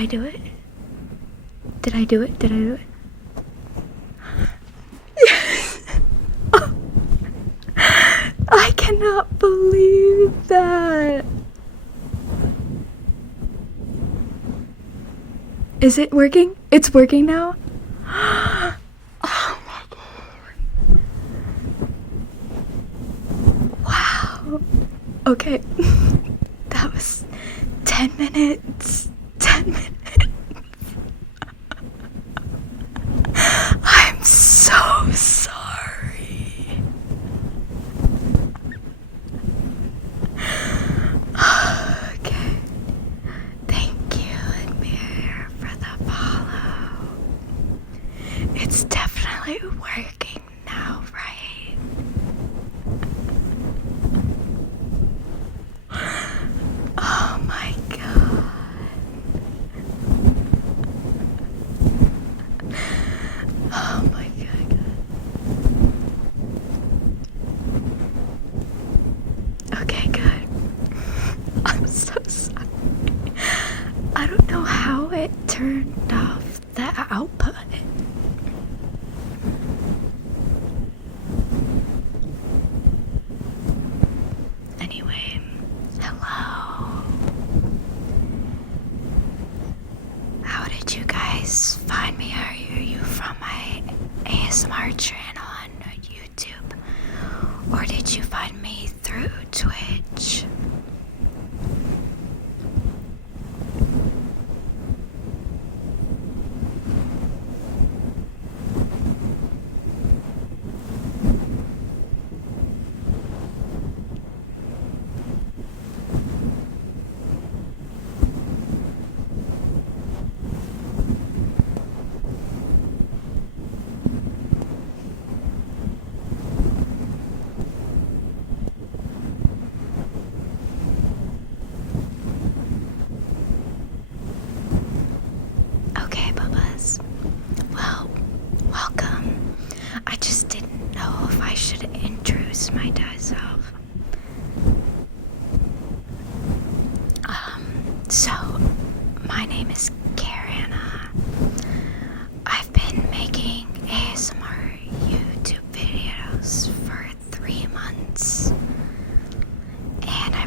I do it? Did I do it? Did I do it? Yes! Oh. I cannot believe that. Is it working? It's working now? Oh my god. Wow. Okay. That was 10 minutes. 10 minutes. I'm so sorry. Okay. Thank you, Amir, for the follow. It's definitely working now, right? Oh my god. Oh my god. Okay, good. I'm so sorry. I don't know how it turned off the output. Anyway, hello. How did you guys find me? Are you from my ASMR channel on YouTube? Or did you find me through Twitch? Okay, Bubba's. Well, welcome. I just didn't know if I should introduce myself. So, my name is Karana. I've been making ASMR YouTube videos for 3 months. And I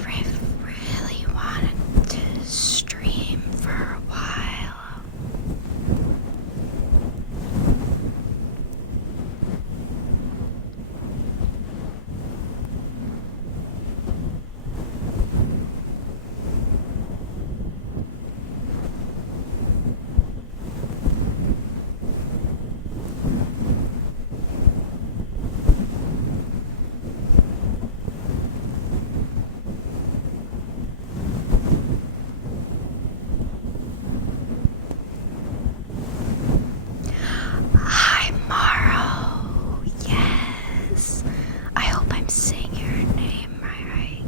really wanted to stream for a while. Hi, Morrow. Yes. I hope I'm saying your name right.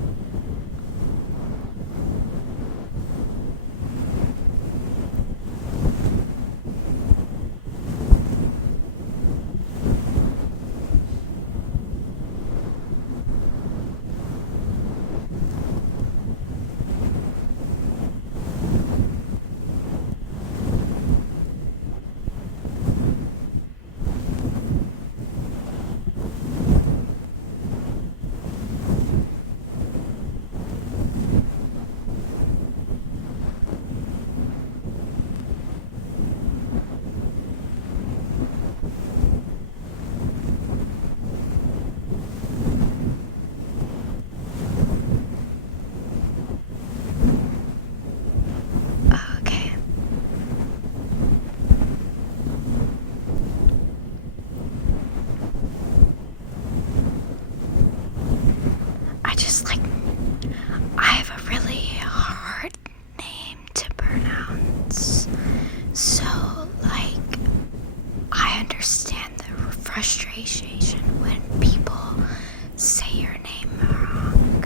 Okay. I have a really hard name to pronounce. So, I understand the frustration when people say your name wrong.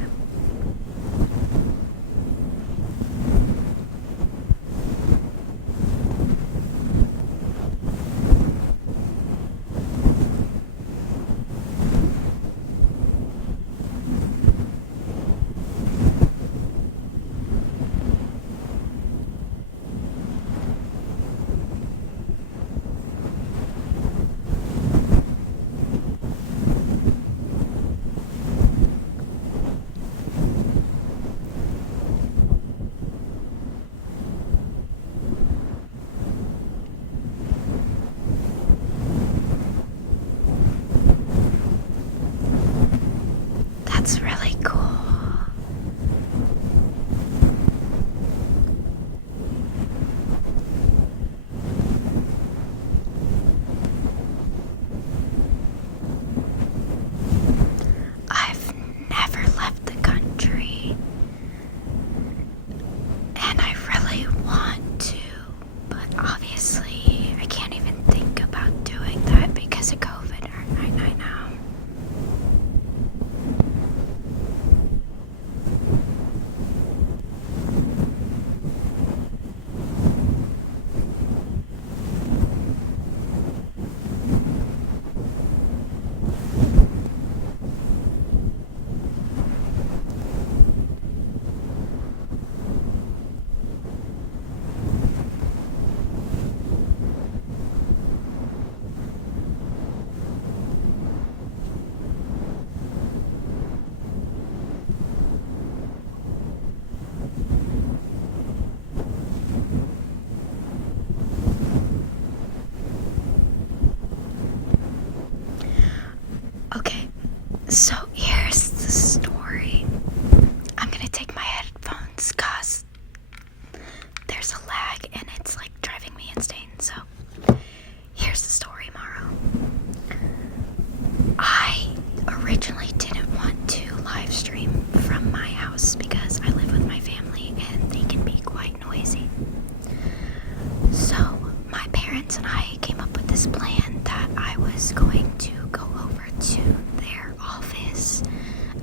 planned that I was going to go over to their office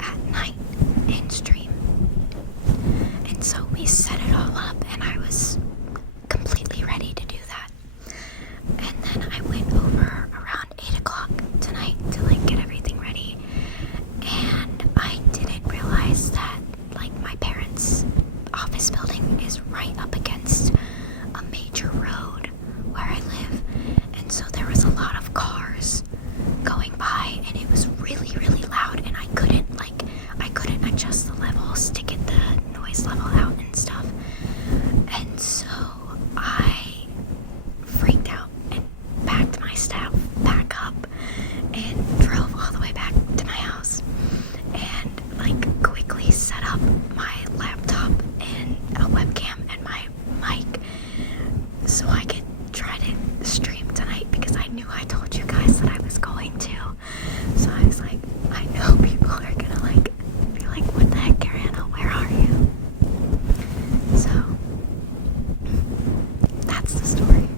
at night and stream. And so we set it all up, and I was completely ready to do that. And then I went over around 8 o'clock tonight to like get everything ready, and I didn't realize that like my parents' office building is right up against a major road where I live, and so there was a lot of cars going by, and it was really, really loud, and I couldn't adjust the levels to get the noise level out and stuff. And so I freaked out and packed my stuff back up and drove all the way back to my house and like quickly set up my laptop and a webcam and my mic so I could try to stream tonight, because I knew I told you guys that I was going to. So I was like, I know people are gonna like be like, what the heck, Ariana, where are you? So that's the story.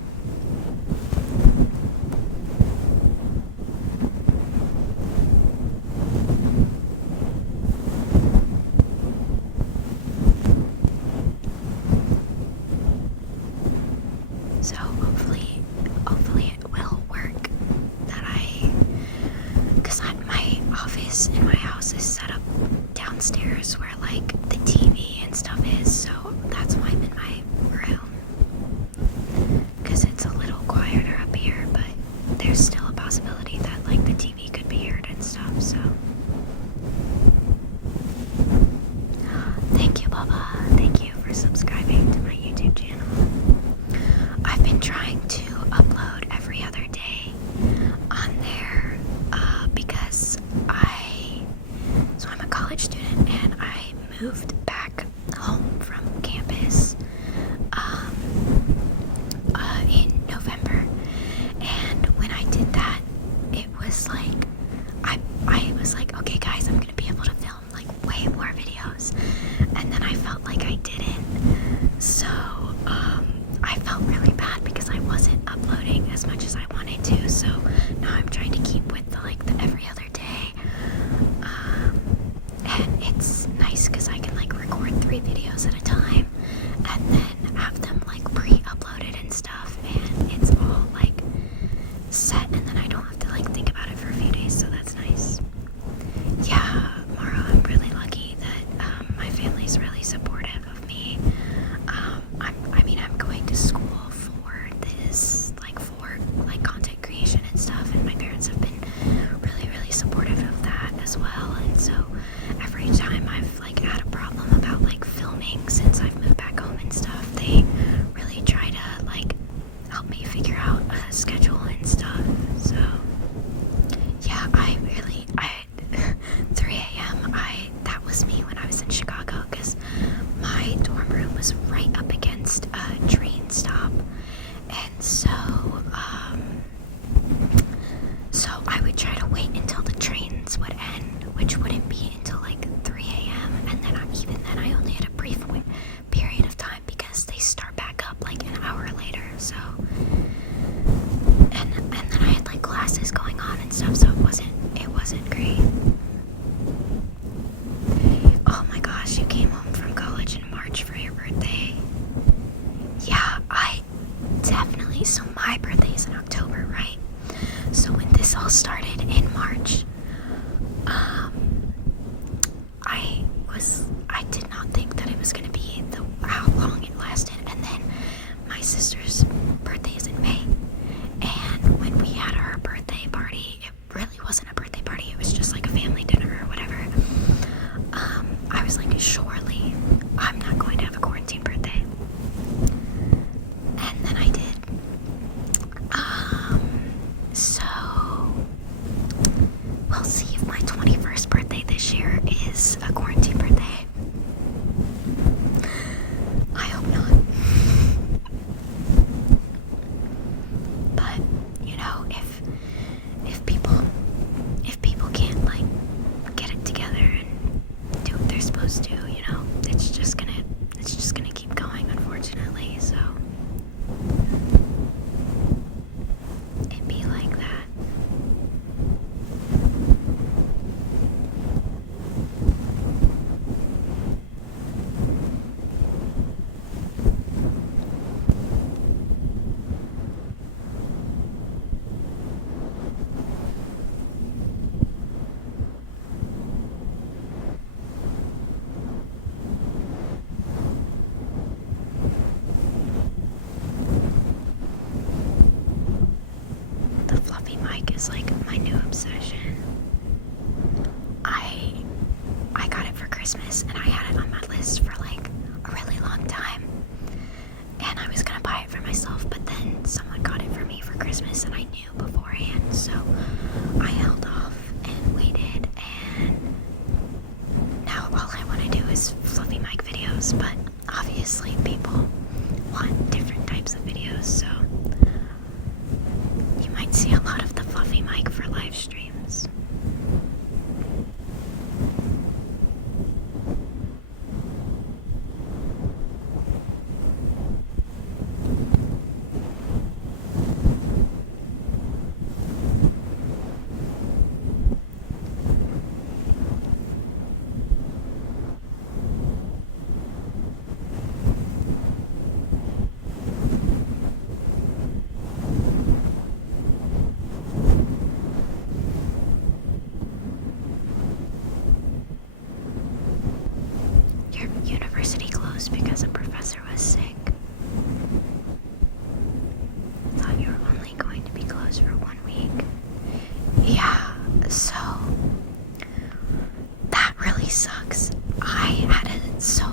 So hopefully it will work. Because my office in my house is set up downstairs where like the TV and stuff is, so that's why I'm in my room. Because it's a little quieter up here, but there's still a possibility that like the TV could be heard and stuff, so. Thank you, Bubba. Thank you for subscribing to my YouTube channel. I've been trying to upload every other day on there because I'm a college student, and I moved back home from campus in November. And when I did that, it was like I was like, okay guys, I'm gonna be able to film like way more videos, and then I felt like I didn't. So I felt really bad because I wasn't uploading as much as I wanted to. So now I'm trying to keep with the every other day. And it's nice because I can like record 3 videos at a time and then have them like pre-uploaded and stuff, and it's all like set, and then I don't have to like think about it for a few days, so that's nice. Yeah, Mara, I'm really lucky that my family's really supportive of me. I'm going to school for this, for content creation and stuff, and my parents have been really, really supportive of that as well. And so every time I've had a problem about filming since I've moved back home and stuff, they really try to help me figure out a schedule and stuff. So yeah, 3 a.m. that was me when I was in Chicago, because my dorm room was right up against a train stop, and so I would try to wait until the trains would end, which wouldn't be until 3 a.m. and then even then I only had a brief period of time because they start back up an hour later. So and then I had classes going on and stuff, so it wasn't great. Oh my gosh, you came home from college in March for your birthday. Yeah, I definitely, so my birthday is in October, right? So when this all started in March, I did not think that it was going to be how long it lasted. And then my sister's birthday is in May, and when we had her birthday party, it really wasn't a birthday party, it was just a family dinner or whatever. I was like, surely I'm not going to have a quarantine birthday. And then I did. So we'll see if my 21st birthday this year is a quarantine birthday. I hope not. But if people can't get it together and do what they're supposed to, it's just gonna keep going, unfortunately. So it'd be like mic is like my new obsession. I got it for Christmas and I had it on my list for like a really long time. And I was gonna buy it for myself, but then someone got it for me for Christmas and I knew beforehand, so I held off and waited, and now all I want to do is fluffy mic videos, but obviously people want different types of videos, so you might see a lot of the fluffy mic for live streams. Your university closed because a professor was sick. Thought you were only going to be closed for 1 week. Yeah, so that really sucks. So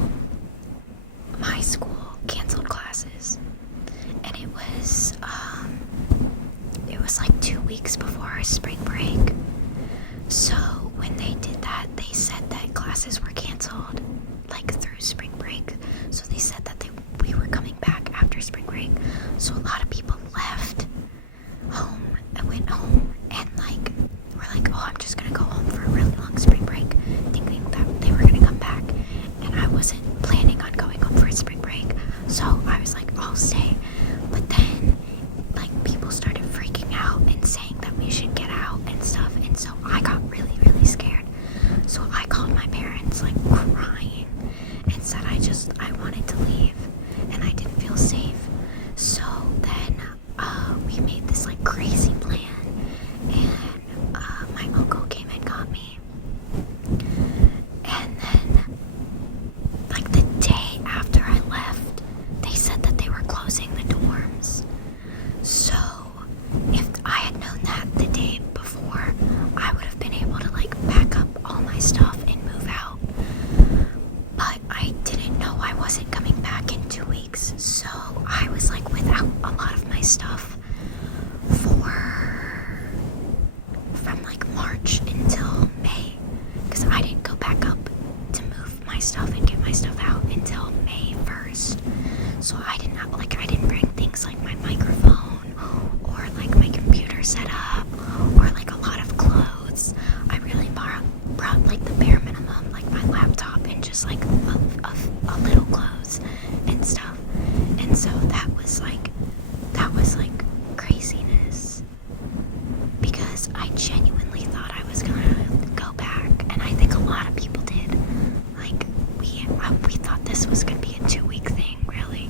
my school canceled classes, and it was like 2 weeks before our spring break. So when they did that, they said that classes were canceled like through spring break. So they said that we were coming back after spring break. So a lot of people left home and went home and like were like, oh, I'm just gonna go home for a really long spring break, thinking that they were gonna come back. And I wasn't planning on going home for a spring break, so I was like, I'll stay. But then like people started freaking out and saying that we should get out and stuff, and so I got really, really scared. So I called my parents like crying and said I wanted to leave and I didn't feel safe. So then we made this like crazy plan, and my uncle came and got me. And then like the day after I left, they said that they were closing the dorms. So if I had known that the day before, I would have been able to like pack up all my stuff and move out. But I didn't know I wasn't coming back in 2 weeks, so I was like without a lot of my stuff from like March until May, because I didn't go back up to move my stuff and get my stuff out until May 1st. So I didn't bring things like my microphone or like my computer setup or like a lot of clothes. I really brought like the bare minimum, like my laptop and just like a little clothes and stuff. And so that was like craziness, because I genuinely thought I was gonna go back, and I think a lot of people did. Like we thought this was gonna be a 2-week thing, really.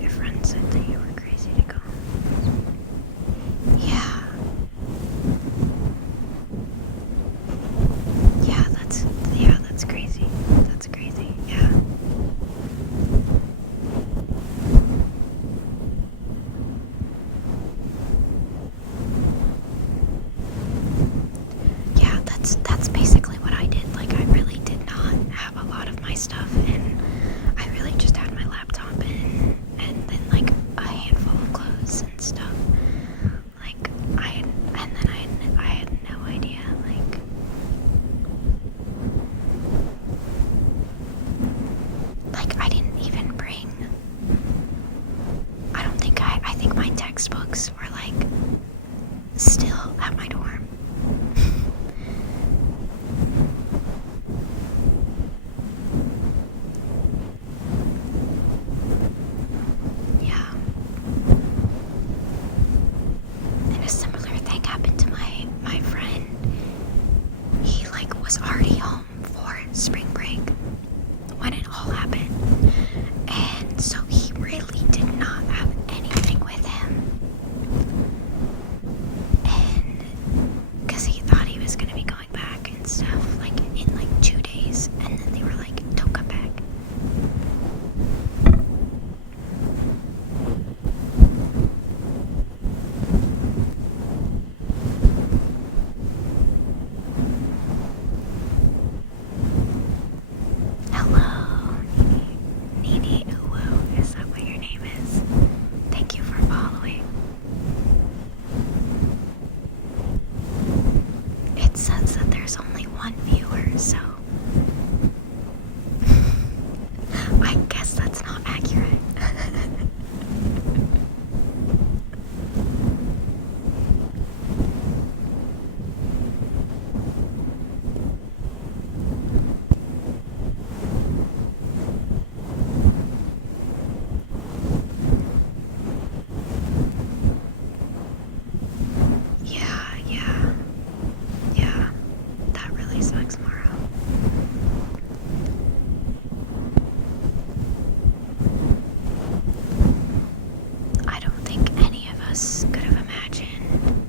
Your friend said that you were crazy to go. Yeah. That's crazy. That's crazy. Yeah. Yeah, that's basically what I did. Like I really did not have a lot of my stuff, and I really just had my laptop and then like a handful of clothes and stuff. Like I had no idea, like I didn't even bring, I think my textbooks were like still at my dorm. Yeah. And a similar thing happened to my friend. He like was already home for spring break when it all happened. And so he really did not have anything with him. us could have imagined.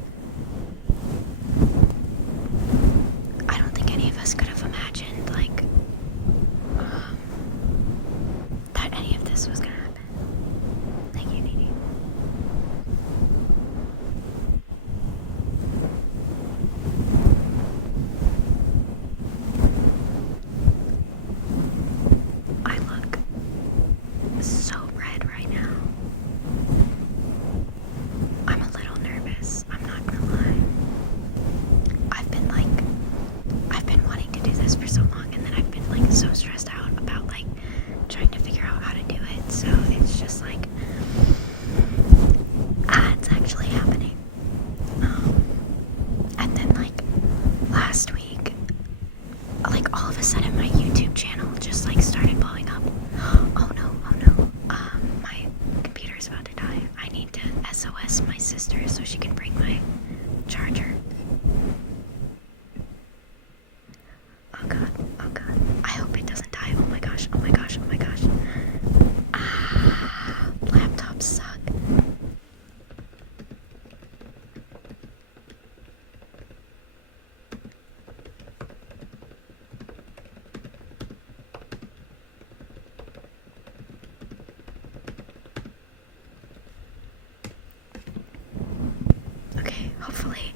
I don't think any of us could have imagined, like, that any of this was gonna happen. Thank you, Nene. I look so red right now. I'm a little nervous, I'm not gonna lie. I've been wanting to do this for so long, and then I've been like so stressed out about like trying to figure out how to do it, so it's just like, it's actually happening. And then like last week, like all of a sudden my YouTube channel just like started blowing up. Oh no, my computer's about to die. I need to SOS my sister so she can bring my charger. Oh god, oh god. I hope it doesn't die. Oh my gosh, oh my gosh, oh my gosh. Laptops suck. Okay, hopefully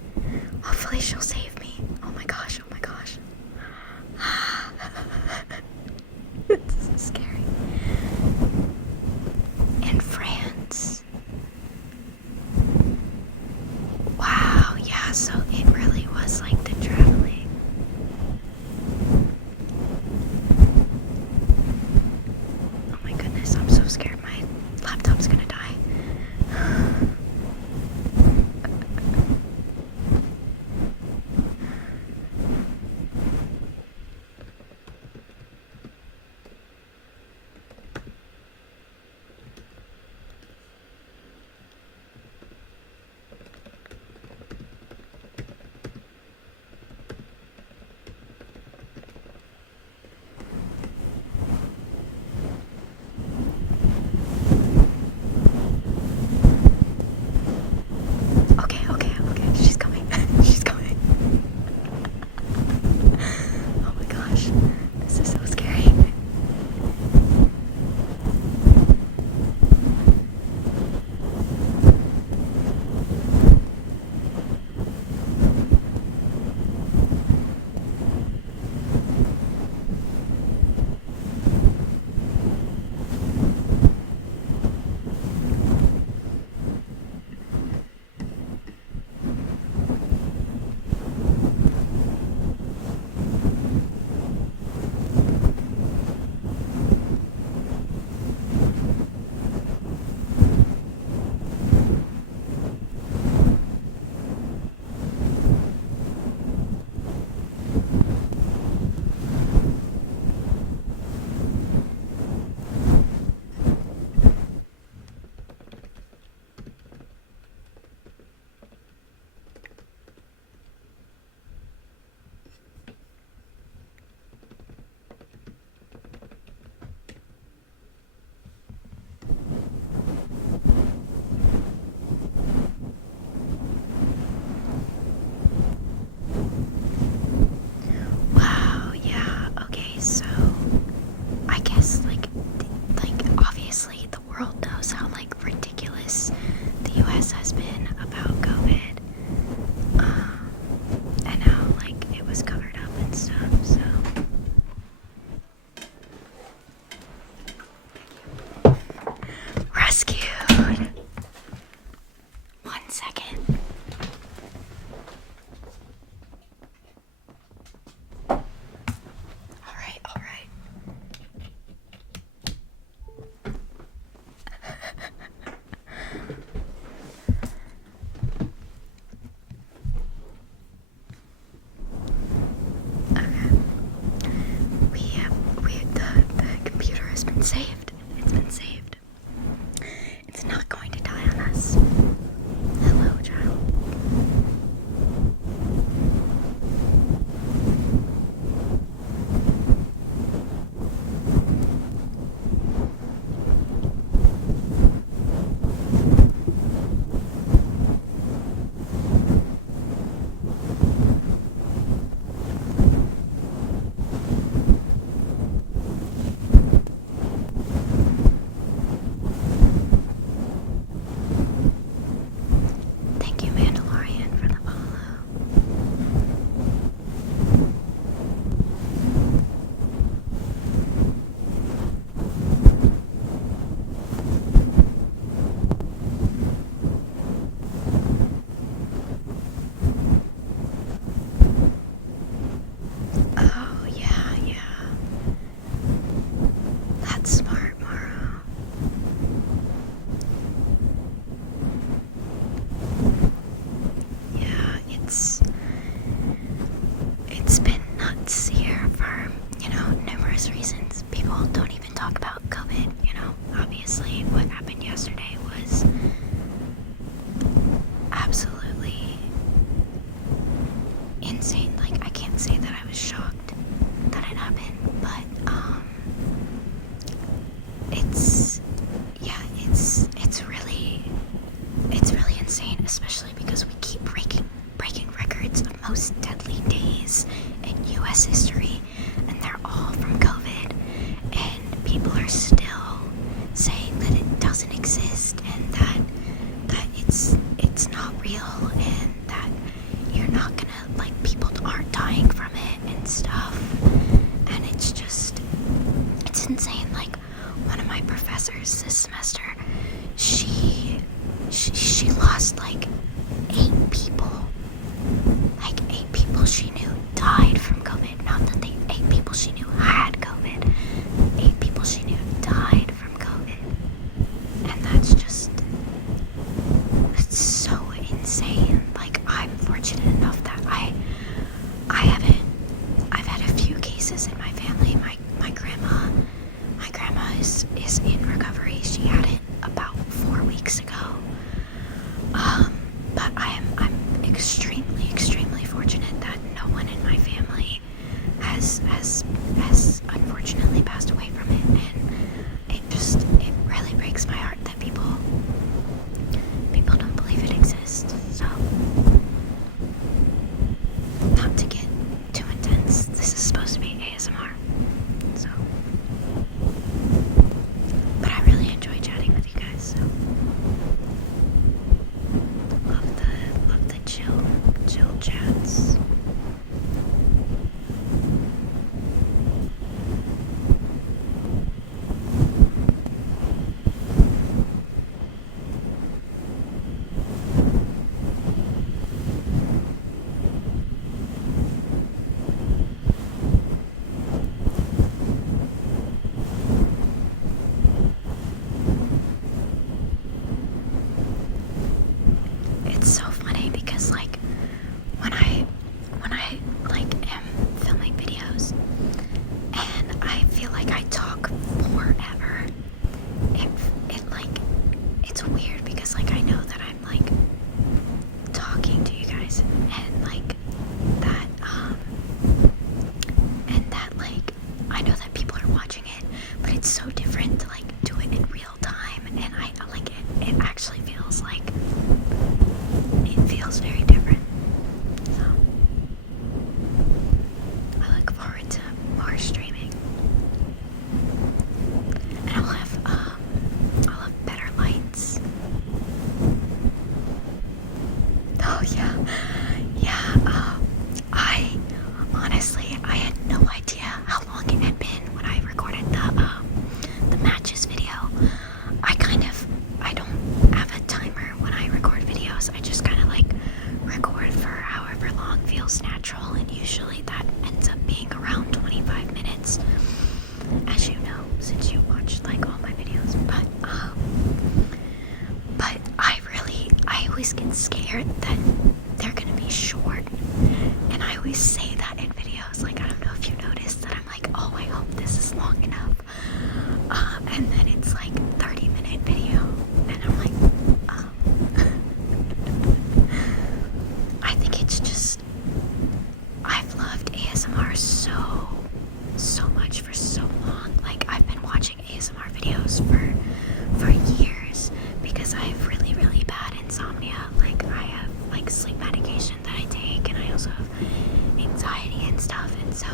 insane. Like, one of my professors this semester, she lost like 8 people. Like 8 people she knew died from COVID. Not that they 8 people she knew had COVID. 8 people she knew died from COVID. And that's just, it's so insane. Like, I'm fortunate enough that I've had a few cases in my family. My grandma is in recovery. She had it about 4 weeks ago. But I'm extremely fortunate that no one in my family has unfortunately passed away from it, and it really breaks my heart that people don't believe it exists. So, not to get too intense, this is supposed to be ASMR. So, but I really enjoy chatting with you guys. So, love the chill chats. It's so funny because like when I like am filming videos and I feel like I talk forever, it like, it's weird because like I know that I'm like talking to you guys and like that like I know that people are watching it, but it's so different to like do it in real time, and I like it actually feels like, it feels very different. So I look forward to more streaming, and I'll have better lights. Oh yeah, I honestly, I had no idea how long it had been when I recorded the matches video. I don't have a timer when I record videos. I just kind of like record for however long feels natural, and usually that ends up being around 25 minutes, as you know, since you watched like all my videos. But I always get scared that they're gonna be short, and I always say that in videos. Like, I don't know if you noticed that I'm like, oh, I hope this is long enough, and then it's like 30-minute video, and I'm like, I think it's just, I've loved ASMR so much for so long. Like, I've been watching ASMR videos for years because I have really bad insomnia. Like, I have like sleep medication that I take, and I also have anxiety and stuff, and so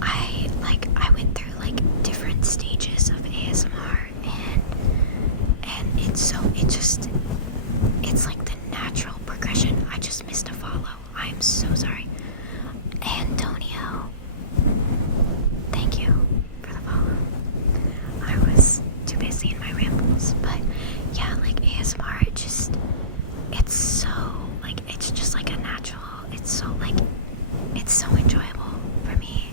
I went through like different stages of ASMR, and it's like the natural progression. I just missed a follow. I'm so sorry. Antonio, thank you for the follow. I was too busy in my rambles, but yeah, like ASMR, it's so like, it's just like a natural, it's so like, it's so enjoyable for me.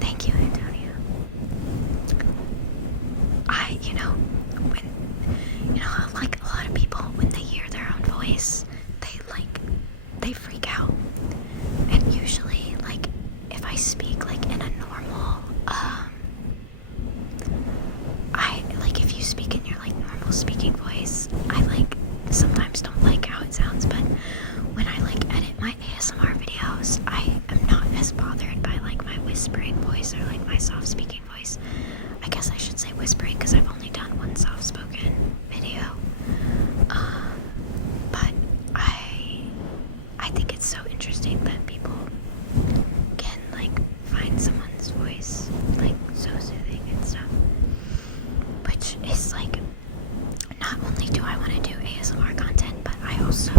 Thank you, Antonio. Like a lot of people, when they hear their own voice, they freak out. And usually, like, if I speak like in a normal, if you speak in your like normal speaking voice, I like sometimes don't like how it sounds, but when I like edit my ASMR videos, I am not as bothered by like my whispering voice or like my soft speaking voice. I guess I should say whispering because I've only done one soft spoken video. But I think it's so interesting that people can like find someone's voice like so soothing and stuff. Which is like, not only do I want to do ASMR content, but I also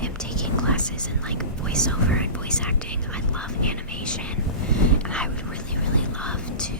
am taking classes in like voiceover and voice acting. I love animation, and I would really love to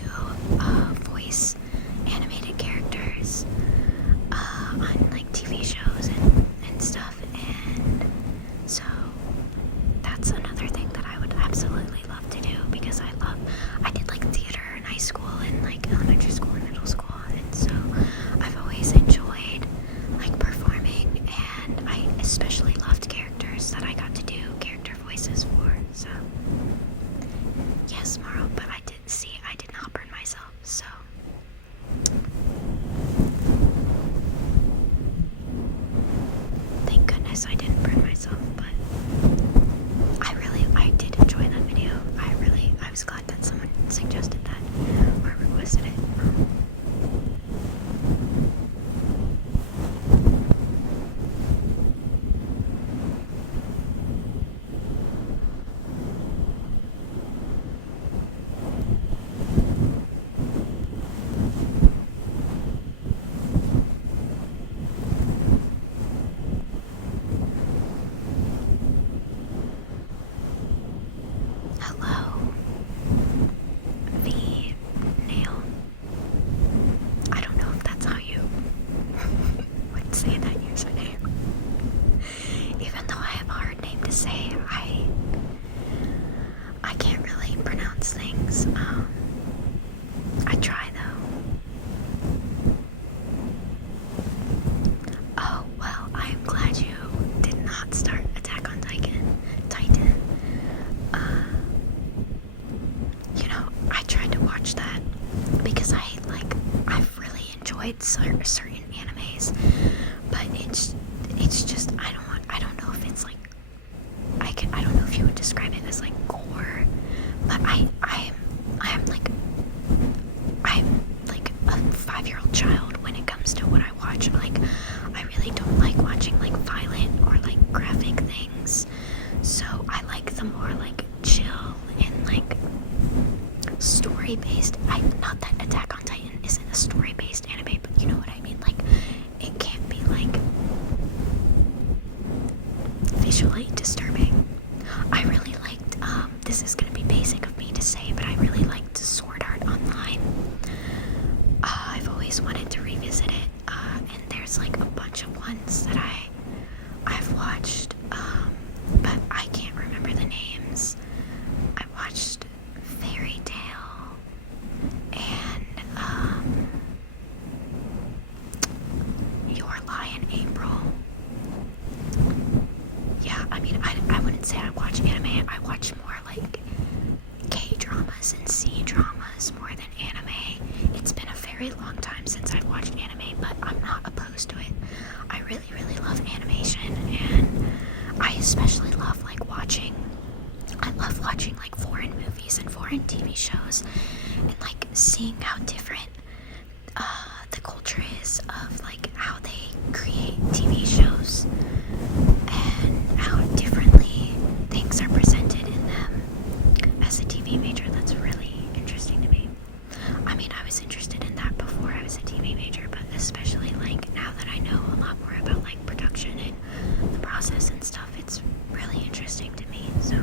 really disturbing. I really liked, this is gonna be basic of me to say, but I really liked Sword Art Online. I've always wanted to revisit it, and there's like a bunch of ones that I've watched, but I can't remember the names. I watched Fairy Tale and Your Lie in April. Yeah, I mean, I wouldn't say I watch anime. I watch more like K-dramas and C-dramas more than anime. It's been a very long time since I've watched anime, but I'm not opposed to it. I really, really love animation, and I especially love like watching like foreign movies and foreign TV shows, and like seeing how different the culture is of like how they create TV shows and how differently things are presented in them. As a TV major, that's really interesting to me. I mean, I was interested in that before I was a TV major, but especially like now that I know a lot more about like production and the process and stuff, it's really interesting to me. So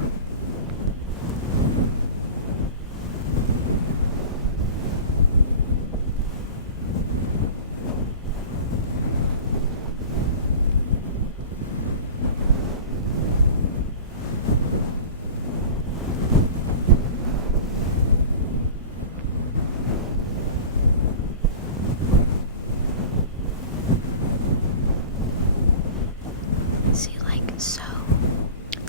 see, like, so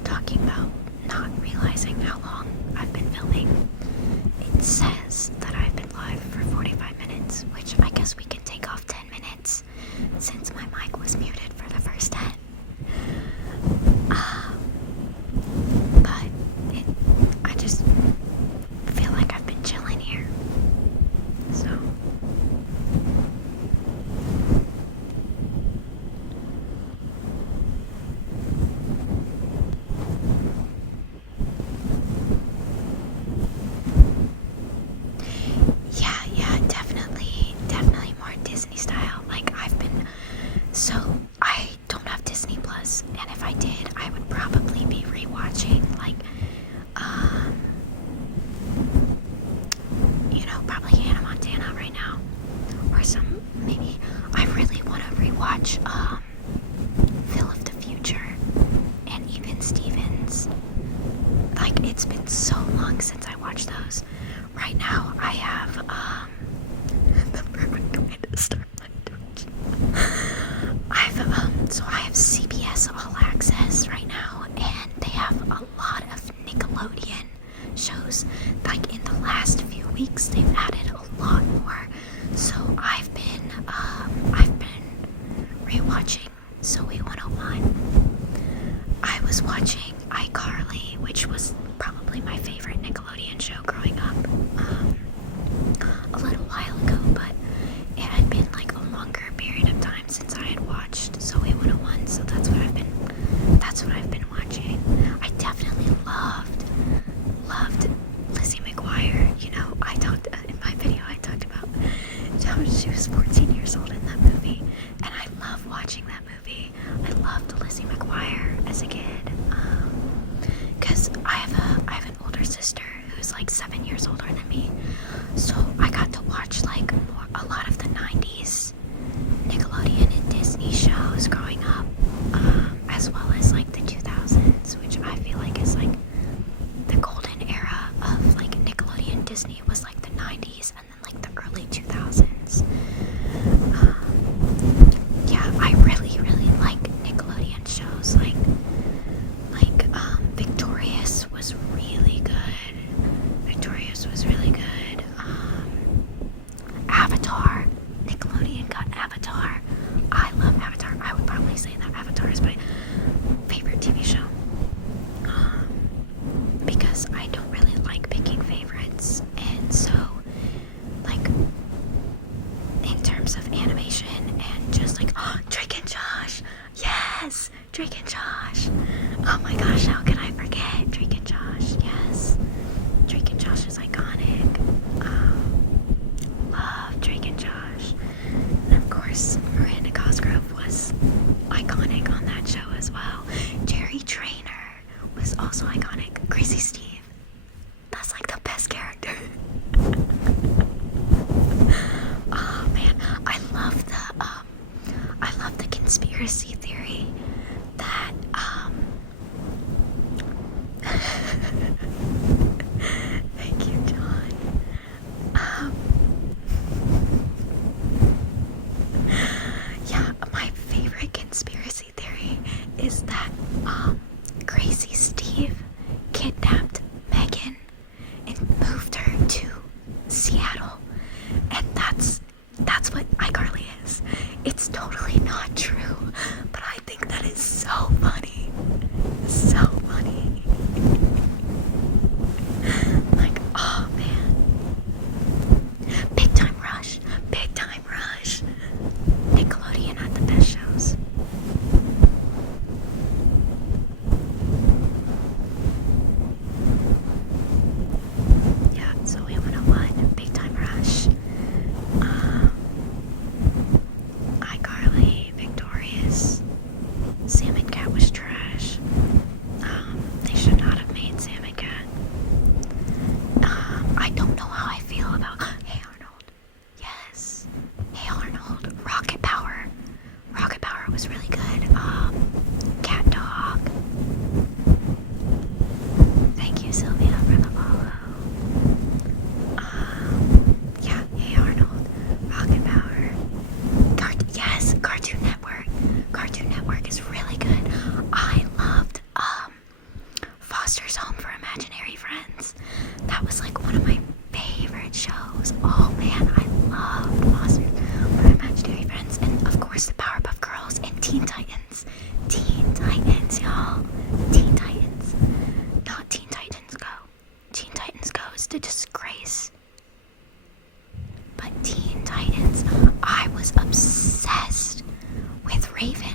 talking about not realizing how long I've been filming, it says that I've been live for 45 minutes, which I guess we can take off 10 minutes since my mic was muted for the first 10. But I just feel like I've been chilling here, so yeah, definitely more Disney style. Like so I don't have Disney Plus, and if I did, I would probably be rewatching like, probably Hannah Montana right now, or maybe I really want to rewatch Phil of the Future and Even Stevens. Like, it's been so long since I watched those. Right now, I have, the perfect way to start my Twitch. I have CBS All Access right now, and they have a lot of Nickelodeon shows. Like, in the last few weeks, they've added a lot more. So I've been rewatching Zoe 101. I was watching iCarly, which was probably my favorite Nickelodeon show growing up, a little while ago, but it had been like a longer period of time since I had watched Zoe 101, so that's what I've been watching. I definitely loved Lizzie McGuire. In my video I talked about how she was 14 years old in that movie, and I love watching that movie. I loved Lizzie McGuire as a kid, because I have an older sister who's like 7 years older than me, so I got to watch like a lot of the 90s Nickelodeon and Disney shows growing up, as well as like the 2000s, which I feel like is like the golden era of like Nickelodeon. Disney was like the 90s, and then like the early 2000s. Yeah, I really like Nickelodeon shows. Like Victorious was really good. Avatar. Nickelodeon got Avatar. I love Avatar. I would probably say that Avatar is my favorite TV show. Because I don't really like picking favorites, and so like in terms of animation and just like, Drake and Josh, yes, Drake and Josh, oh my gosh, how could I forget Drake and Josh? Yes, Drake and Josh is iconic. Love Drake and Josh, and of course Miranda Cosgrove was iconic on that show as well. Jerry Trainer. conspiracy theory that, thank you, John. Yeah, my favorite conspiracy theory is that, Crazy Steve kidnapped Megan and moved her to Seattle. And that's what iCarly is. It's totally not true, but I think that is so funny. So funny. Like, oh man. Big Time Rush. Big Time Rush. Nickelodeon had the best shows. Yeah, so we 101, Big Time Rush. iCarly, Victorious. Sam and Cat was trash. They should not have made Sam and Cat. I don't know how I feel about Hey Arnold. Yes. Hey Arnold. Rocket Power. Rocket Power was really good. Cat Dog. Thank you, Sylvia, for the follow. Yeah, Hey Arnold. Rocket Power. Yes, Cartoon Network. Cartoon Network is really good. I loved Foster's Home for Imaginary Friends. That was like one of my favorite shows. Oh man, I loved Foster's Home for Imaginary Friends. And of course the Powerpuff Girls and Teen Titans. Teen Titans, y'all. Teen Titans. Not Teen Titans Go. Teen Titans Go is the disgrace. But Teen Titans, I was obsessed with Raven.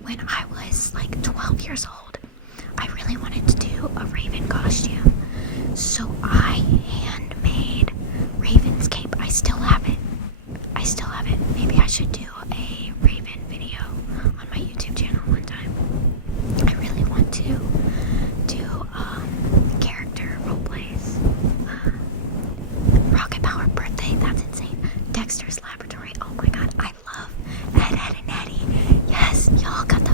When I was like 12 years old, I really wanted to do a Raven costume. So I handmade Raven's cape. I still have it. Maybe I should do a Raven video on my YouTube channel one time. I really want to do character role plays. Rocket Power Birthday, that's insane. Dexter's Laboratory, oh my god, I love Ed and Eddie. Yes, y'all got the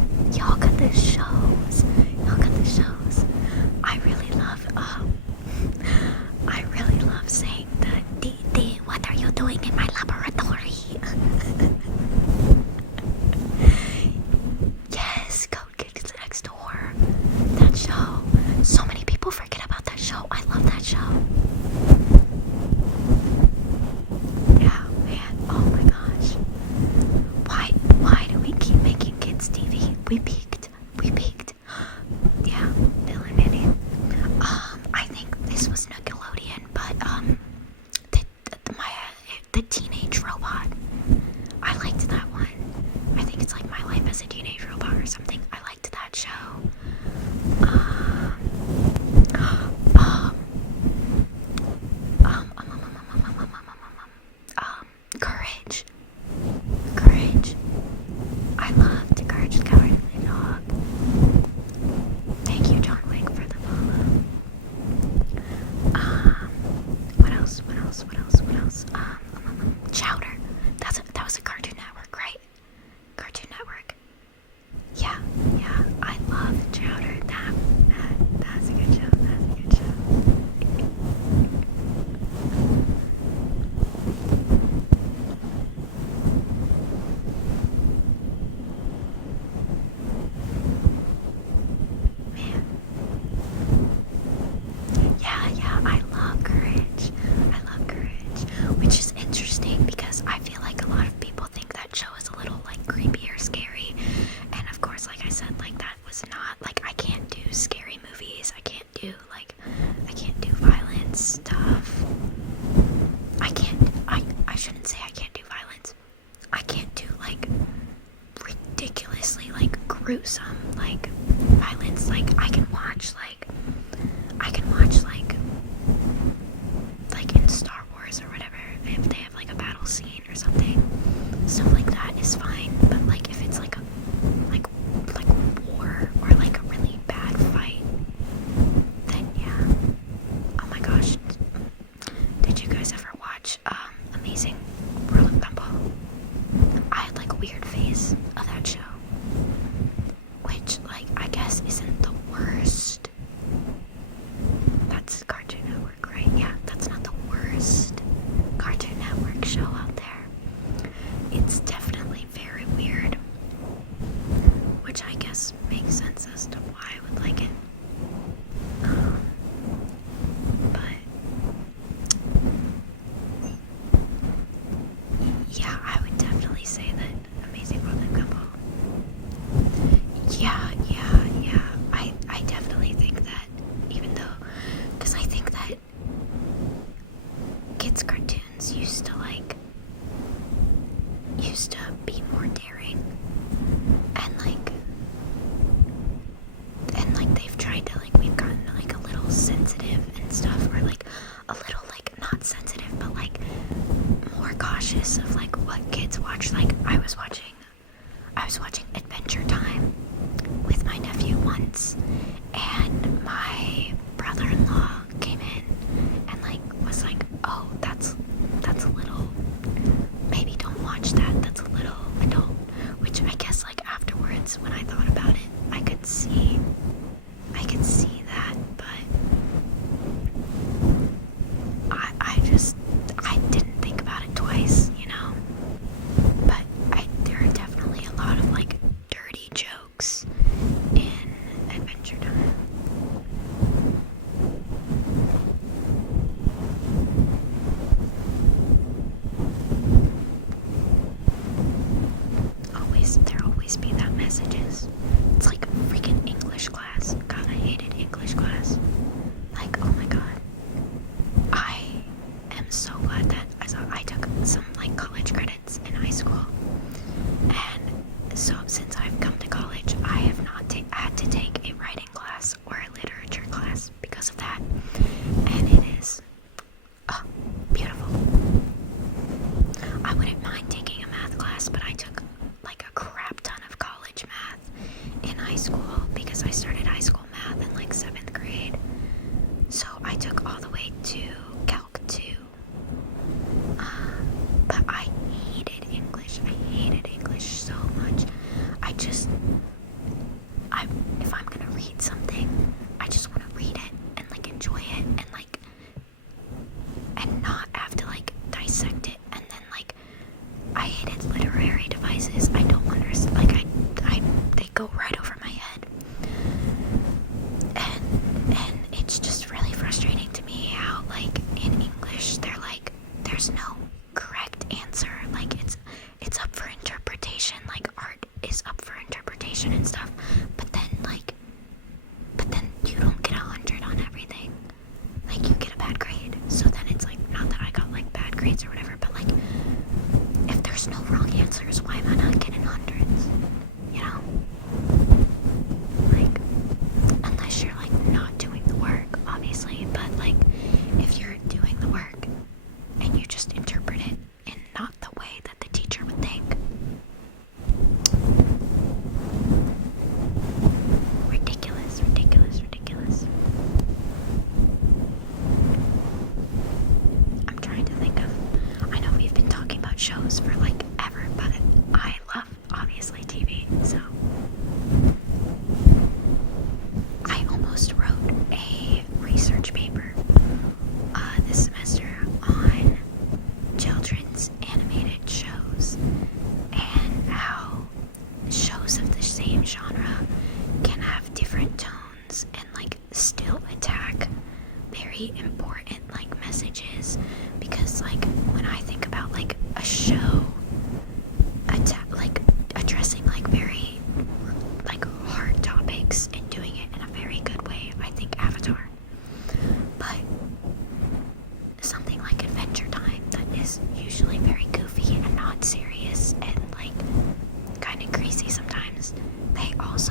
shows. I really love saying the D, what are you doing in my laboratory? Yes, Code Kids Next Door. That show. So many people forget about that show. I love that show. Yeah, man. Oh my gosh. Why do we keep making kids TV? We peaked. Yeah, Bill and Eddie. I think this was Nickelodeon, but the Teenage Robot. I liked that one. I think it's like My Life as a Teenage Robot or something. I liked that show. Courage. I loved Courage the Cowardly Dog. Thank you, John Wick, for the follow. What else? Chowder. That was a Cartoon Network, right? Cartoon Network. Yeah. I love Chowder. That's a good show. Man. Yeah, I love Courage. Which is interesting because I feel like a lot of people think that show is a little like creepy or scary. And of course, like I said, like that was not like I can't do scary movies. I can't do violence stuff. I shouldn't say I can't do violence. I can't do like ridiculously like gruesome like violence. Like I can watch like in Star Wars or whatever, if they have like a battle scene or something, stuff like that is fine. But like if it's like war or like a really bad fight, then yeah. Oh my gosh, did you guys ever watch Amazing World of Gumball? I had like a weird phase of that show. which I guess makes sense as to why I would like it. But yeah, I would definitely say that Amazing World of Gumball. Yeah. I definitely think that, even though, because I think that kids' cartoons used to be more daring, and they've tried to, we've gotten a little sensitive and stuff, or a little not sensitive, but more cautious of what kids watch. I was watching Adventure Time with my nephew once, and my brother-in-law came in and was like, oh, that's a little, maybe don't watch that, that's a little adult, which I guess afterwards, when I thought about it, I could see that, but I didn't think about it twice, but there are definitely a lot of dirty jokes in Adventure Time. There always be that messages. It's like freaking English class. God, I hated English class. Oh my god. I am so glad that I took some college credits in high school. And so since I've come to college, I have not had to take a writing class or a literature class because of that. And it is beautiful. I wouldn't mind taking a math class, but I took a crap ton of college math in high school because I started high school math in 7th grade. So I took all the way to Calc 2. But I hated English. I hated English so much. If I'm gonna read something, I just want to read it and enjoy it and not have to dissect it. And then I hated literary devices. I don't understand. They go right over my head. And it's just really frustrating to me how in English there's no correct answer. It's up for interpretation. Art is up for interpretation and stuff. But then you don't get 100 on everything. You get a bad grade. So then it's not that I got bad grades or whatever, but if there's no wrong answers, why am I not getting hundreds? Unless you're not doing the work, obviously, but if you're doing the work and you just interpret it in not the way that the teacher would think. Ridiculous. I'm trying to think of, I know we've been talking about shows for ever, but I love, obviously, TV, so I almost wrote a research paper this semester on children's animated shows and how shows of the same genre can have different tones and still attack very important messages, because when I think about a show addressing very hard topics and doing it in a very good way, I think Avatar. But something like Adventure Time that is usually very goofy and not serious and kind of crazy sometimes, they also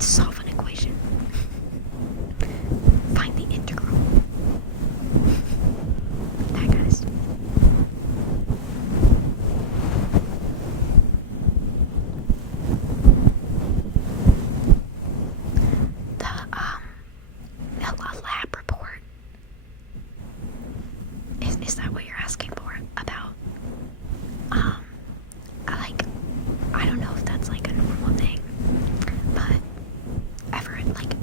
solve an equation. Find the integral. That kind of stuff. A lab report. Is that what you're asking for? About, I don't know if that's like a normal thing, but ever, like,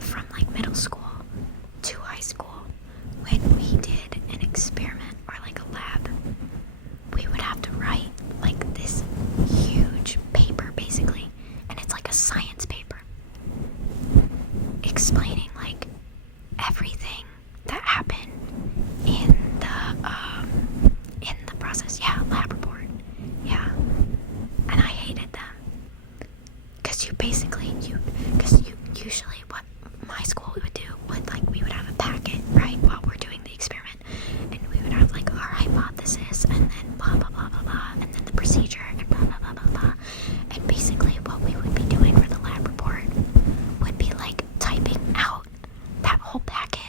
from like middle school to high school, when we did an experiment or like a lab, we would have to write like this huge paper basically, and it's like a science paper explaining like everything that happened in the process. Yeah, lab report. Yeah, and I hated them because usually what my school would do would, like, we would have a packet right while we're doing the experiment, and we would have like our hypothesis and then blah blah blah blah blah, and then the procedure and blah blah blah blah blah, and basically what we would be doing for the lab report would be like typing out that whole packet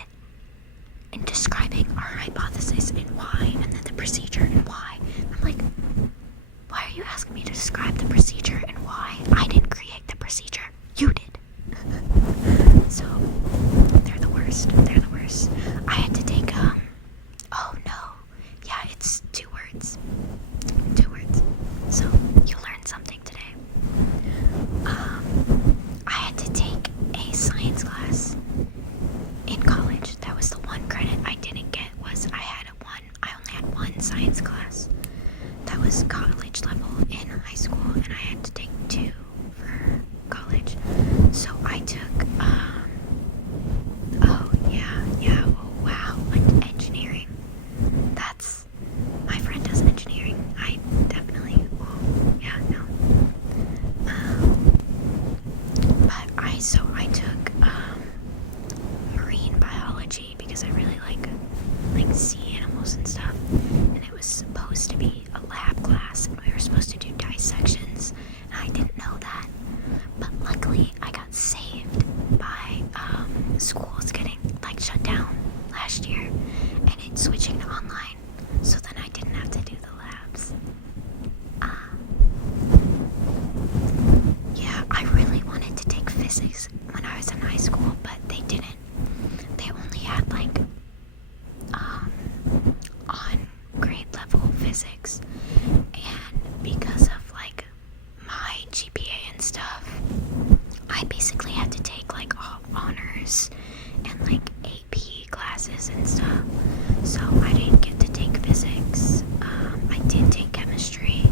and describing our hypothesis and why, and then the procedure and why. I'm like, why are you asking me to describe the procedure and why? I didn't create the procedure. You did. So, they're the worst. They're the worst. I had to take, oh no. Yeah, it's 2 words. 2 words. So, you learned something today. I had to take a science class in college. That was the one credit I didn't get. I only had one science class. That was college level in high school, and I had to take 2 for college. So I took, oh wow, like engineering. My friend does engineering. I definitely, no. But I took, marine biology because I really like sea animals and stuff, and it was supposed to be a lab class, and we were supposed to do dissections, and I didn't know that. But luckily I got saved by schools getting like shut down last year and it switching to online, so then I didn't have to do the labs. Yeah, I really wanted to take physics when I was in high school, but they didn't. They only had like on grade level physics, and because of like my GPA and stuff, I basically had to take like all honors and like AP classes and stuff, so I didn't get to take physics. I did take chemistry.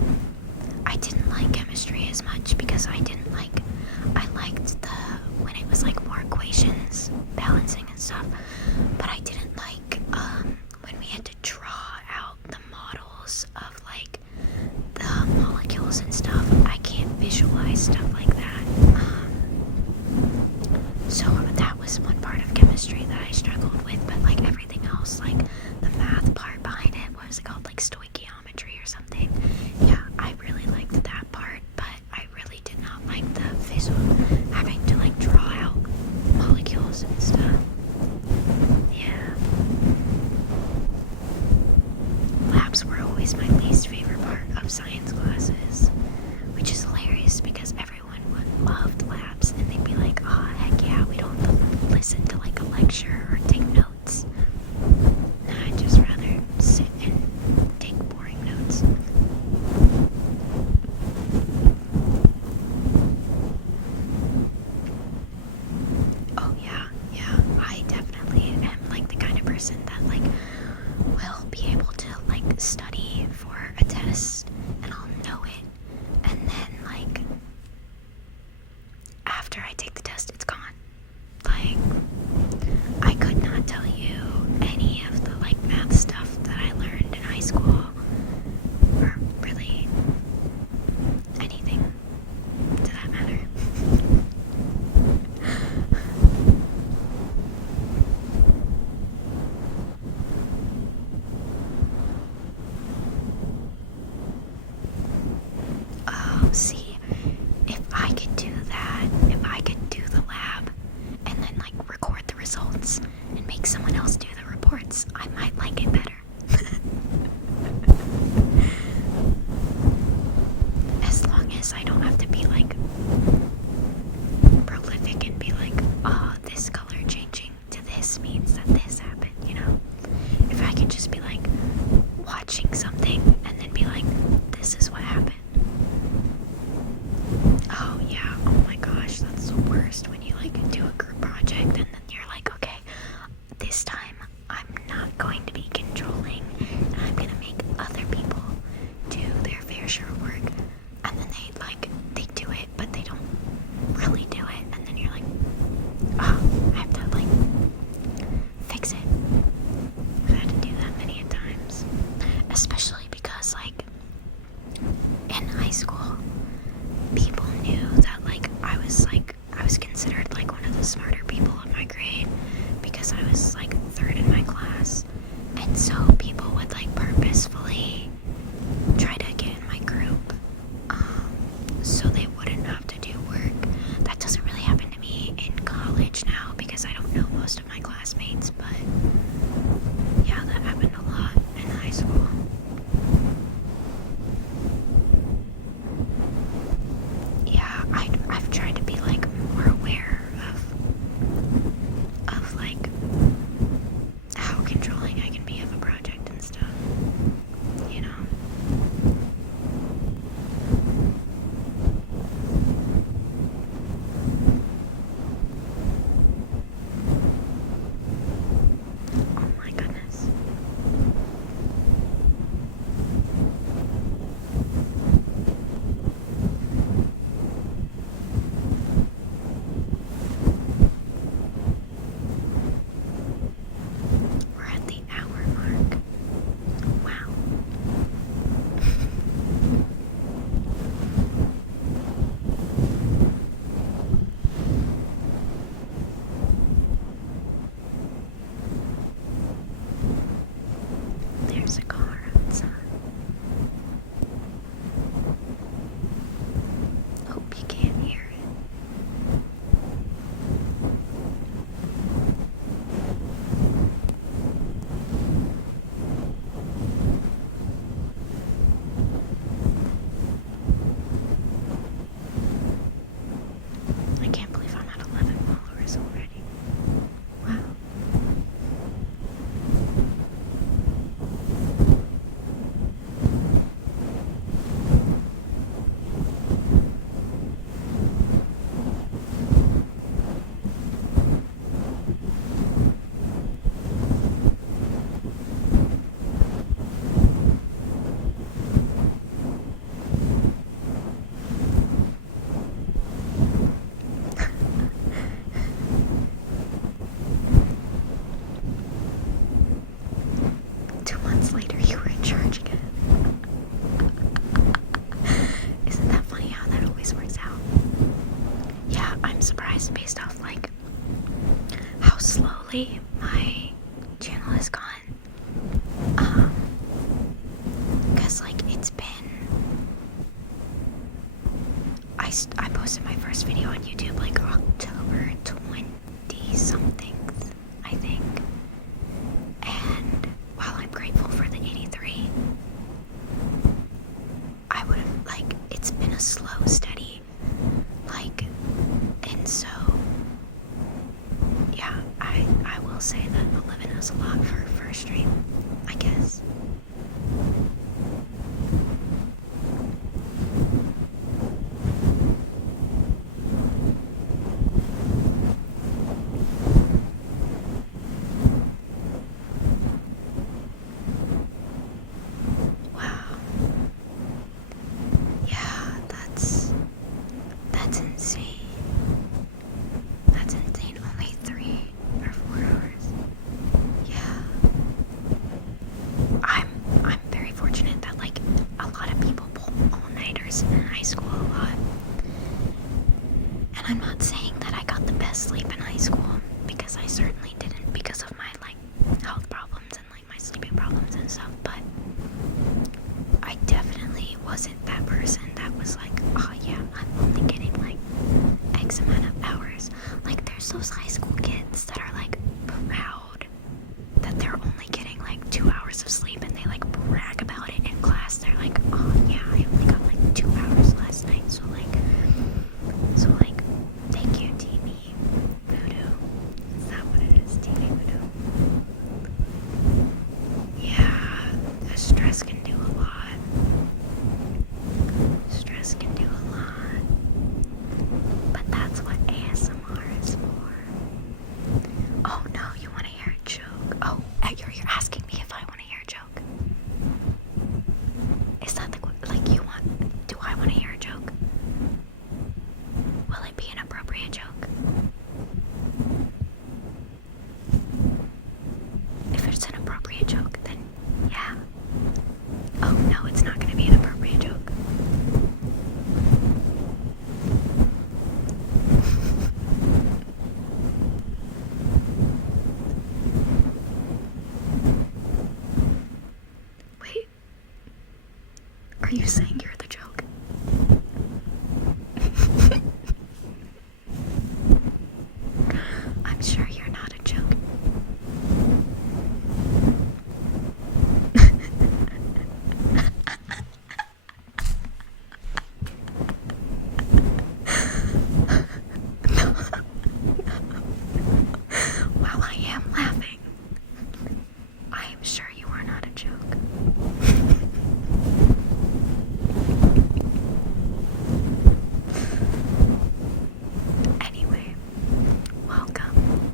I didn't like chemistry as much because I liked when it was like more equations, balancing and stuff, but I didn't like when we had to draw out the models of like the molecules and stuff. I can't visualize stuff like that. So that was one part of chemistry that I struggled with, but like everything else, like the math part behind it, what was it called, like stoichiometry or something? Yeah, I really liked that part, but I really did not like the visual, having to like draw out molecules and stuff. Yeah. Labs were always my least favorite part of science classes, which is hilarious because everyone loved labs, and they'd be like, oh heck yeah, we don't have to listen to like a lecture or take notes. Nah, I'd just rather sit and take boring notes. Oh yeah, I definitely am like the kind of person that like will be able to like study for a test and I'll know it, and then like after I take the test it's gone. Like I could not worst when you like do a group project and then you're like, okay, this time I'm not going to be controlling and I'm gonna make other people do their fair share of work, and then they do it but they don't really do it, and then you're like, oh, I have to like fix it. I've had to do that many times, especially because like in high school people knew that like I was considered like one of the smarter people in my grade because I was like third in my class, and so people would like purposefully try to get in my group so they wouldn't have to do work. That doesn't really happen to me in college now because I don't know most of my classmates, but yeah, that happened a lot in high school. Yeah, I've tried to be like more aware of like how controlling I can be of a project and stuff, you know. Oh my goodness. We're at the hour mark. Wow. There's a car outside. Hope you can't hear it. I can't believe I'm at 11 followers already. Wow. Two months later, you were in charge again. Isn't that funny how that always works out? Yeah, I'm surprised based off like how slowly my channel has gone. Cause like it's been, I posted my first video on YouTube like October 20 something, I think. And while I'm grateful for the 83, I would have like, it's been a slow, steady, like, and so yeah, I will say that 11 is a lot for a first stream, I guess. Wow. Yeah, that's insane. That's insane. Only 3 or 4 hours. Yeah. I'm very fortunate that like a lot of people pull all-nighters in high school a lot. And I'm not saying that I got the best sleep in high school, because I certainly didn't because of my like health problems and like my sleeping problems and stuff, but I definitely wasn't that person that was like, oh yeah, I'm only getting like X amount of hours. Like there's those high school kids that are like proud that they're only getting like 2 hours of sleep, and they like brag about it in class. They're like, oh yeah, I only got like 2 hours last night, so like thank you, TV Voodoo. Is that what it is? TV Voodoo. Yeah, the stress can do a lot. Stress can do a lot. But that's what ASMR inappropriate joke? If it's an appropriate joke, then yeah. Oh no, it's not gonna be an appropriate joke. Wait. Are you saying you're the joke? I'm sure you're not a joke. While I am laughing, I am sure you are not a joke. Anyway, welcome.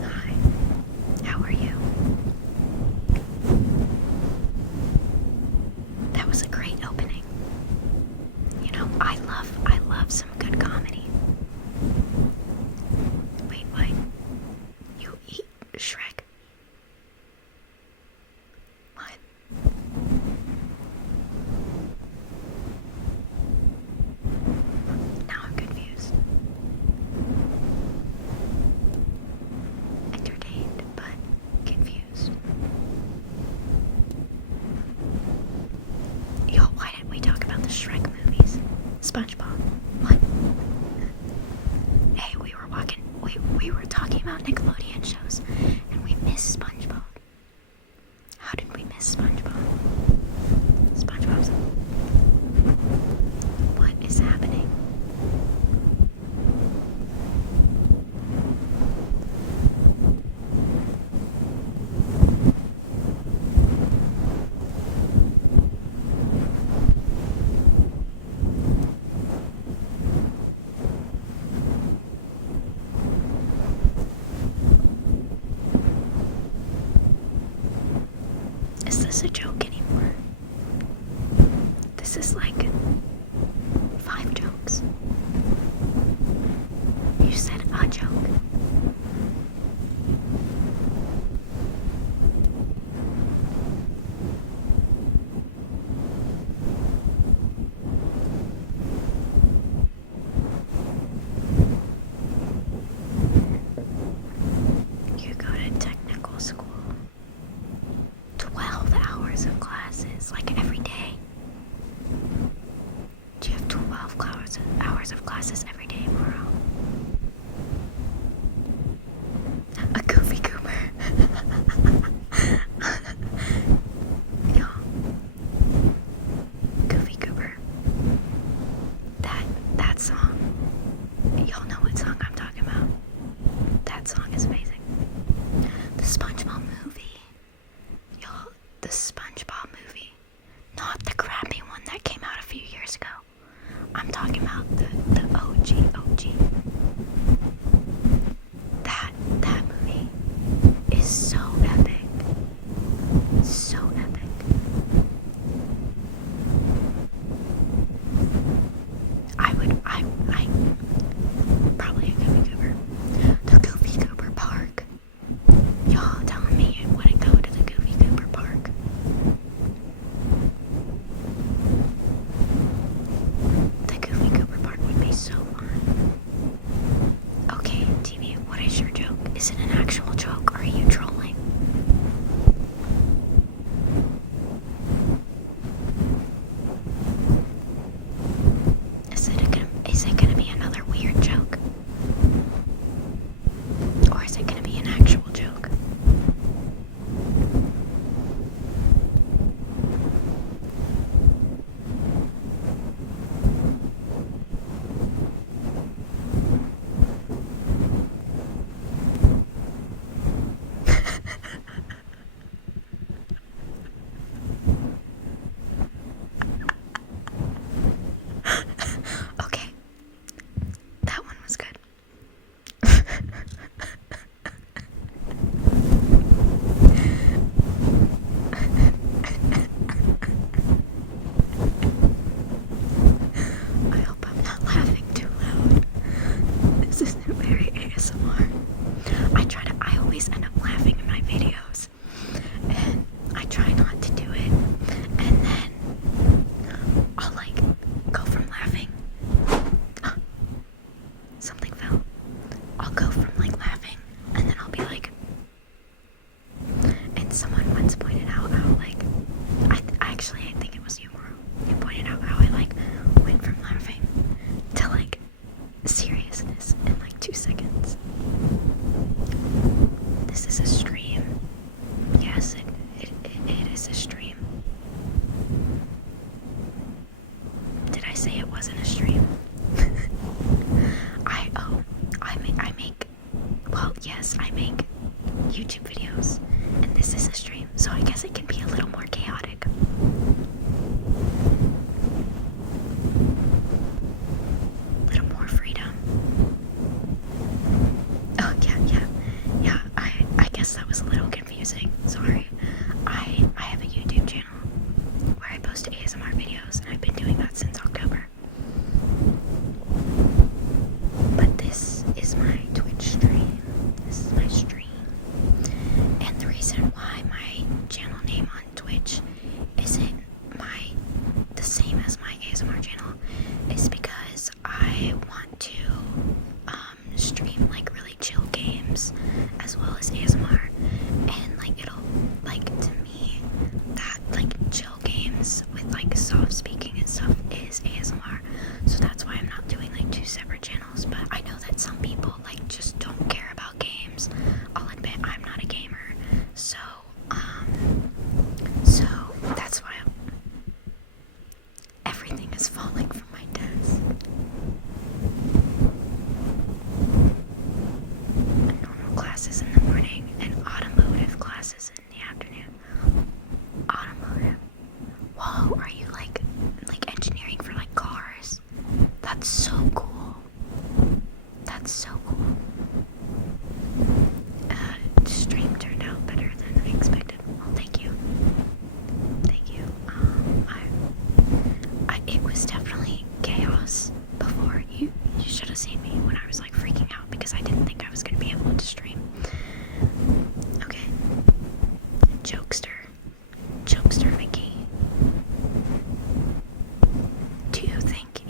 Hi, how are you? That was a great opening. You know, I love some good comedy. Wait, what? You eat Shrek? What? Now I'm confused. Entertained, but confused. Yo, why didn't we talk about the Shrek movies? SpongeBob. What? Hey, we were talking about Nickelodeon shows, and we missed SpongeBob. How did we miss SpongeBob? SpongeBob's... What is happening? Is this a joke anymore? This is like 5 jokes. You said a joke. You go to technical school. 12 hours of classes, like every day. Do you have 12 hours of classes every day, Moro? A goofy goober. Yo. Goofy goober. That song. Y'all know what song I'm talking about. That song is amazing. The SpongeBob movie. Y'all, the SpongeBob movie. Not the crappy one that came out a few years ago. I'm talking about the OG.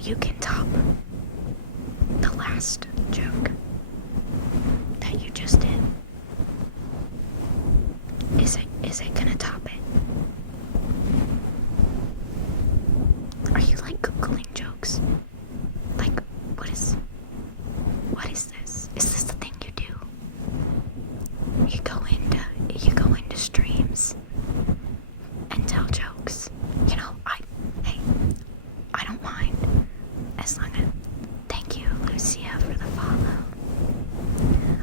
you can top the last joke that you just did? Is it gonna top it? Are you like Googling jokes? Like, what is this? Is this the thing you do? You go into streams and tell jokes. You know, I don't mind. As long as, thank you, Lucia, for the follow.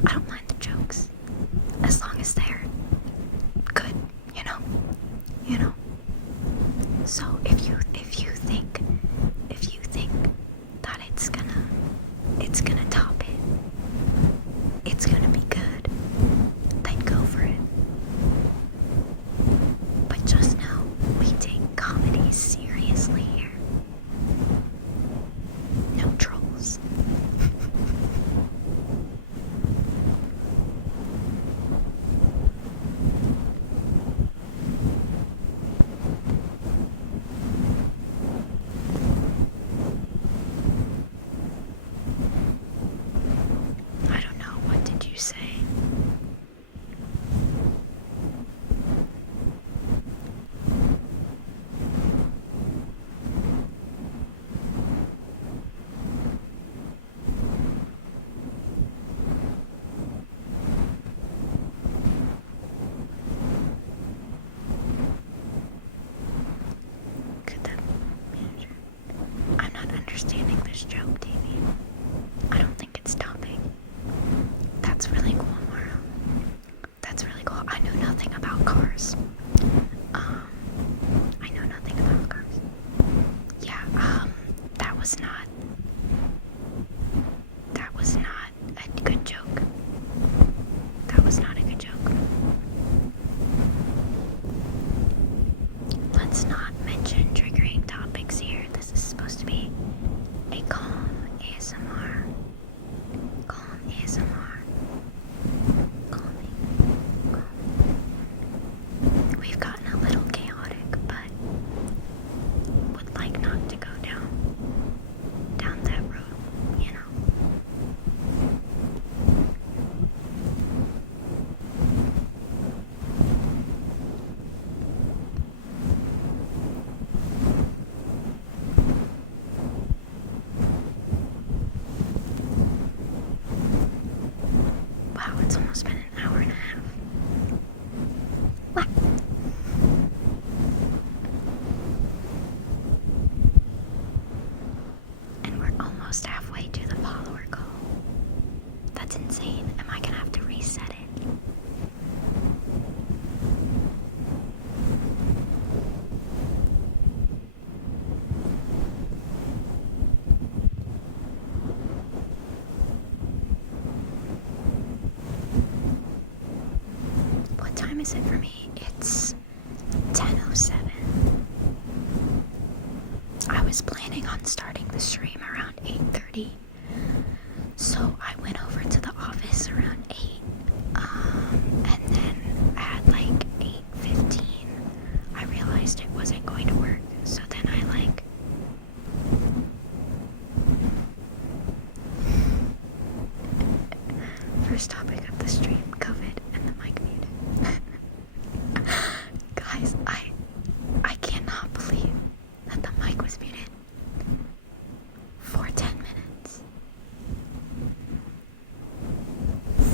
I don't mind the jokes. As long as they're good, you know? So if you think that it's gonna top it, it's gonna be good, then go for it. But just know, we take comedy seriously here. No trolls. I don't know, what did you say? Could the manager? I'm not understanding this joke, TV. I don't think it's topping. That's really cool, Mara. That's really cool. I know nothing about cars. I know nothing about cars. Yeah, that was not a good joke. That was not a good joke. Let's not mention triggering topics here. This is supposed to be a calm ASMR. Calm ASMR. Calming. We've gotten a little chaotic, but would like not to go down that road, you know. Wow, it's almost been an hour and a half. What? And we're almost halfway to the follower goal. That's insane. Am I gonna have to reset it? What time is it for me? It's 10:07. I was planning on starting the stream around 8:30. So I went over to the office around 8. And then at like 8:15, I realized it wasn't going to work. So then I first topic of the stream, COVID and the mic muted. Guys, I cannot believe that the mic was muted for 10 minutes.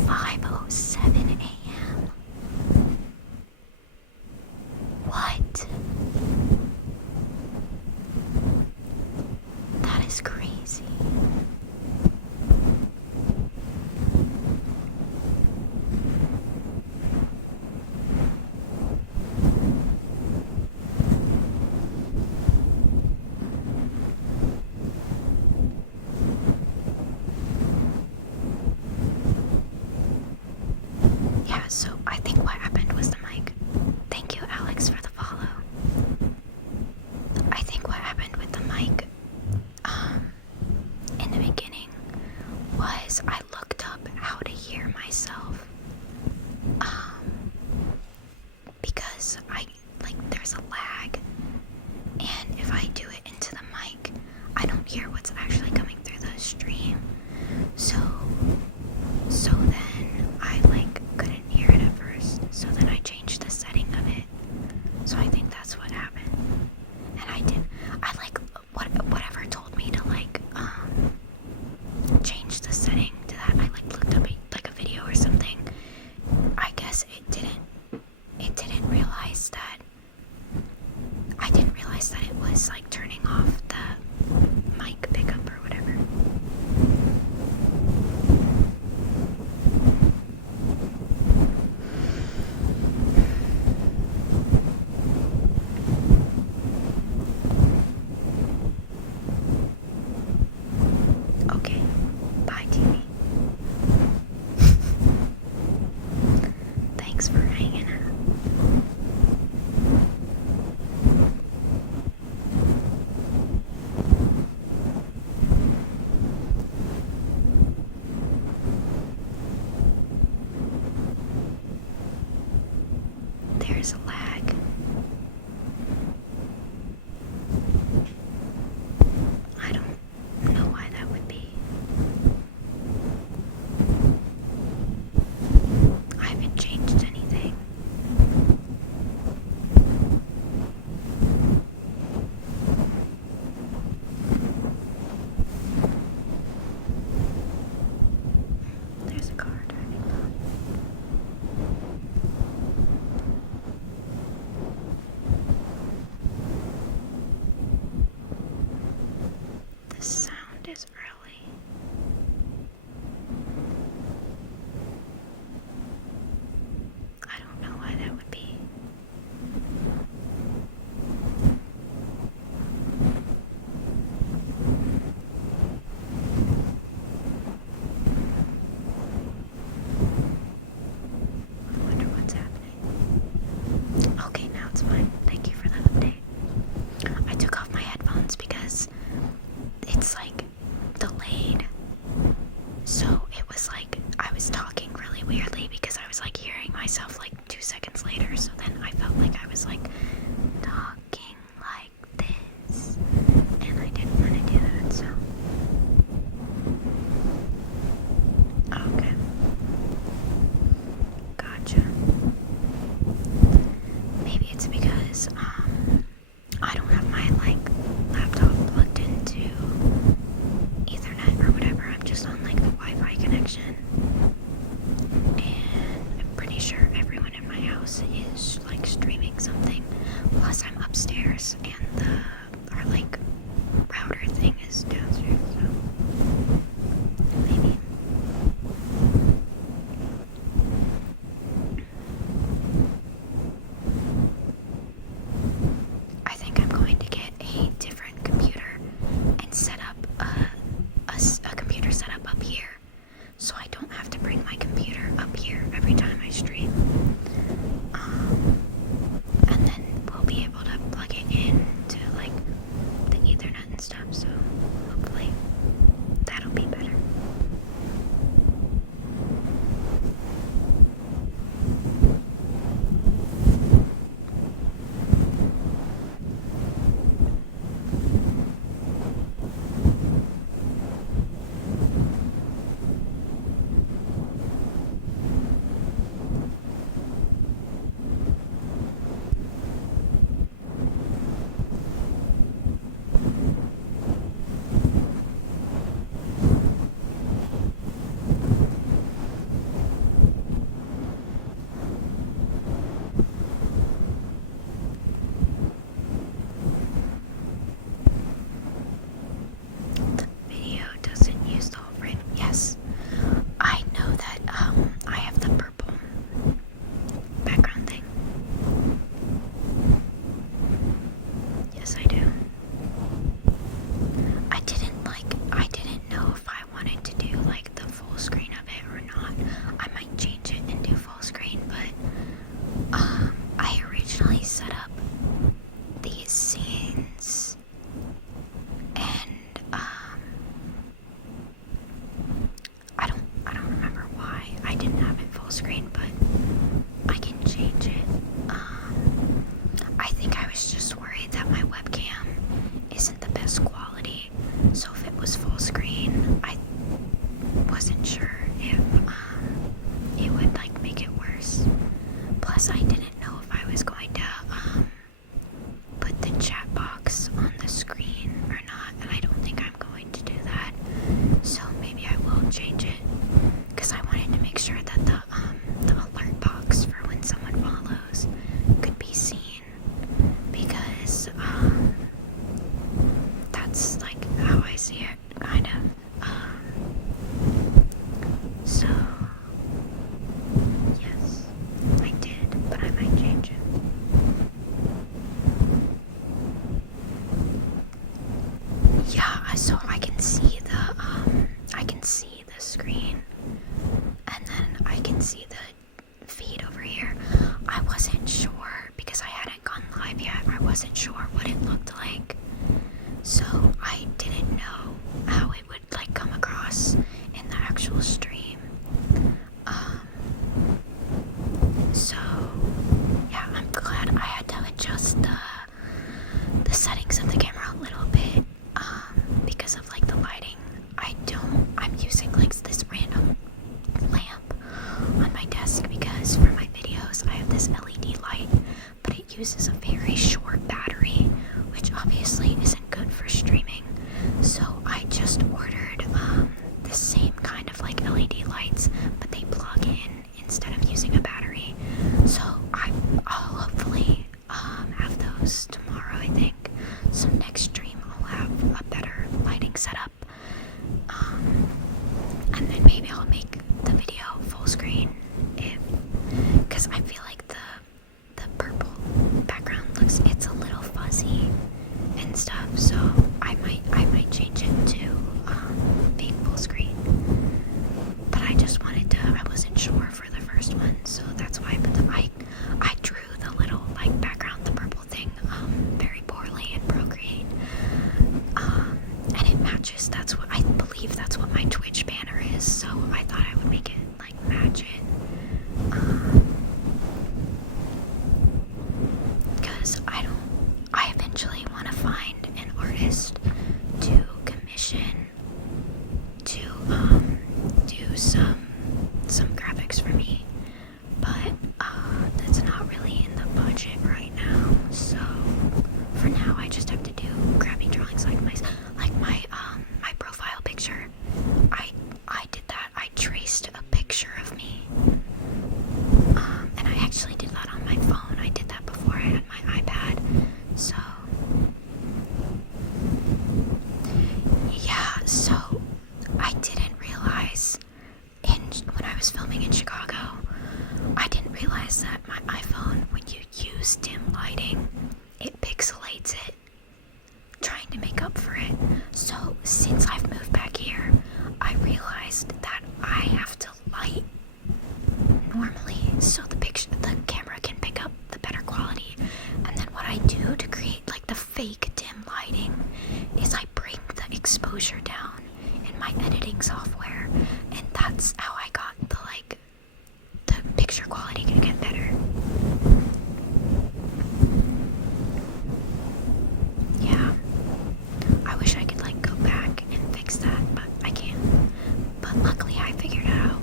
5:07 a.m. What? is like turning off the mic pickup or whatever. Okay, bye TV. Thanks for hanging out. There's a lag. I don't know why that would be. I haven't changed anything. There's a car driving by. The sound is early. I don't know why that would be. I wonder what's happening. Okay, now it's fine. Thank you for the update. I took off my headphones because it's like delayed. So it was like I was talking really weirdly because I was like hearing myself like 2 seconds later. So then I felt like I was like talking like this. And I didn't want to do that, so. Okay. Gotcha. Maybe it's because I don't have my like laptop plugged into Ethernet or whatever. I'm just on like the Wi-Fi connection, and I'm pretty sure everyone in my house is like streaming something. Plus, I'm upstairs, and our like router thing is downstairs. So maybe. I think I'm going to get a different computer and set up a computer setup up here, so I don't have to bring my computer up here every time I stream. And then we'll be able to plug it in so I can see the screen, and then I can see the feed over here. I wasn't sure because I hadn't gone live yet. I wasn't sure what it looked like, so I didn't know how it would like come across in the actual stream. So yeah, I'm glad I had to adjust the settings of the camera a little bit because of like the lighting. I'm using like this random lamp on my desk because for my videos I have this LED light, but it uses a very short battery, which obviously isn't good for streaming. So I just ordered the same kind of like LED lights, but they plug in instead of using a battery. So I'll hopefully have those tomorrow, I think. So next stream I'll have a better lighting setup. And then maybe I'll make the video full screen because I feel like the purple background it's a little fuzzy and stuff, so I might change it to being full screen. But I wasn't sure for the first one, so that's why I drew the little like background, the purple thing, very poorly in Procreate. And it matches, I believe that's what my Twitch banner is, so I thought I would make it like match it. Because I eventually want to find an artist to commission to do some graphics for me, but that's not really in the budget right now. So for now I just have to do crappy drawings like my profile picture. I did that. I traced a picture of me, and I actually did that on my phone. I did that before I had my iPad. So yeah, so I didn't realize when I was filming in Chicago, I didn't realize that my iPhone, when you use dim lighting, it pixelates it, trying to make up for it. So since I've moved back here, I realized that I have to light normally so the camera can pick up the better quality. And then what I do to create like the fake dim lighting is I bring the exposure down in my editing software, and that's how I got the picture quality can get better. Yeah, I wish I could like go back and fix that, but I can't. But luckily I figured it out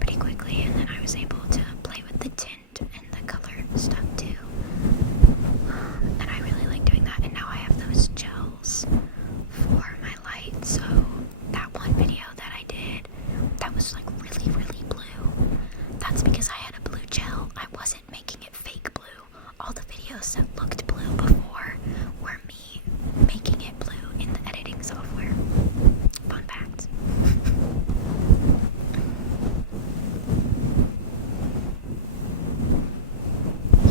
pretty quickly, and then I was able to play with the tint and the color stuff too. And I really like doing that, and now I have those gels for my light. So that one video that I did that was like really, really blue, that's because I had a blue gel. I wasn't making it fake blue. All the videos that looked blue before were me making it blue in the editing software. Fun fact.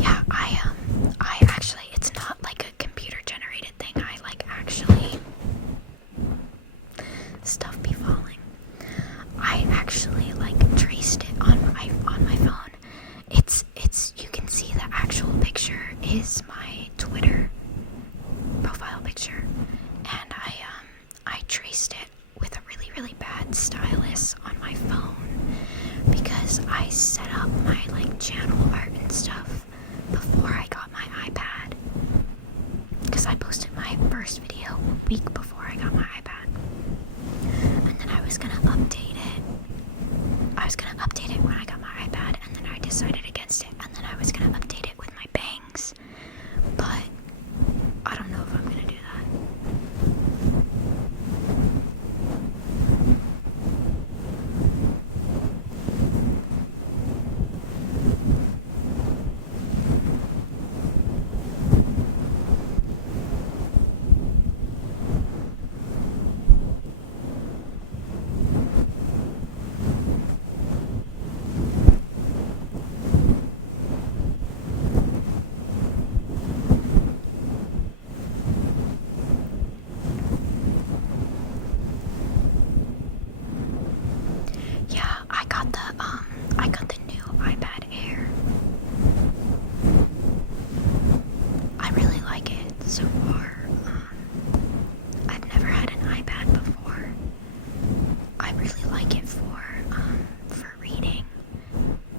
Yeah, I actually, it's not like a computer generated thing. I like actually, stuff be falling. I actually like traced it on my phone. It's you can see the actual picture is my Twitter profile picture, and I traced it with a really, really bad stylus on my phone because I set up my like channel art and stuff before I got my iPad, because I posted my first video a week before I got my iPad, and then I was gonna update it when I got my iPad, and then I decided against it, and then I was gonna update it with my bangs, but I don't know if I'm gonna do that. so far. I've never had an iPad before. I really like it for reading,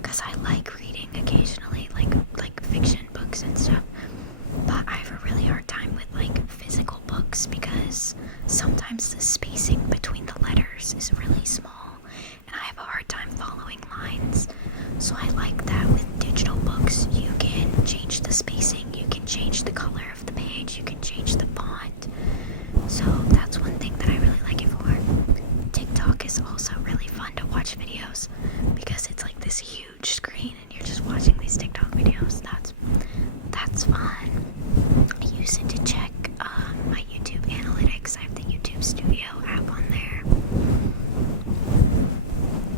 because I like reading occasionally, like fiction books and stuff. But I have a really hard time with like physical books because sometimes the spacing between the letters is really small and I have a hard time following lines. So I like that with digital books you can change the spacing, you can change the color of the page, you can change the font. So that's one thing that I really like it for. TikTok is also really fun to watch videos because it's like this huge screen and you're just watching these TikTok videos. That's fun. I use it to check my YouTube analytics. I have the YouTube Studio app on there.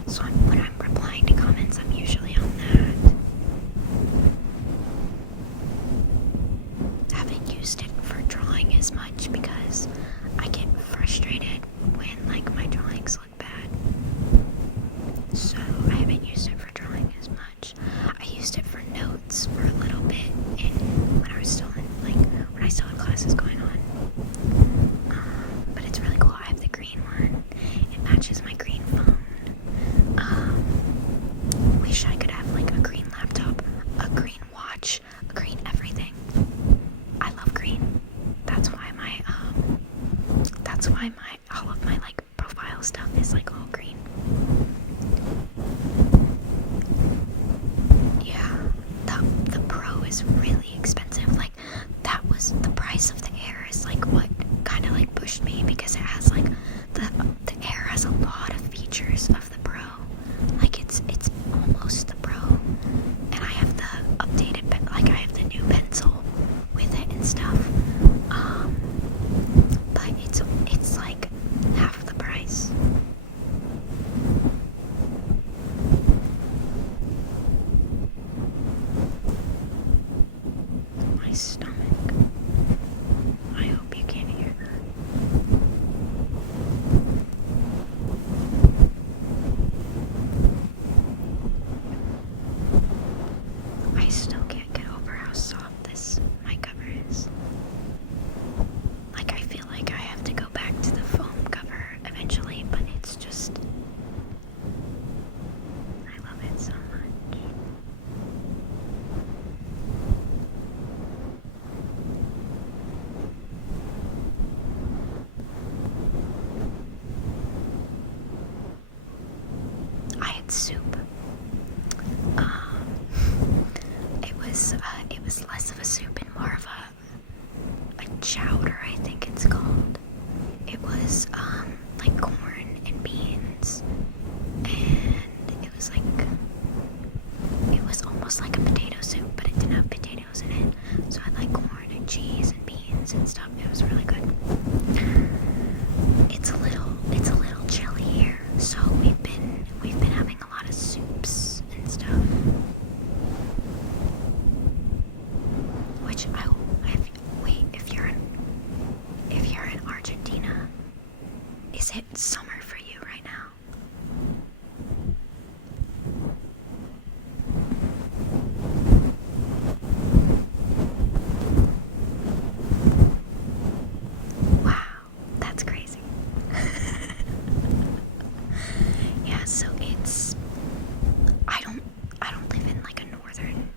So when I'm replying to comments, I'm usually on that. I haven't used it for drawing as much because I get frustrated when like my drawings look bad. So I haven't used it for drawing as much. I used it for notes for a little bit when I was still in when I still had classes going on. But it's really cool. I have the green one. It matches my green phone. Wish I could have like a green laptop, a green watch, a green everything. I love green. That's why my all of my like profile stuff is like all green. Yeah, the Pro is really expensive. Like that was the price of the Air is like what kind of like pushed me because it has like the Air has a lot of features of the Pro. Like it's almost the Pro, and I have the updated I have the new pencil with it and stuff. But it's like half the price. My stomach. I hope you can't hear that. I still can't get over how soft this mic cover is. Like I feel like I have to go back to the foam cover eventually, but it's just I love it so much. I had soup. It was less of a soup and more of a chowder, I think it's called. It was like corn and beans, and it was almost like a potato soup, but it didn't have potatoes in it. So I had like corn and cheese and beans and stuff. It was really good. It's a little chilly here, so we've been having a lot of soups and stuff. Which if you're in Argentina, is it summer for you right now? Wow, that's crazy. Yeah, so I don't live in like a northern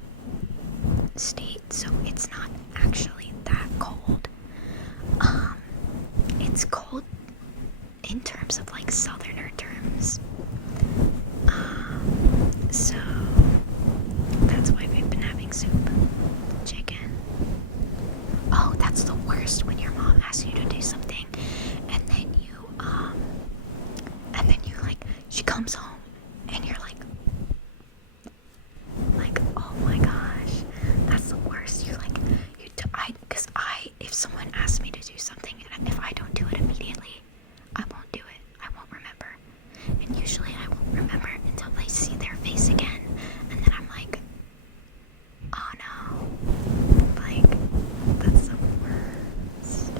state, so it's not actually that cold. It's cold in terms of like southerner terms. So that's why we've been having soup. Chicken. Oh, that's the worst when your mom asks you to do something and then you like she comes home and you're like oh my gosh, that's the worst. Because if someone asks me to do something and if I don't do it immediately, I won't do it. I won't remember. And usually I won't remember until I see their face again. And then I'm like, oh no. Like, that's the worst.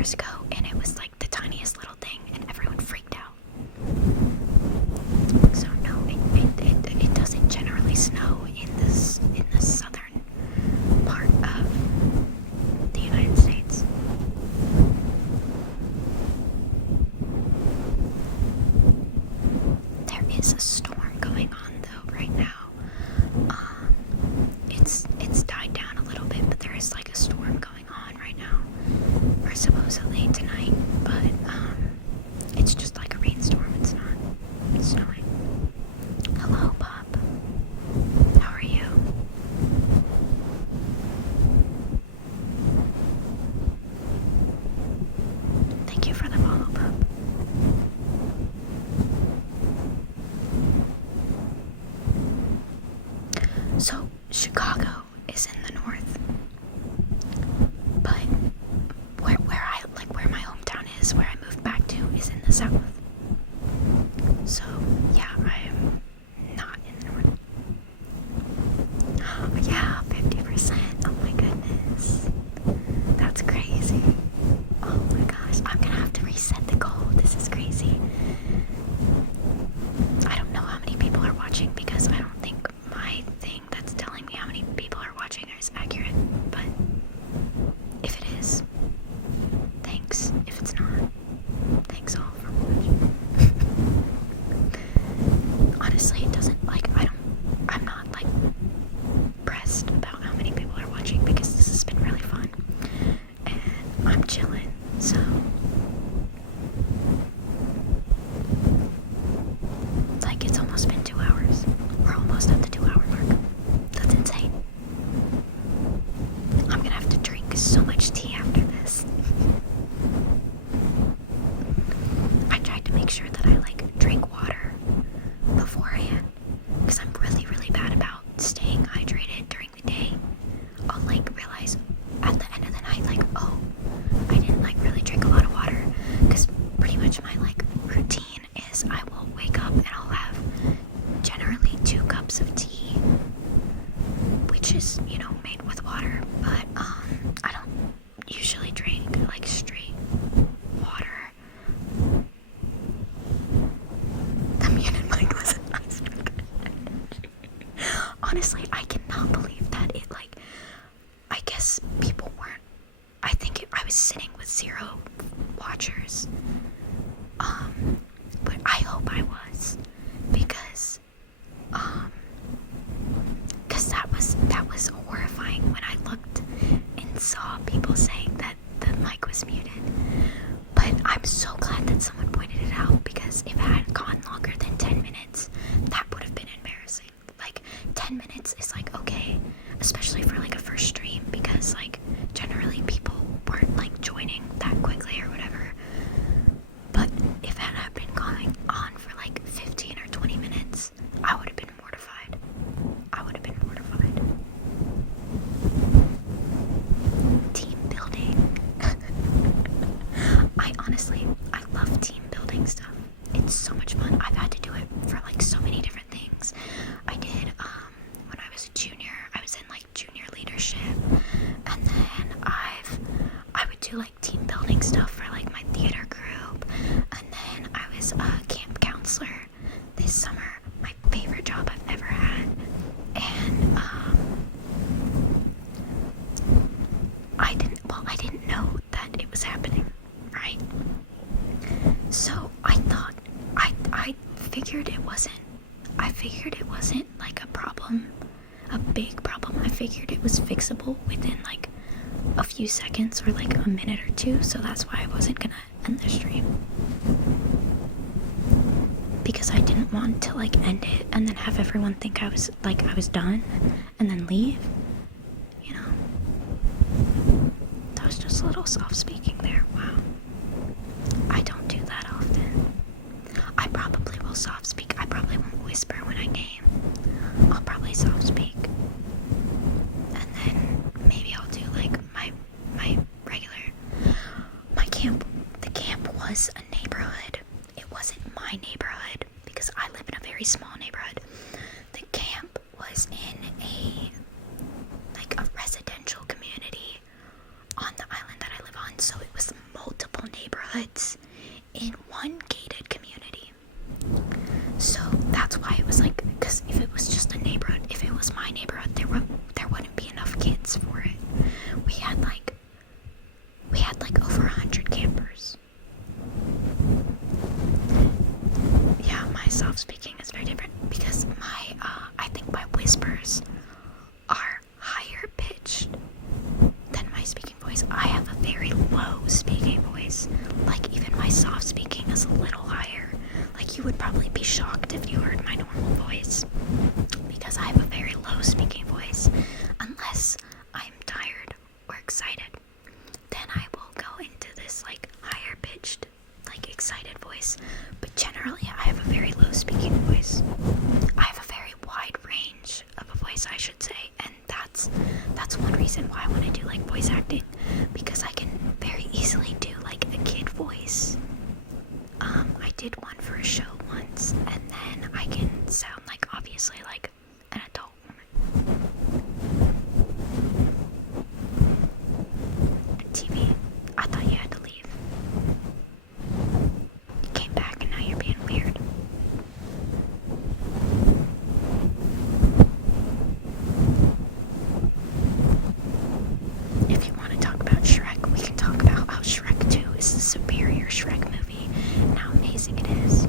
years ago, and it was like the tiniest little thing, and everyone freaked out. So no, it doesn't generally snow in the southern part of the United States. There is a storm going on though right now. It's died down a little bit, but there is like a storm going on right now, or supposedly tonight. But it's just like a rainstorm. It's not snowing. Hello, Pop. How are you? Thank you for the follow, Pop. So, Chicago is in the north, but where my hometown is, where I moved back to, is in the south. So, yeah, I am not in the north. Yeah, 50%. Oh my goodness. That's crazy. Oh my gosh, I'm gonna have to reset the goal. This is crazy. I don't know how many people are watching because I don't think my thing that's telling me how many people are watching is accurate, but if it is, thanks. If it's not, thanks all for watching. Honestly, it doesn't, I'm not like pressed about how many people are watching because this has been really fun and I'm chilling, so it's almost been 2 hours. We're almost at the 2-hour mark. That's insane. I'm gonna have to drink so much tea after this. I tried to make sure that I drink water beforehand because I'm really, really bad about staying hydrated during the day. I'll realize at the end of the night, oh, I didn't really drink a lot of water, because pretty much my routine is I will wake up and I'll have generally 2 cups of tea, which is, made with water, but I don't usually drink straight water. The muted mic wasn't nice. Honestly, I cannot believe that it I guess people weren't. I think I was sitting with 0 watchers. But I hope I was, because that was horrifying when I looked and saw people saying that the mic was muted. But I'm so glad that someone pointed it out, because if it had gone longer than 10 minutes, that would have been embarrassing. 10 minutes is okay, especially for a first stream, because generally people weren't joining that quickly or whatever. But if it had been going on for 15 or 20 minutes, I would have been mortified. Team building. I love team building stuff. It's so much fun. I've had to do it for so many different things. I did when I was a junior. I was in junior leadership, and then I would do team building stuff for my theater group, and then I was a camp counselor this summer. My favorite job I've ever had. And I didn't know that it was happening, right? So I thought, I figured it wasn't a problem, a big problem. I figured it was fixable within a few seconds or a minute or 2, so that's why I wasn't gonna end the stream. Because I didn't want to end it and then have everyone think I was done and then leave. That was just a little soft speaking there. Wow. I don't do that often. I probably will soft speak. I probably won't whisper when I game. I'll probably soft speak. And then maybe I'll do my regular. The camp was a neighborhood. It wasn't my neighborhood because I live in a very small neighborhood. The camp was in a residential community on the island that I live on, so it was neighborhoods in one gated community. So that's why it was like, because if it was just a neighborhood, if it was my neighborhood, there wouldn't be enough kids for it. We had like over 100 campers. Yeah, my soft speaking is very different because I think my whispers are higher pitched than my speaking voice. I have a very low speaking voice. Like, even my soft speaking is a little higher. Like, you would probably be shocked if you heard my normal voice because I have a very low speaking voice. Unless I'm tired or excited, then I will go into this like higher pitched, like excited voice. But generally, I have a very low speaking voice. I have a very wide range of a voice, I should say, and that's one reason why I want to do like voice acting, because I can very easily do like a kid voice. I did one for a show once, and then I can sound like obviously like an adult woman. TV, I thought you had to leave. You came back and now you're being weird. If you want to talk about Shrek, we can talk about how Shrek 2 is the superior Shrek movie and how amazing it is.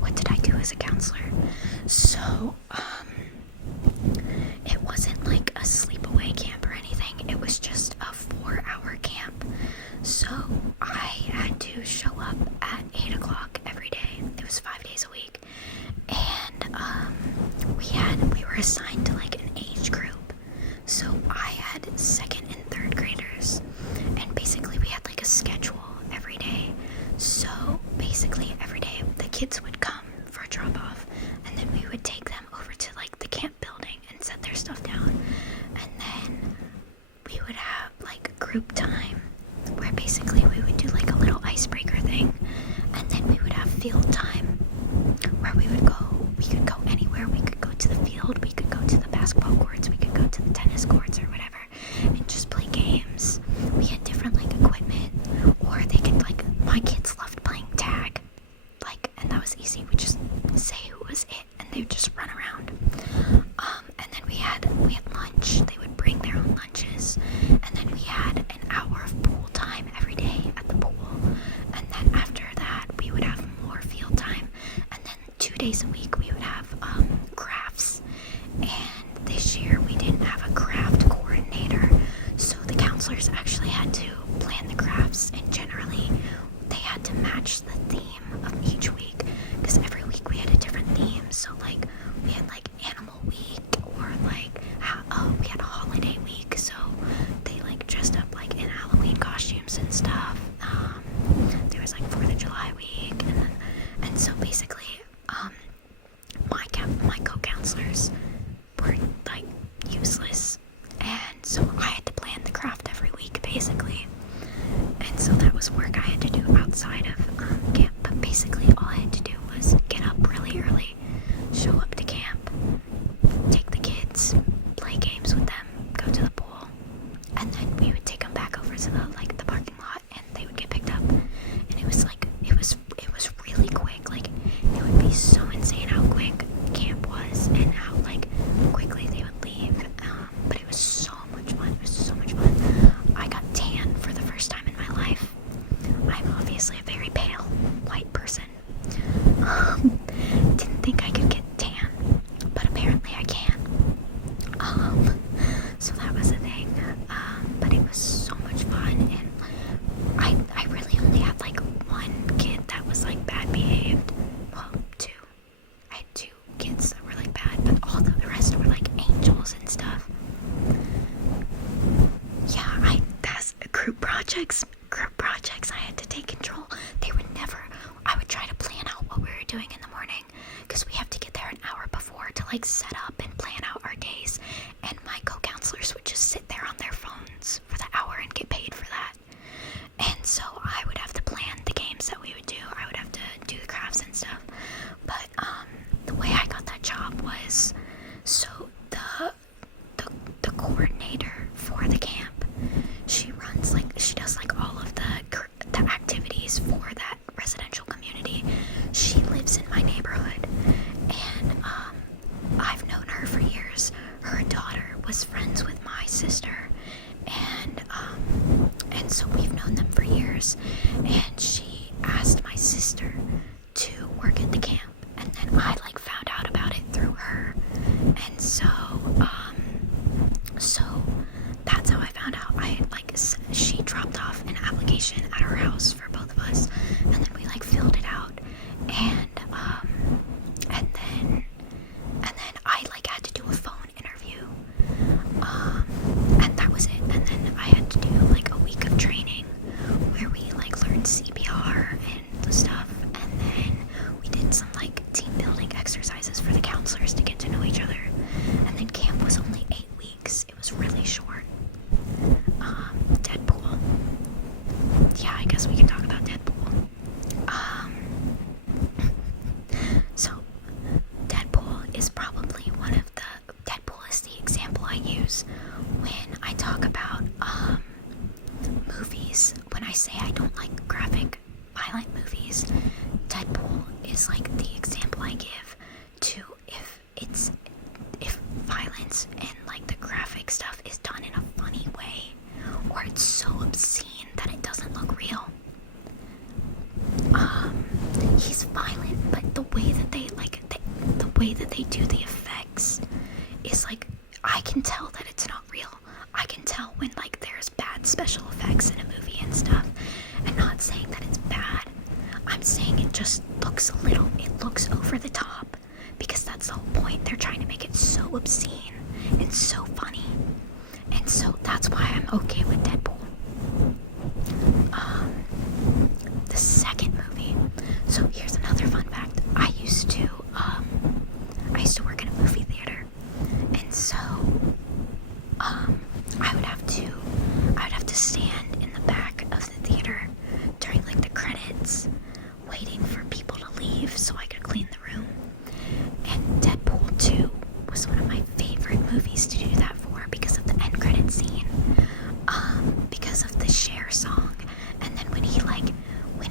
What did I do as a counselor? So, it wasn't like a sleepaway camp or anything. It was just a 4-hour camp. So I had to show up at 8 o'clock every day. It was 5 days a week. And we were assigned to like an age group. So I had second and third graders. And basically we had like a schedule every day. So basically every day the kids would come for a drop off, and then we would take them over to like the camp building and set their stuff down. And then we would have like group time where basically we would do like a little icebreaker thing, and then we would have field time where we could go anywhere. We could go to the field, we could go to the basketball courts, we could go to the tennis courts or whatever, and just play games. We had different like equipment, or they could like, my kids loved playing tag, like, and that was easy. We just say who was it and they would just run around. And then we had lunch. They would bring their own lunches, and then we had an hour of pool time every day at the pool. And then after that, we would have more field time, and then 2 days a week we would have crafts. And this year we didn't have a craft coordinator, so the counselors actually had to plan the crafts, and generally they had to match the theme of each week, because every week we had a different theme. So like we had like animal week, or like we had a holiday week, so they like dressed up like in Halloween costumes and stuff. There was like 4th of July week, and so basically my co-counselors were like useless, and so I had to plan the craft every week basically. And so that was work I had to do outside of camp. But basically all I had to do was get up really early, show up to camp, take the kids, play games with them, go to the pool, and then we would take them back over to the parking lot, and they would get picked up. And it was really quick. Like, it would be so insane how quick camp was and how like quickly they would leave. But it was so much fun. It was so much fun. I got tan for the first time in my life. I'm obviously a very pale white person. Didn't think I could get tan, but apparently I can. So that was a thing. But it was so much fun, and I really only had like one kid that was like bad behaved. Well, 2. I had 2 kids that were like bad, but all the rest were like angels and stuff. Yeah, that's group projects I had to take control. I would try to plan out what we were doing in the morning, because we have to get there an hour before to like set up and plan out our days, and my co-counselors would just sit there on their phones for the hour and get paid for that. And so I would have to plan the games that we would do. I would have to do the crafts and stuff. But the way I got that job was, so the coordinator for the camp, she runs like and so we've known them for years, and she asked my sister to work at the camp, and then I like found out about it through her, and so that's how I found out. She dropped off an application at our house for both of us, and then we like filled it out, and then I like had to do a phone interview, and that was it. And then I had to do like a week of training where we like learned CPR and the stuff, and then we did some like team building exercises for the counselors to get to know each other. And then camp was only 8 weeks. It was really short. Deadpool. Yeah, I guess we can talk about Deadpool. So Deadpool is probably Deadpool is the example I use when I talk about movies. When I say I don't like graphic, violent movies, Deadpool is like the example I give to if violence and like the graphic stuff is done in a funny way, or it's so obscene that it doesn't look real. He's violent, but the way that they do the effects is like, I can tell that it's not real. I can tell when like there's bad special effects in a movie and stuff. And not saying that it's bad, I'm saying it just looks it looks over the top, because that's the whole point. They're trying to make it so obscene and so funny, and so that's why I'm okay with Deadpool. The second movie. So here's another fun fact. I used to work in a movie theater, and so I would have to stand in the back of the theater during like the credits, waiting for people to leave so I could clean the room. And Deadpool 2 was one of my favorite movies to do that for, because of the end credit scene, because of the Cher song, and then when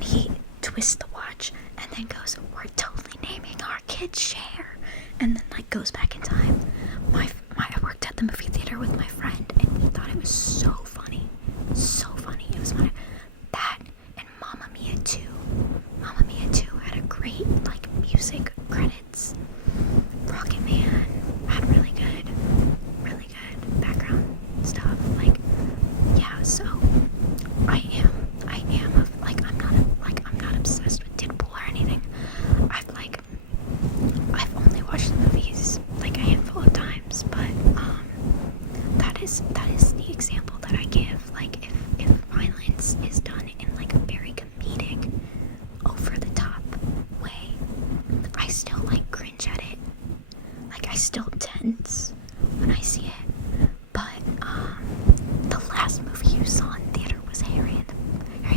he twists the watch and then goes, "We're totally naming our kid Cher," and then like goes back in time. I worked at the movie theater with my friend, and we thought it was so funny, so funny. It was one of that and Mamma Mia 2. Mamma Mia 2 had a great like music credits. Rocket Man had really good background stuff. Like, yeah, so I am I'm not obsessed with Deadpool or anything. I've only watched the movies like a handful of times, but that is the example that I give. Like, if violence is done in like a very comedic, over the top way, I still like cringe at it. Like, I still tense when I see it. But the last movie you saw in theater was Harry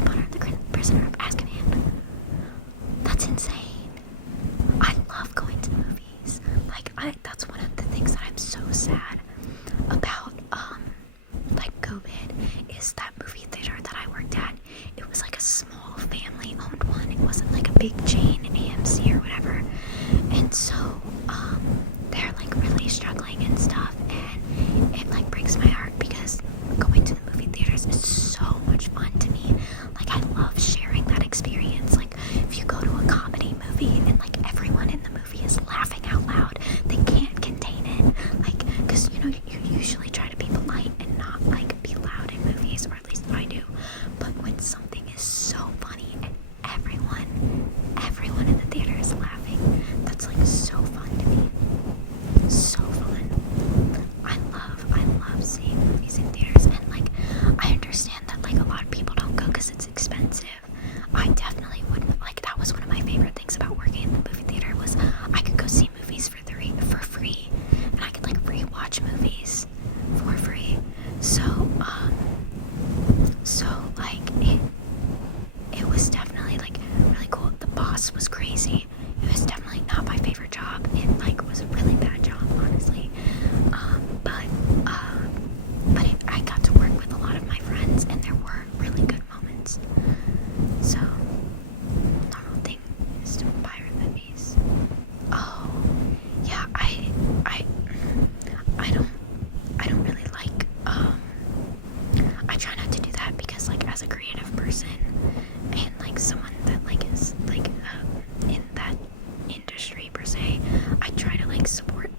Potter and the Prisoner of Azkaban. That's insane. I love going to the movies. Like, that's one of the things that I'm so sad about, like COVID, is that movie theater that I worked at, it was like a small family-owned one. It wasn't like a big chain, AMC or whatever. And so, they're like really struggling and stuff, and it like breaks my heart, because going to the movie theaters is so much fun to me. Like, I love sharing that experience. Like, if you go to a comedy movie and like everyone in the movie is laughing out loud, they can't contain it. Like, because you usually try to be polite and not like be loud in movies, or at least I do. But when something is so funny and everyone in the theater is laughing, that's like so fun to me. So fun. I love seeing movies in theaters, and like I understand that like a lot of people don't go because it's as a creative person and like someone that like is like in that industry per se, I try to like support,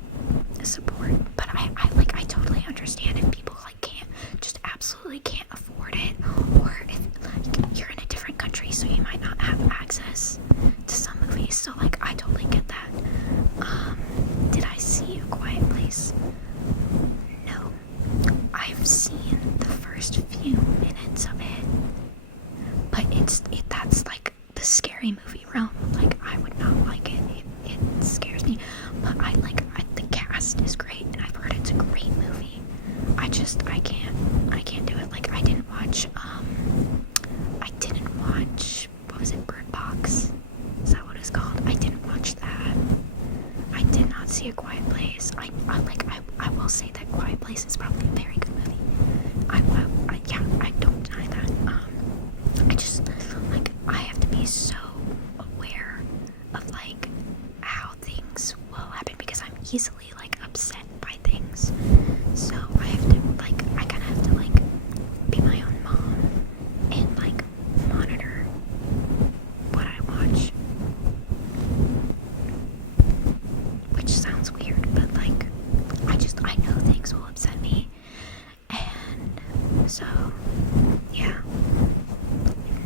but I totally understand if people like can't, just absolutely can't afford it, or if like you're in a different country so you might not have access to some movies, so like I totally get that. Did I see A Quiet Place? No. I've seen the first few minutes of it, but that's like the scary movie realm. Like I would not like it. It scares me. But the cast is great, and I've heard it's a great movie. I can't do it. Like I didn't watch what was it, Bird Box? Is that what it's called? I didn't watch that. I did not see A Quiet Place. I will say that Quiet Place is probably a very good movie. I don't deny that. I just like I have to be so aware of like how things will happen because I'm easily like upset by things. So I have to like I kind of have to like be my own mom and like monitor what I watch. Which sounds weird, but like I know things will upset me. And so yeah.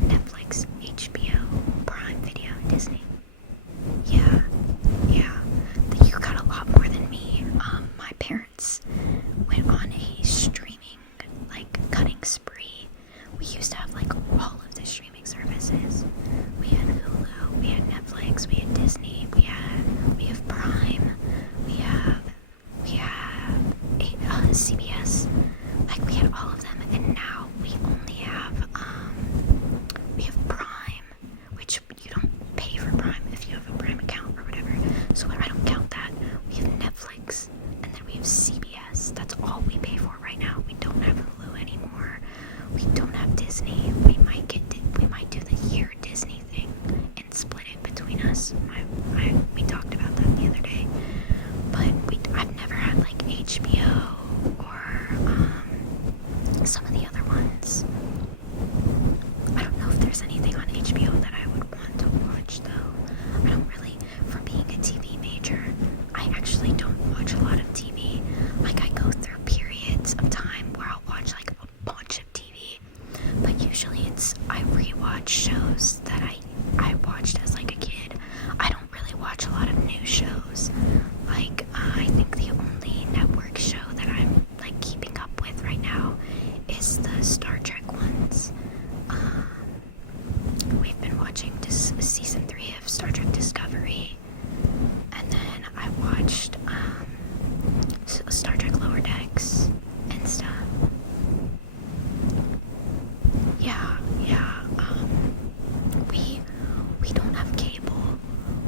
Netflix, HBO, Prime Video, Disney. Yeah. You got a lot more than me. My parents went on a streaming like cutting spree. We used to have like all of the streaming services. We had Hulu, we had Netflix, we had Disney, we have Prime, we have CBS. Like we had all of them, and now we only have Prime, which you don't pay for Prime if you have a Prime account or whatever. So I don't count that. We have Netflix, and then we have CBS. That's all we pay for right now. We don't have Hulu anymore. We don't have Disney. We might do the year Disney thing and split it between us. We talked about that the other day. But I've never had like HBO or some of the other ones. I don't know if there's anything on HBO that I would want to watch though. I don't really, for being a TV major, I actually don't watch a lot of TV. Like I go through periods of time where I'll watch like a bunch of TV, but usually I rewatch shows that I watched as like a kid. I don't really watch a lot of new shows. Like I think the only network show that I'm like keeping up with right now is the Star Trek ones. We've been watching season 3 of Star Trek Discovery, and then I watched Star Trek Lower Decks and stuff. Yeah. We don't have cable.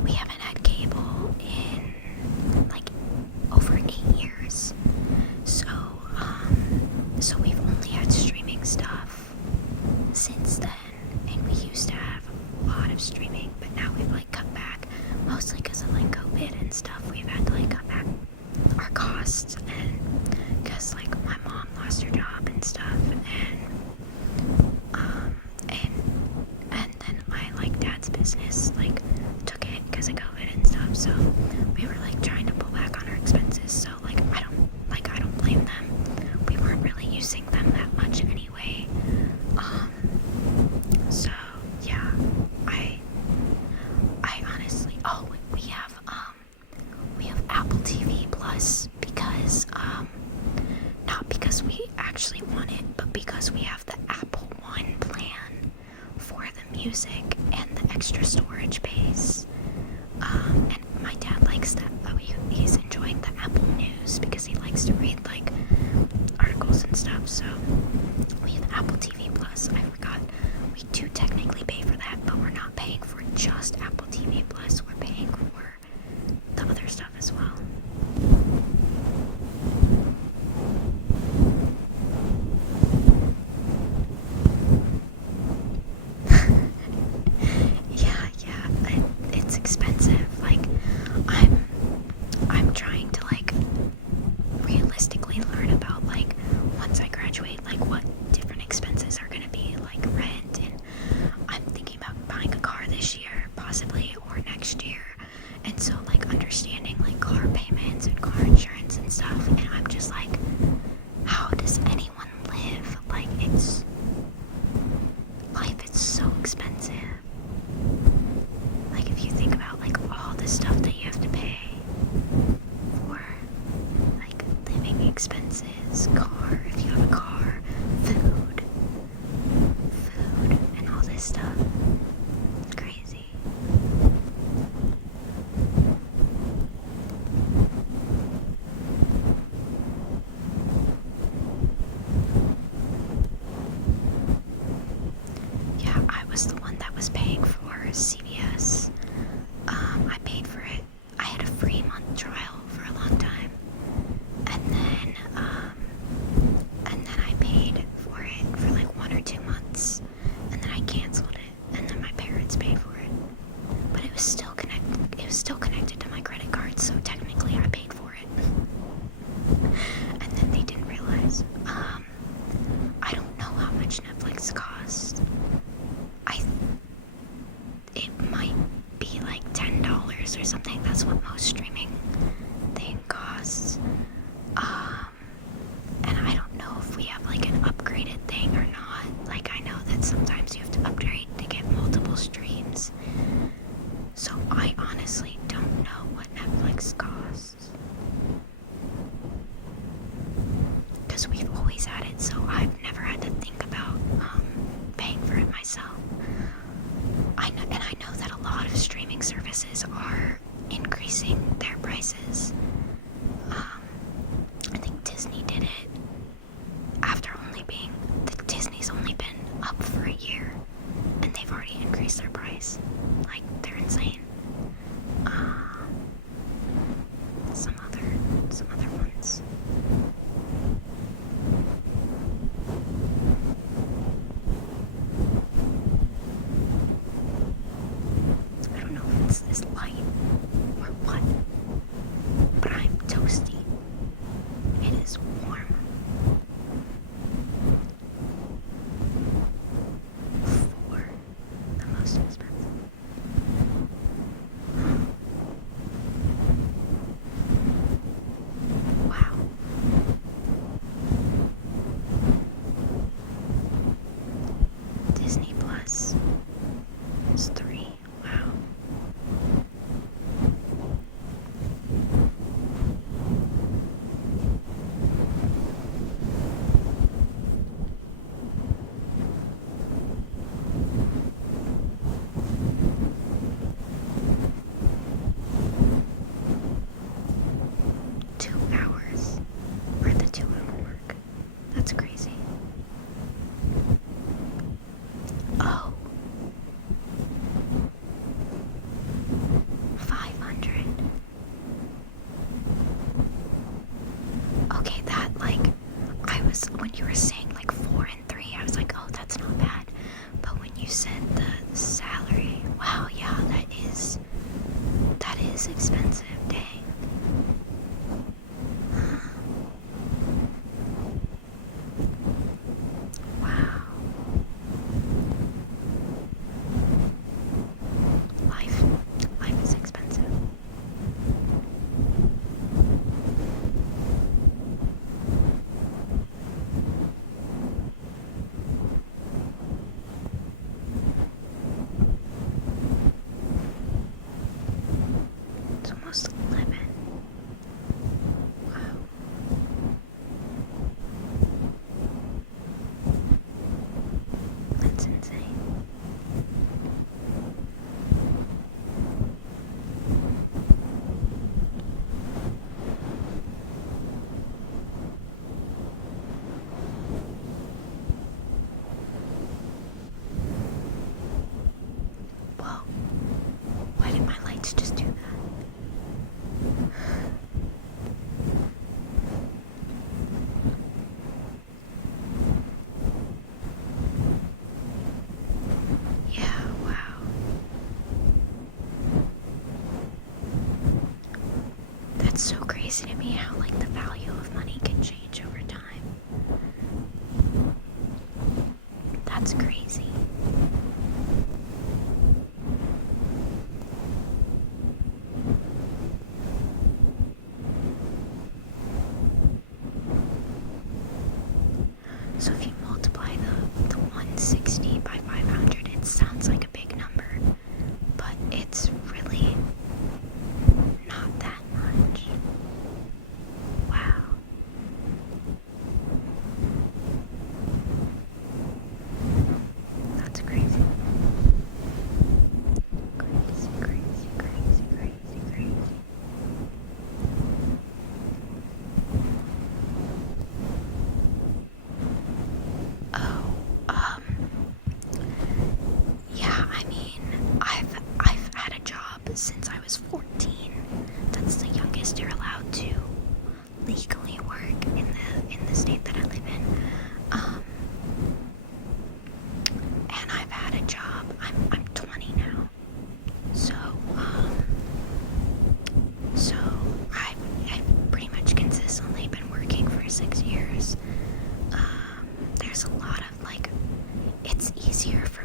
We haven't had cable in like over 8 years. So we've only had streaming stuff since then, and we used to have a lot of streaming, but now we've like cut back, mostly because of like COVID and stuff. We've had to like cut back our costs, and because like my mom lost her job and stuff, and then my like dad's business like took it because of COVID and stuff. So we were like trying to pull back on our expenses. So like I don't blame them. We weren't really using them that much anyway. So yeah, I honestly, we have Apple TV Plus because not because we actually want it, but because we have the Apple One plan for the music and the extra storage space. And my dad likes that. He's enjoying the Apple News because he likes to read like articles and stuff. So we have Apple TV Plus. I forgot. We do technically pay for that, but we're not paying for just Apple TV Plus. We're paying for the other stuff as well. Yeah. It's this stuff. It's crazy. Yeah, I was the one that was paying for CVS. I paid for it. I had a free month trial for a long time. And then I paid for it for like 1 or 2 months. And then I canceled it. And then my parents paid for it. But it was still connected to my credit card, so technically I paid for it. And then they didn't realize. I don't know how much Netflix costs. It might be like $10 or something. That's what most streaming thing costs. And I don't know if we have like an upgraded thing or not. Like, I know that sometimes you have to upgrade to get multiple streams. So I honestly don't know what Netflix costs. Because we've always had it, so I've never had to think about paying for it myself. I know that a lot of streaming services are increasing their prices. I think Disney did it after Disney's only been up for a year, and they've already increased their price. Like, they're insane. Some other ones. I don't know if it's this light or what, but I'm toasty. It is warm. 4, the most expensive. Wow. Disney Plus is 3. Wow. We're at the 2-hour mark. That's crazy. Oh. 500. Okay, that, like, when you were saying like 4 and 3, I was like, oh, that's not bad. But when you said the salary, wow, yeah, that is expensive. Dang. Wow. Life is expensive. It's almost 11. Wow. That's insane. Whoa. Why did my lights just do that? Yeah, wow. That's so crazy to me how, like, the value of money can change over time. That's crazy. So if you multiply the 160 by 500, it sounds like a big number, but it's really not that much. Wow. That's crazy. it's easier for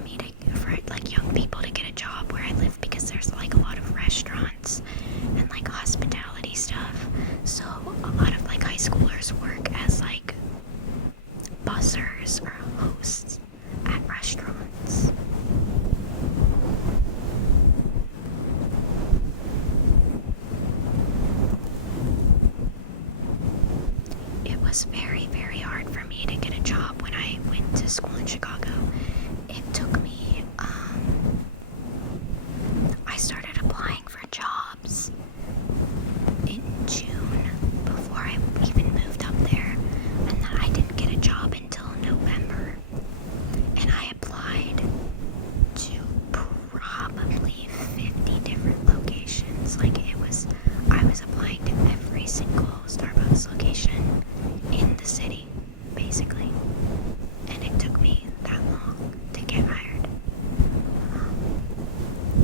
like young people to get a job where I live because there's like a lot of restaurants and like hospitality stuff. So a lot of like high schoolers work as like bussers or hosts at restaurants. It was very, very hard for me to get a job when I went to school in Chicago. It took me, I started applying for jobs in June before I even moved up there, and then I didn't get a job until November. And I applied to probably 50 different locations. Like I was applying to every single Starbucks location in the city, basically. And it took me that long to get hired.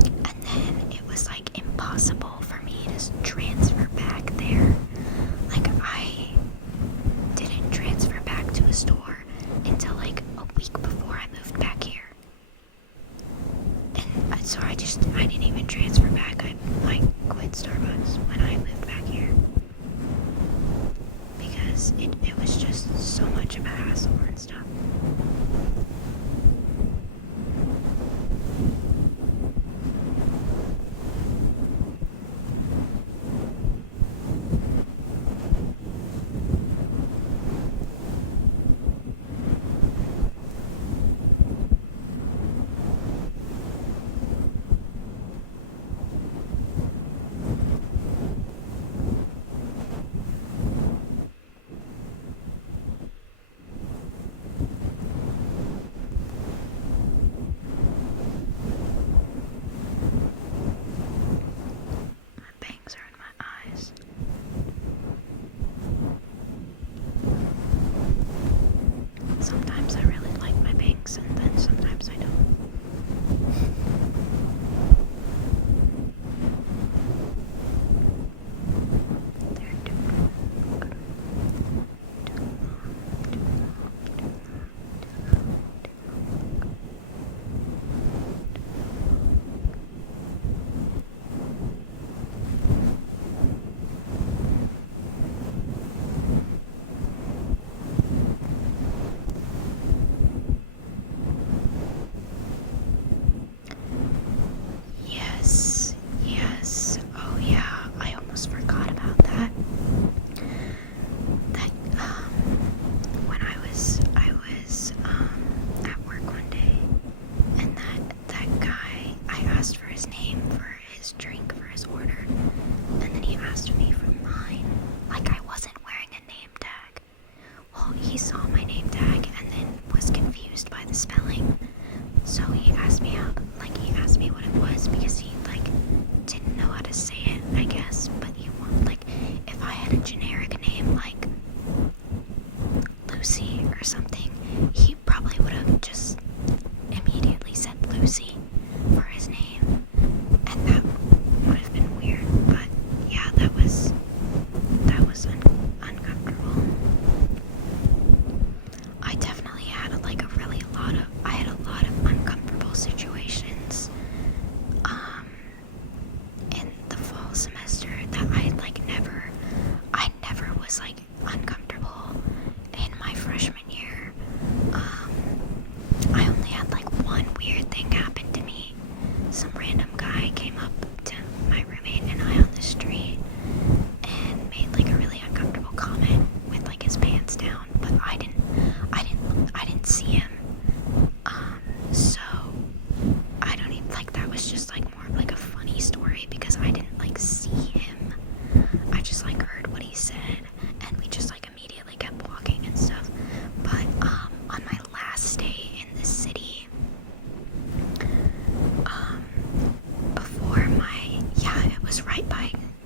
And then it was like impossible for me to transfer back there. Like I didn't transfer back to a store until like a week before I moved back here. And so I didn't even transfer back. I quit Starbucks when I moved back here. Because it was just so much of a hassle and stuff. Bangs are in my eyes. Sometimes I really like my bangs, and then sometimes I don't. They're too long. Too long, too long, too long, too long. Yes. Oh yeah, I almost forgot about that. That when I was at work one day, and that guy, I asked for his name for his drink for his order, and then he asked me for mine, like I wasn't wearing a name tag. Well, he saw my name tag and then was confused by the spelling. So he asked me what it was because he like didn't know how to say it, I guess. But he wanted, like, if I had a generic name like Lucy or something, he probably would have just immediately said Lucy for his name, and that would have been weird. But yeah, that was uncomfortable. I definitely had a lot of uncomfortable situations in the fall semester that I never was like uncomfortable in my freshman year. I only had like one weird thing happen to me. Some random guy came up to my roommate and I on the street and made like a really uncomfortable comment with like his pants down, but I didn't see him. So I don't even, like, that was just like more of like a funny story because I didn't like see him. I just like heard what he said and we just like immediately kept walking and stuff. But on my last day in the city,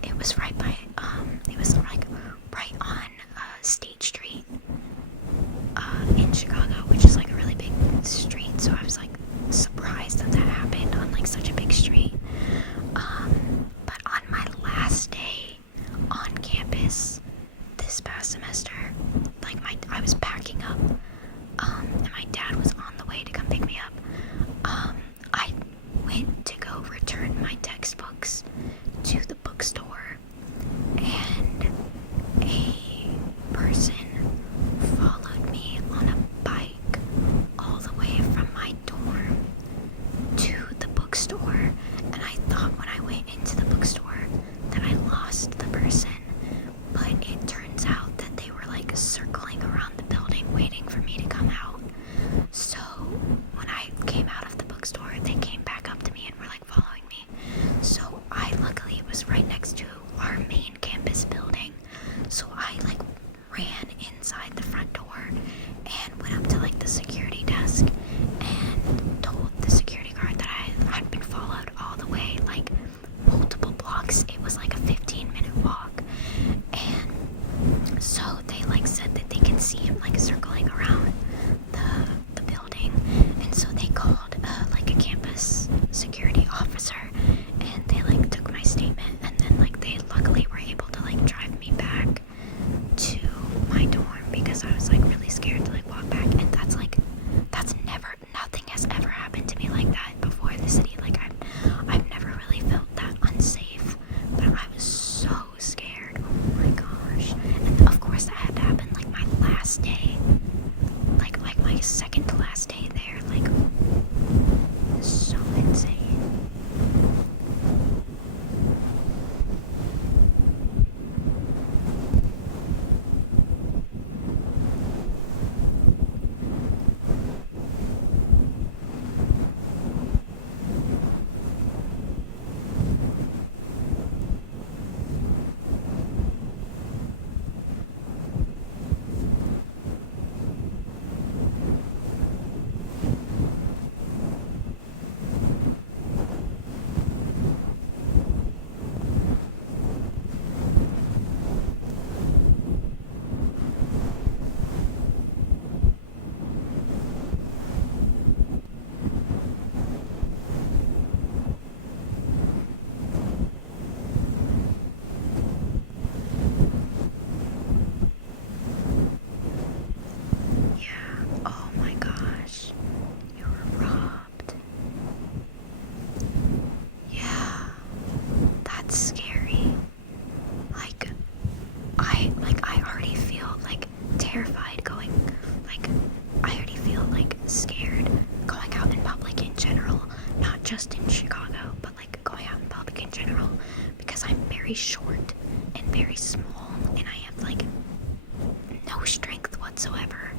it was like right on State Street in Chicago, which is like a really big street. So I was like surprised that happened on like such a big street. But on my last day on campus this past semester, like I was packing up, and my dad was on the way to come pick me up. just in Chicago, but like going out in public in general, because I'm very short and very small, and I have like no strength whatsoever.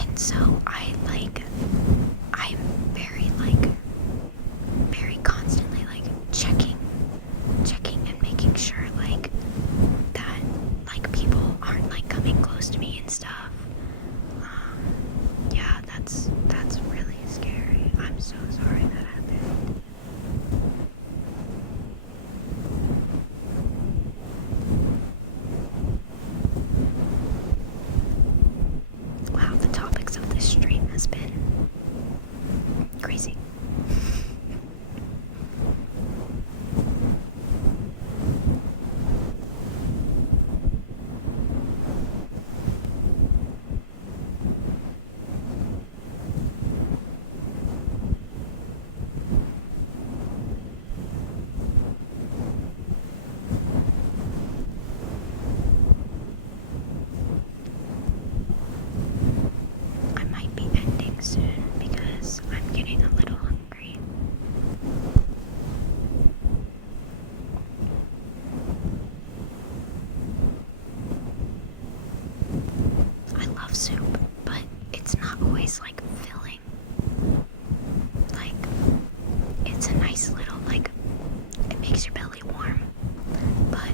And so I'm very constantly like checking and making sure like that like people aren't like coming close to me and stuff. Yeah, that's really scary. I'm so sorry that happened. Wow, the topics of this stream has been crazy. I might be ending soon because I'm getting a little hungry. I love soup, but it's not always like filling. Like, it's a nice little, like, it makes your belly warm, but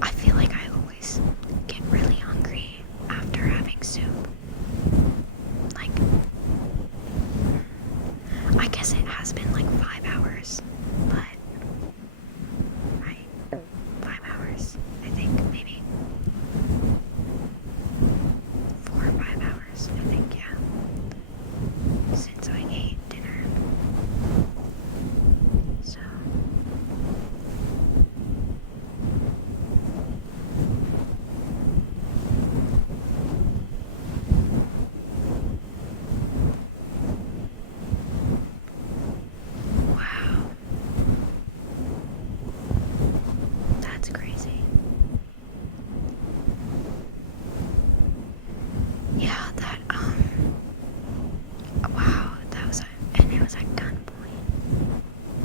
I feel like I always get really hungry after having soup. Like, I guess it has been like 5 hours, but, right, 5 hours, I think, maybe 4 or 5 hours, I think, yeah, since I ate dinner. So wow, that's crazy. Yeah, that wow, that was and it was at gunpoint.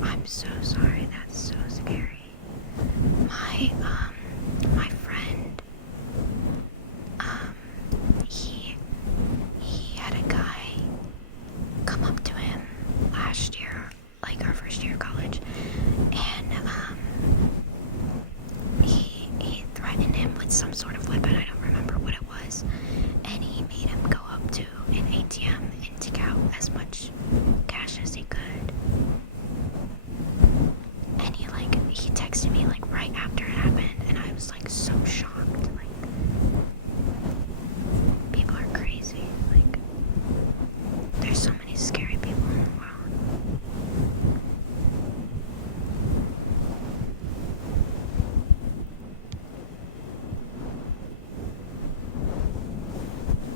I'm so sorry, that's so scary. My friend, he had a guy come up to him last year, like our first year of college, and he threatened him with some sort of weapon. I don't remember what it was, and he made him go up to an ATM and take out as much cash as he could. And he texted me like right after it happened, and I was like so shocked. Like, people are crazy. Like, there's so many scary people in the world.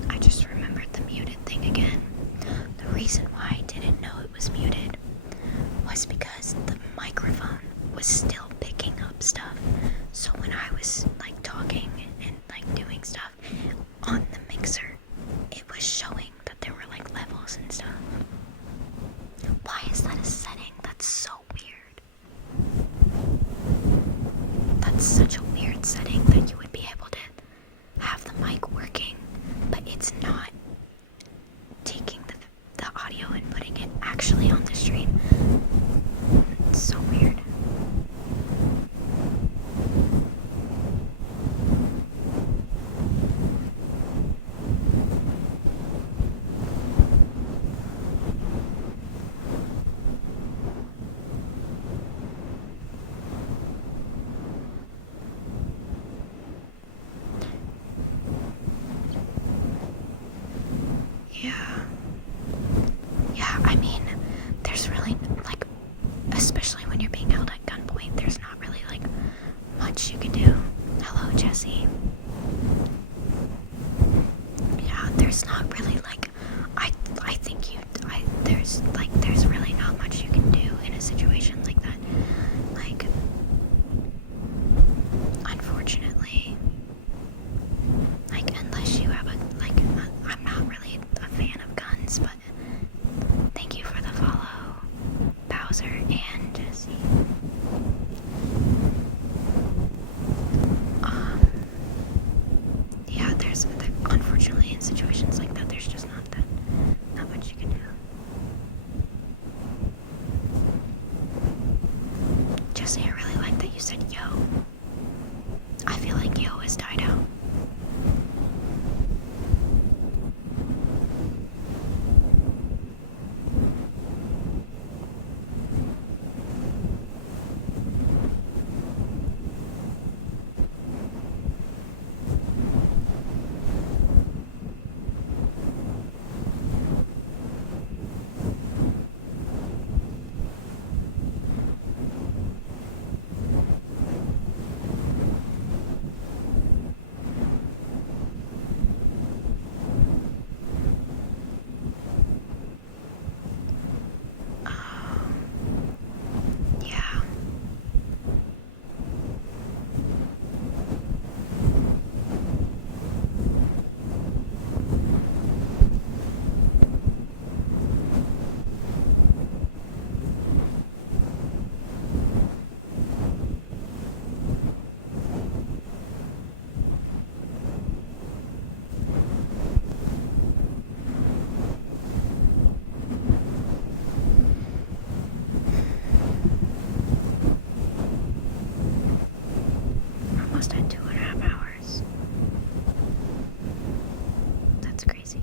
I just remembered the muted thing again. The reason why I didn't know it was muted was because the microphone was still picking up stuff. So when I was like talking and like doing stuff on the mixer, it was showing that there were like levels and stuff. Why is that a setting? That's so weird. That's such a weird setting that you would be able to have the mic working, but it's not taking the audio and putting it actually on the stream. It's so weird. Yeah. Yeah, I mean, there's really, like, especially when you're being held at gunpoint, there's not really, like, much you can do. Hello, Jesse. Yeah, there's not really, like, I think there's really not much you can do in a situation like that. Like, unfortunately, like, unless you have I'm not really a fan of guns, but thank you for the follow. honestly, I really like that you said yo. I feel like yo has died out. Yeah. We're almost at 2.5 hours. That's crazy.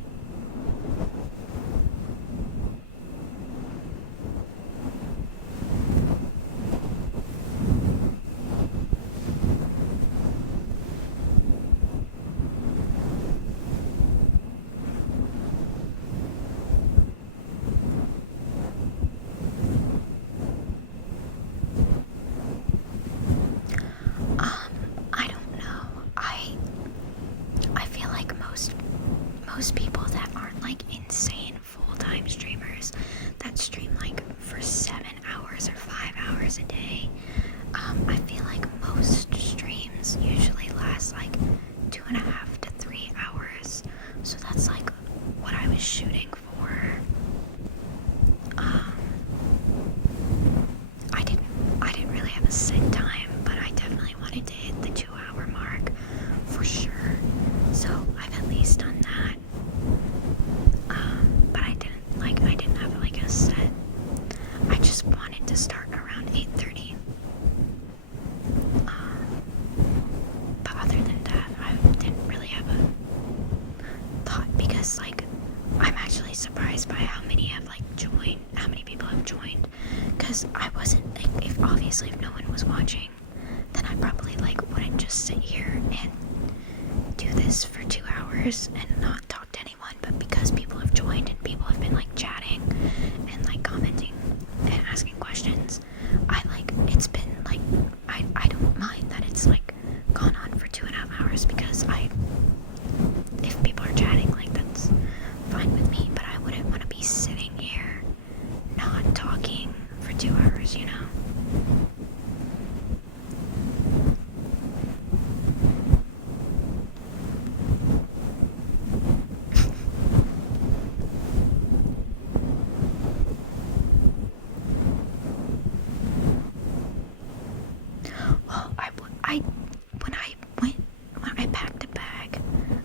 I don't know. I feel like most people that aren't like insane full-time streamers that stream like for 7 hours or 5 hours a day, I feel like most streams usually last like 2.5 to 3 hours. So that's like what I was shooting for. I didn't really have a set time, but I definitely wanted to hit the 2-hour mark for sure. So I've at least done that. But I didn't have like a set. I just wanted to start around 8:30. But other than that, I didn't really have a thought because like I'm actually surprised by how many have like joined, how many people have joined. Because I wasn't like, if no one was watching, then I probably like wouldn't just sit here and do this for 2 hours and not talk to anyone. But because people have joined and people have been like chatting and like commenting and asking questions, it's been like I don't mind that it's like gone on for 2.5 hours because if people are chatting, like that's fine with me, but I wouldn't want to be sitting here not talking for 2 hours, you know? Well, when I packed a bag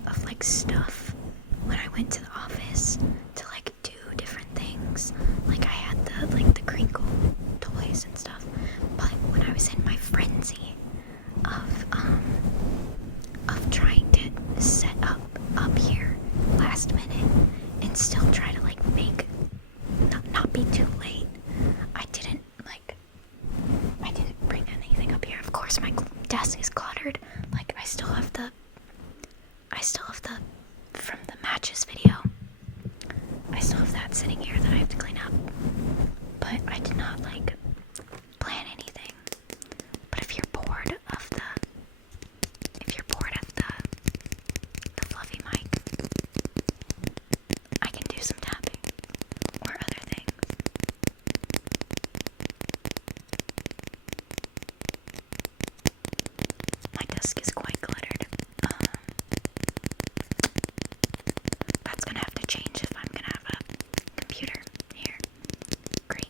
of like stuff when I went to the office to like do different things. Like I had the crinkle toys and stuff. But when I was in my frenzy of trying to set up here last minute and still try to like make not be too late, I didn't bring anything up here. Of course my desk is cluttered. Like I still have the from the matches video. I still have that sitting here that I have to clean up. But I did not like plan anything. But if you're bored of the fluffy mic, I can do some tapping or other things. My desk is quite cluttered. That's gonna have to change if I'm gonna have a computer here. Great.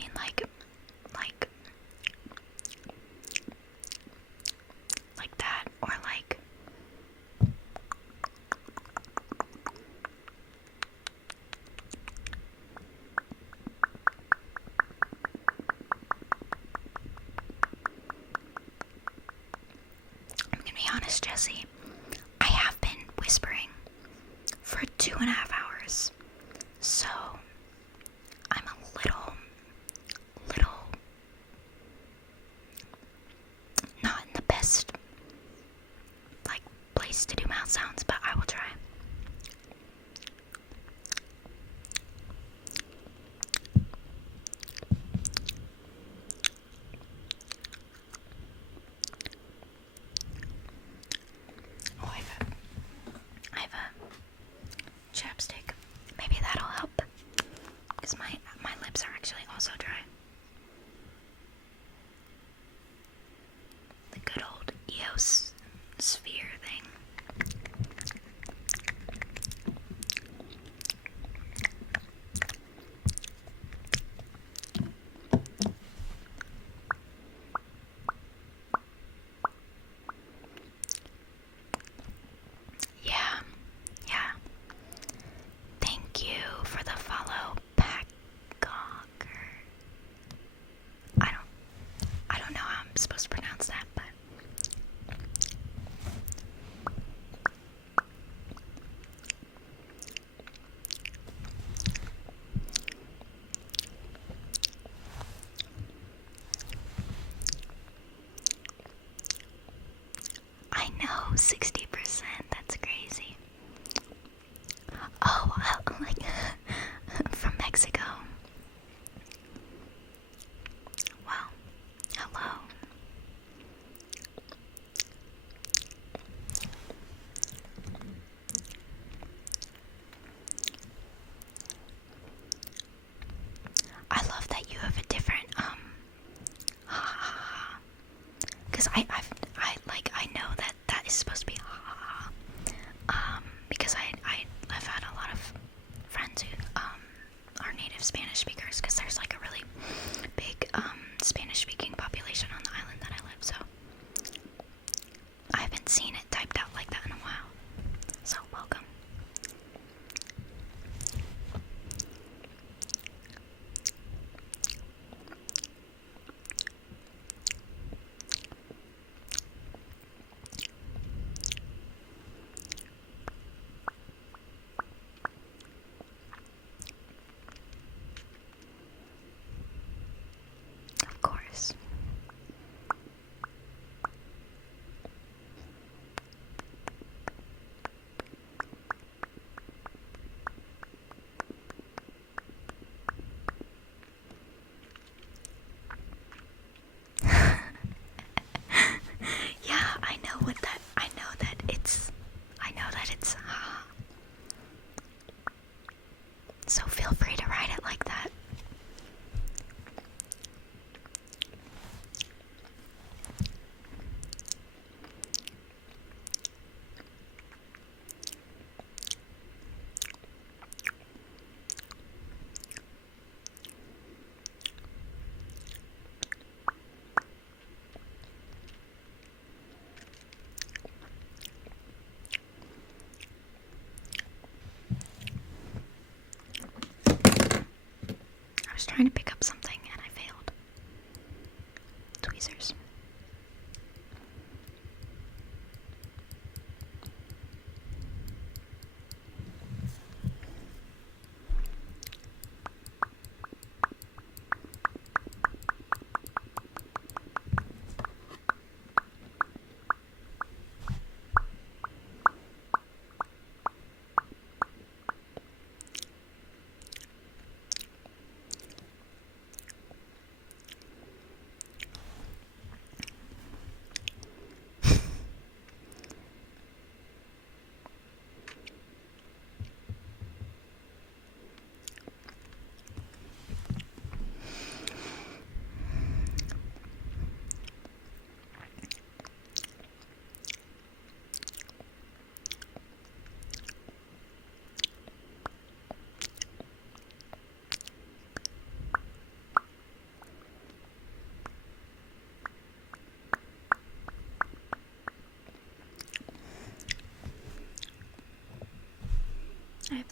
mean like that, or like I'm gonna be honest, Jesse. I have been whispering for 2.5 hours, so I'm a little not in the best like place to do mouth sounds, but I will try.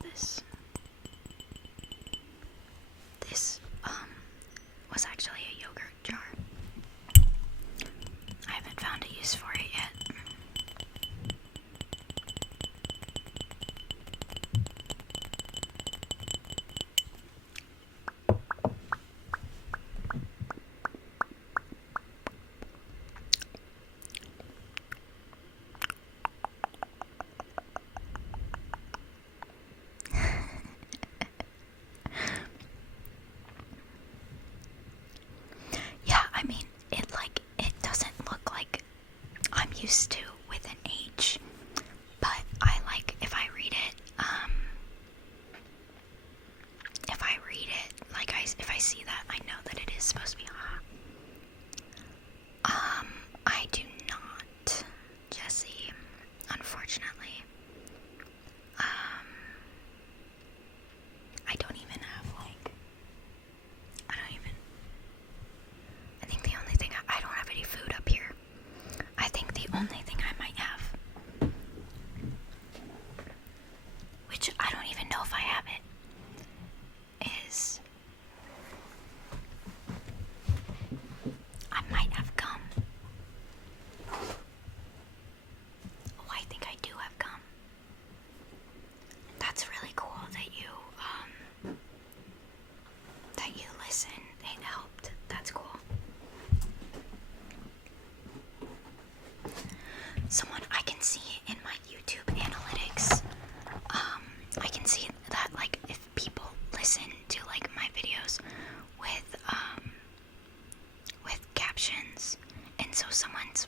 this. This was actually a yogurt jar. I haven't found a use for it yet. Yeah, I mean, it doesn't look like I'm used to with an H, but I like if I read it, if I see that, I know that it is supposed to be I do not, Jesse, unfortunately. I don't even have I think the only thing, I don't have any food up here. I think the only thing I might have, which I don't even know if I have it, is I might have gum. Oh, I think I do have gum. That's really cool that you listen. It helped. That's cool. Someone, I can see in my YouTube analytics, I can see that like if people listen to like my videos with captions, and so someone's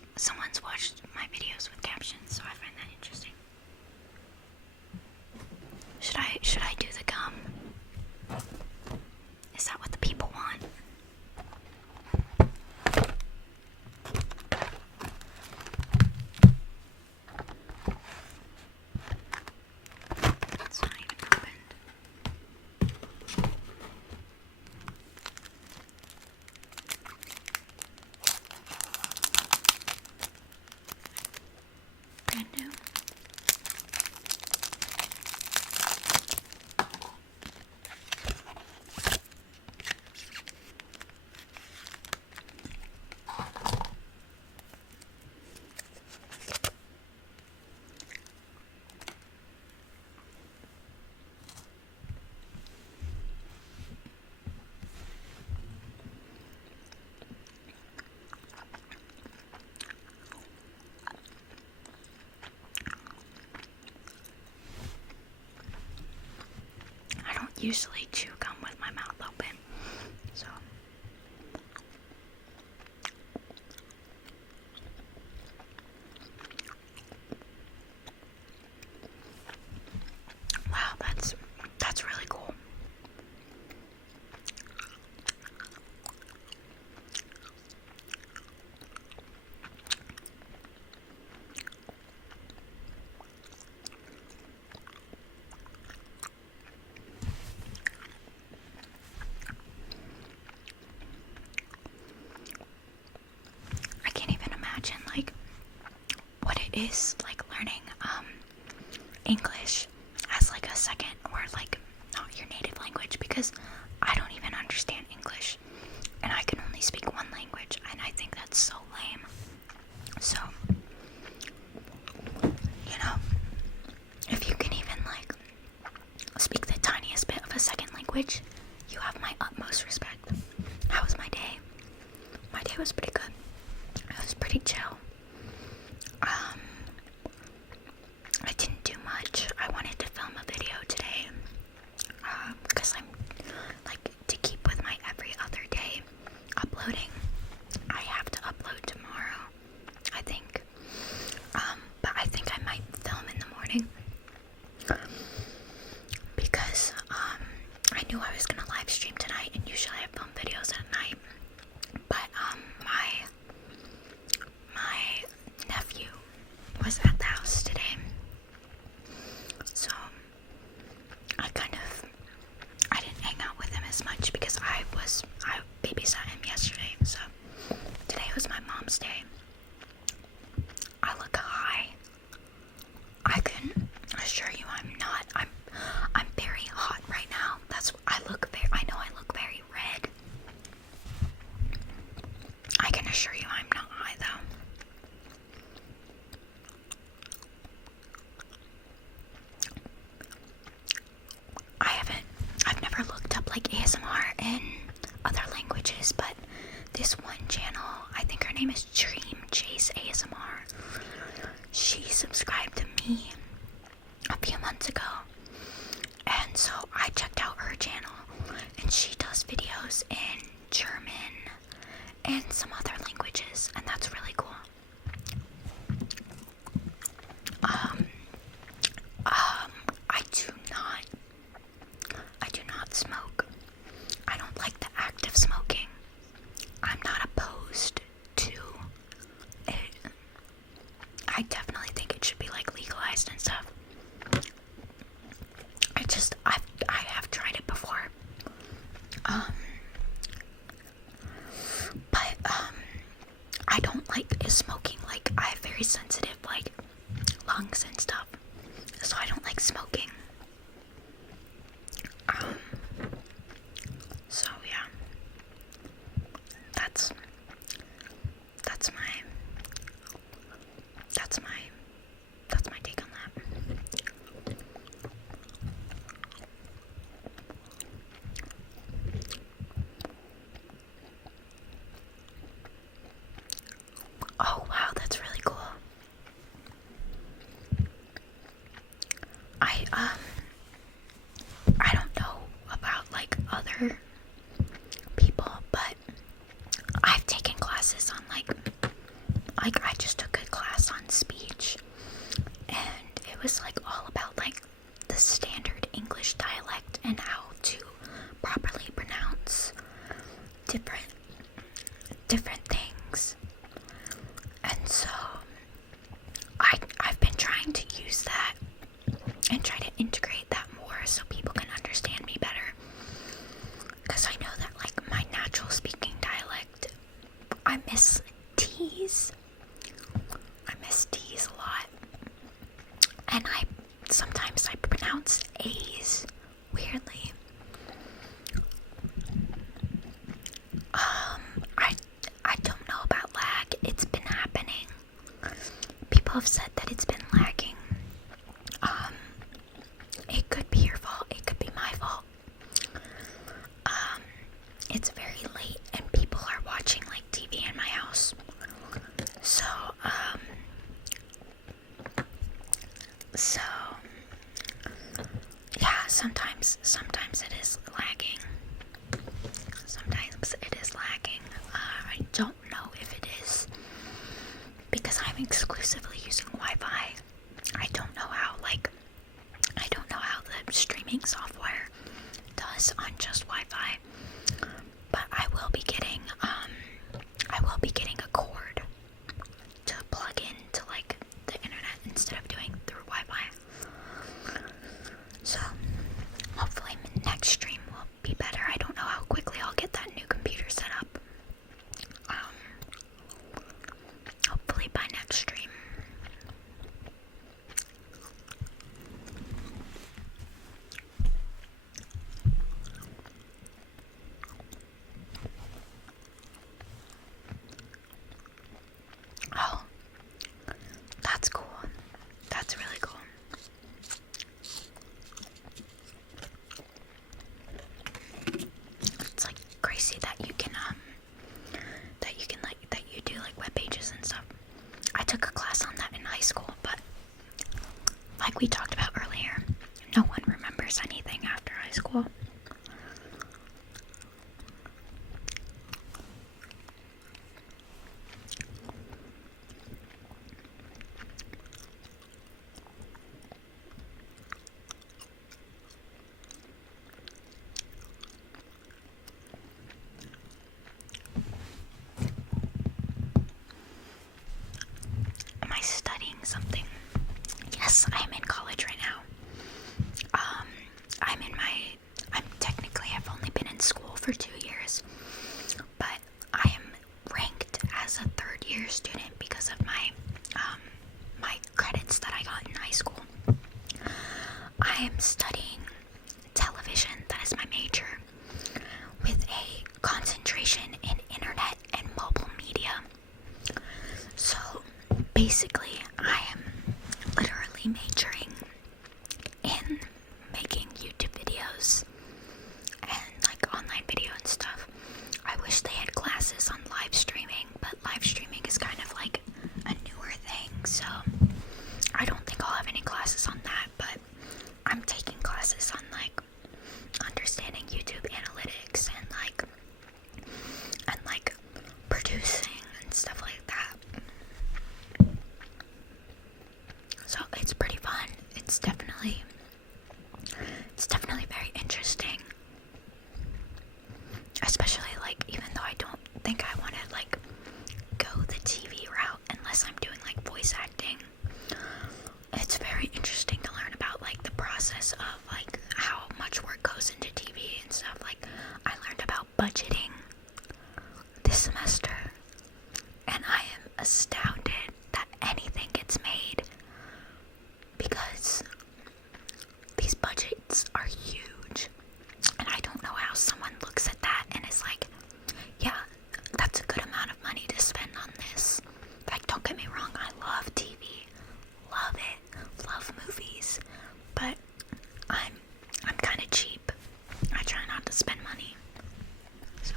watched my videos with captions, so I find that interesting. Should I do the gum? Is that what the people want? It's not even opened. Brand new. I don't usually chew gum with my mouth open, so. Wow, that's really cool. I can't even imagine like what it is like learning English as like a second or like not your native language, because I don't even understand English and I can only speak one language, and I think that's so lame. So, you know, if you can even like speak the tiniest bit of a second language, you have my utmost respect. How was my day? My day was pretty good. It was pretty chill. I didn't do much. I wanted to film a video today because I'm like to keep with my every other day uploading. I have to upload tomorrow, I think. But I think I might film in the morning because I knew I was gonna live stream tonight, and usually I film videos at night. But my nephew was at the house today, so I didn't hang out with him as much because I babysat him yesterday. So assure you I'm not high though. I've never looked up like ASMR in other languages, but this one channel, I think her name is Dream Chase ASMR. She subscribed to me a few months ago, and so I checked out her channel, and she does videos in German and some other languages, and that's really cool. I do not smoke. I don't like the act of smoking. I'm not opposed to it. I definitely think it should be like legalized and stuff. I have tried it before. But I don't like smoking. Like, I have very sensitive like lungs and stuff, so I don't like smoking. So yeah, that's my take on that. Oh wow, that's really cool. I don't know about like other people, but I've taken classes on like I just took a class on speech, and it was like all about like the standard English dialect and how to properly pronounce different things. And so I've been trying to use that and try to integrate that more so people can understand me better, because I know that like my natural speaking dialect, I miss T's a lot, and sometimes I pronounce A's weirdly. I basically, I am literally majoring in making YouTube videos and like online video and stuff. I wish they had classes on live streaming, but live streaming is kind of like a newer thing, so I don't think I'll have any classes on that, but I'm taking classes on like understanding YouTube analytics and like producing and stuff like that. So it's pretty fun. It's definitely very interesting. Especially like, even though I don't think I want to like go the TV route unless I'm doing like voice acting. It's very interesting to learn about like the process of like how much work goes into TV and stuff. Like, I learned about budgeting this semester, and I am astounded that anything gets made, because these budgets are huge, and I don't know how someone looks at that and is like, yeah, that's a good amount of money to spend on this. Like, don't get me wrong, I love TV, love it, love movies, but I'm kind of cheap. I try not to spend money. So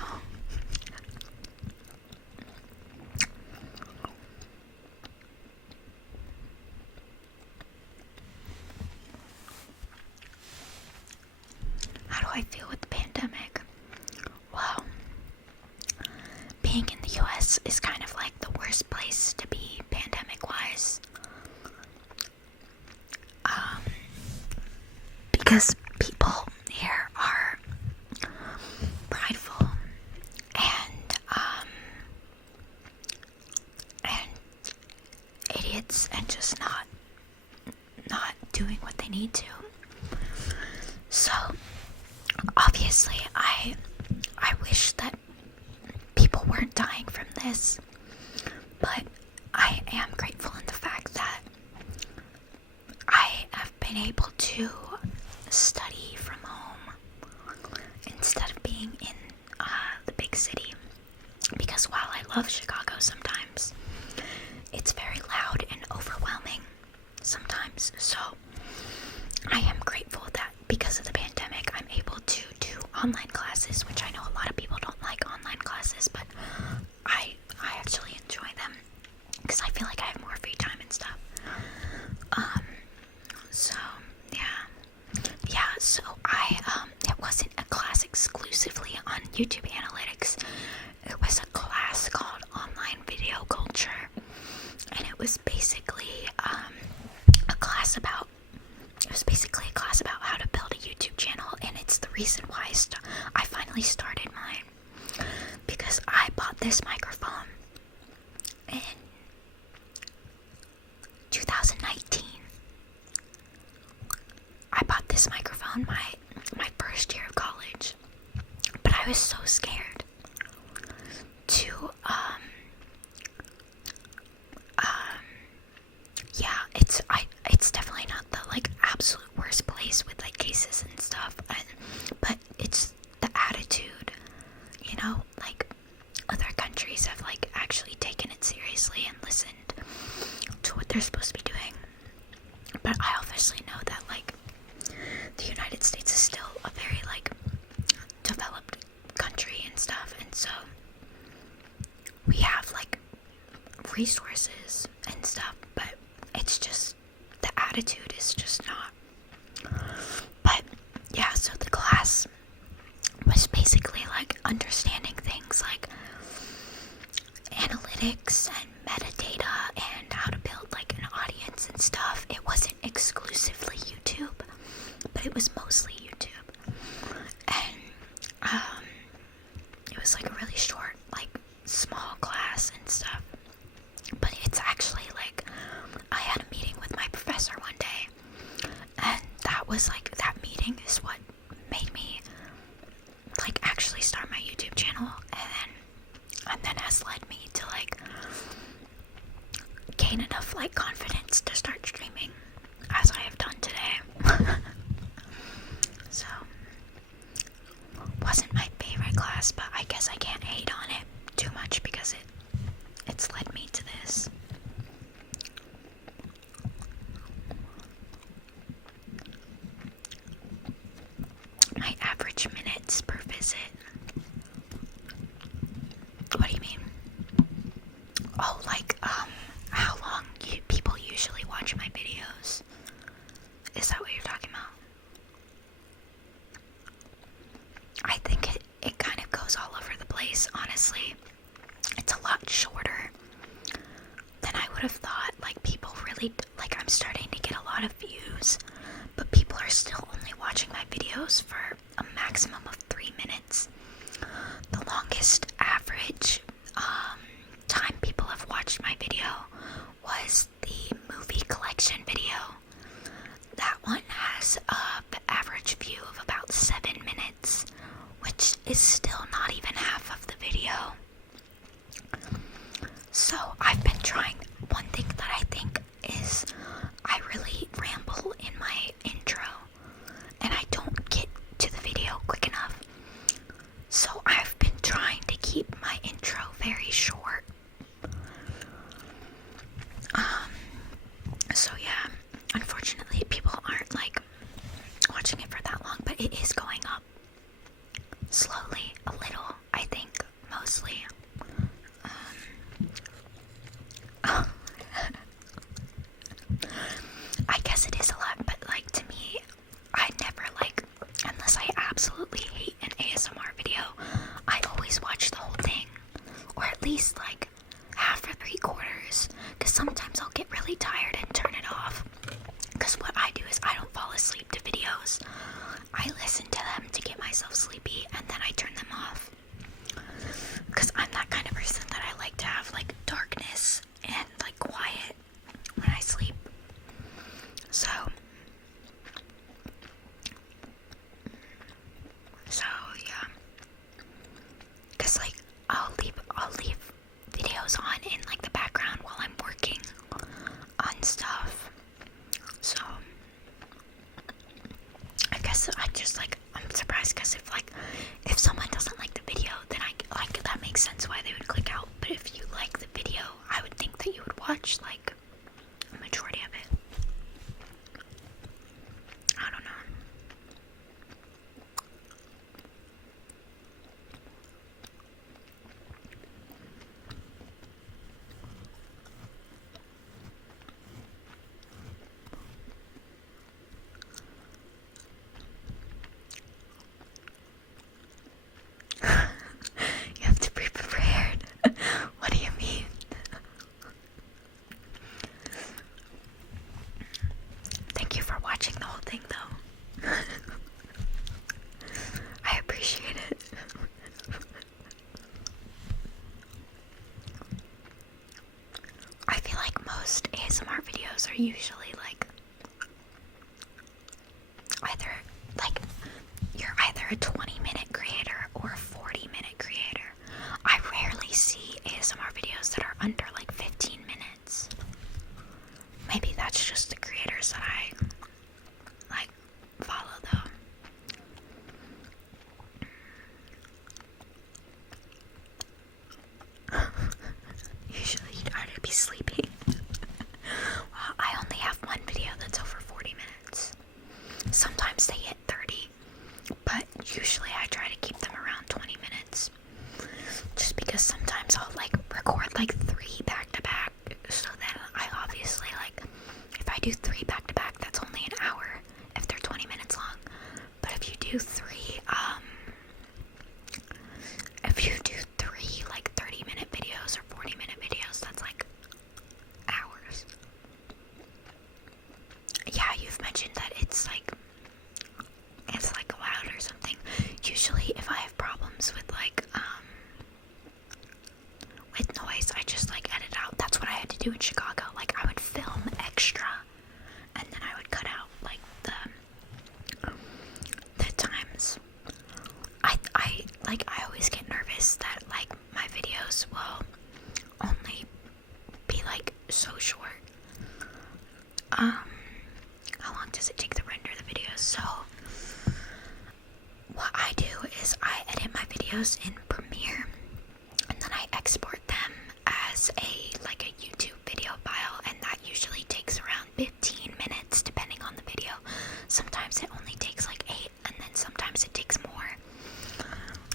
how do I feel with the pandemic? Well, being in the US is kind of like the worst place to be pandemic-wise. Because people here are prideful and idiots, and just not doing what they need to. So obviously I wish that people weren't dying from this, but I am grateful in the fact that I have been able to study from home instead of being in the big city, because while I love Chicago sometimes, it's very loud and overwhelming sometimes. So I am grateful that because of the pandemic I'm able to do online classes, which I know a lot of people don't like online classes, but I actually enjoy them because I feel like I have more free time and stuff. So so it wasn't a class exclusively on YouTube analytics. It was a class called Online Video Culture, and it was basically a class about how to build a YouTube channel, and it's the reason why I finally started mine, because I bought this microphone in 2019. I bought this microphone my first year of college, but I was so scared to it's definitely not the like absolute worst place with like cases and stuff, but it's the attitude, you know, like other countries have like actually taken it seriously and listened to what they're supposed to be doing. But I obviously know that like the United States is still a very like developed country and stuff, and so we have like resources and stuff, but it's just the attitude is just not. But yeah, so the class was basically like understanding things like analytics and metadata and how to build like an audience and stuff. It wasn't exclusively YouTube, but it was mostly YouTube. And it was like a really short, like small class and stuff. But it's actually like, I had a meeting with my professor one day, and that was like, that meeting is what made me like actually start my YouTube channel, and then has led me to like gain enough like confidence to start streaming as I have done today. So wasn't my favorite class, but I guess I can't hate on it too much because it's led me to this. usually it's a lot shorter than I would have thought. Like, people really, like, I'm starting to get a lot of views, but people are still only watching my videos for a maximum of 3 minutes. The longest average time people have watched my video was the movie collection video. That one has an average view of about 7 minutes, which is still not even half of the video. So I've been trying. One thing that I think is I really ramble in my intro and I don't get to the video quick enough. So I've been trying to keep my intro very short. So yeah, unfortunately people aren't like watching it for that long, but it is going up slowly, a little, I think, mostly. I guess it is a lot, but like, to me, I never like, unless I absolutely hate an ASMR video, I always watch the whole thing, or at least like half or 3/4, because sometimes I'll get really tired and turn it off. Because what I do is I don't fall asleep to videos. I listen to them to get myself sleepy, and then I turn them off. Because I'm that kind of person that I like to have like darkness and like quiet when I sleep. So yeah. Because like I'll leave videos on in like the background while I'm working on stuff. So I guess I'm surprised, because if someone doesn't like the video, then that makes sense why they would click out. But if you like the video, I would think that you would watch like a majority of it. I don't know. You have to be prepared. What do you mean? Thank you for watching the whole thing, though. I appreciate it. I feel like most ASMR videos are usually like you're either a 20-minute creator or a 40-minute creator. I rarely see ASMR videos that are under like 15 minutes. Maybe that's just the creators that I like follow, though. Usually you'd already be sleeping. Well, I only have one video that's over 40 minutes. Sometimes they hit 30, but usually I try to keep them around 20 minutes. Just because sometimes I'll like record like 3 back to back, so then I obviously if I do 3 back to back, that's only an hour if they're 20 minutes long. But if you do 3 like 30-minute videos or 40-minute videos, that's like hours. Yeah, you've mentioned that it's like loud or something. Usually if I have problems with with noise, I just edit out. That's what I had to do in Chicago. I would film extra and then I would cut out the times. I always get nervous that my videos will only be so short. How long does it take to render the videos? So what I do is I edit my videos in Premiere and then I export them as a YouTube video file, and that usually takes around 15 minutes depending on the video. Sometimes it only takes 8, and then sometimes it takes more.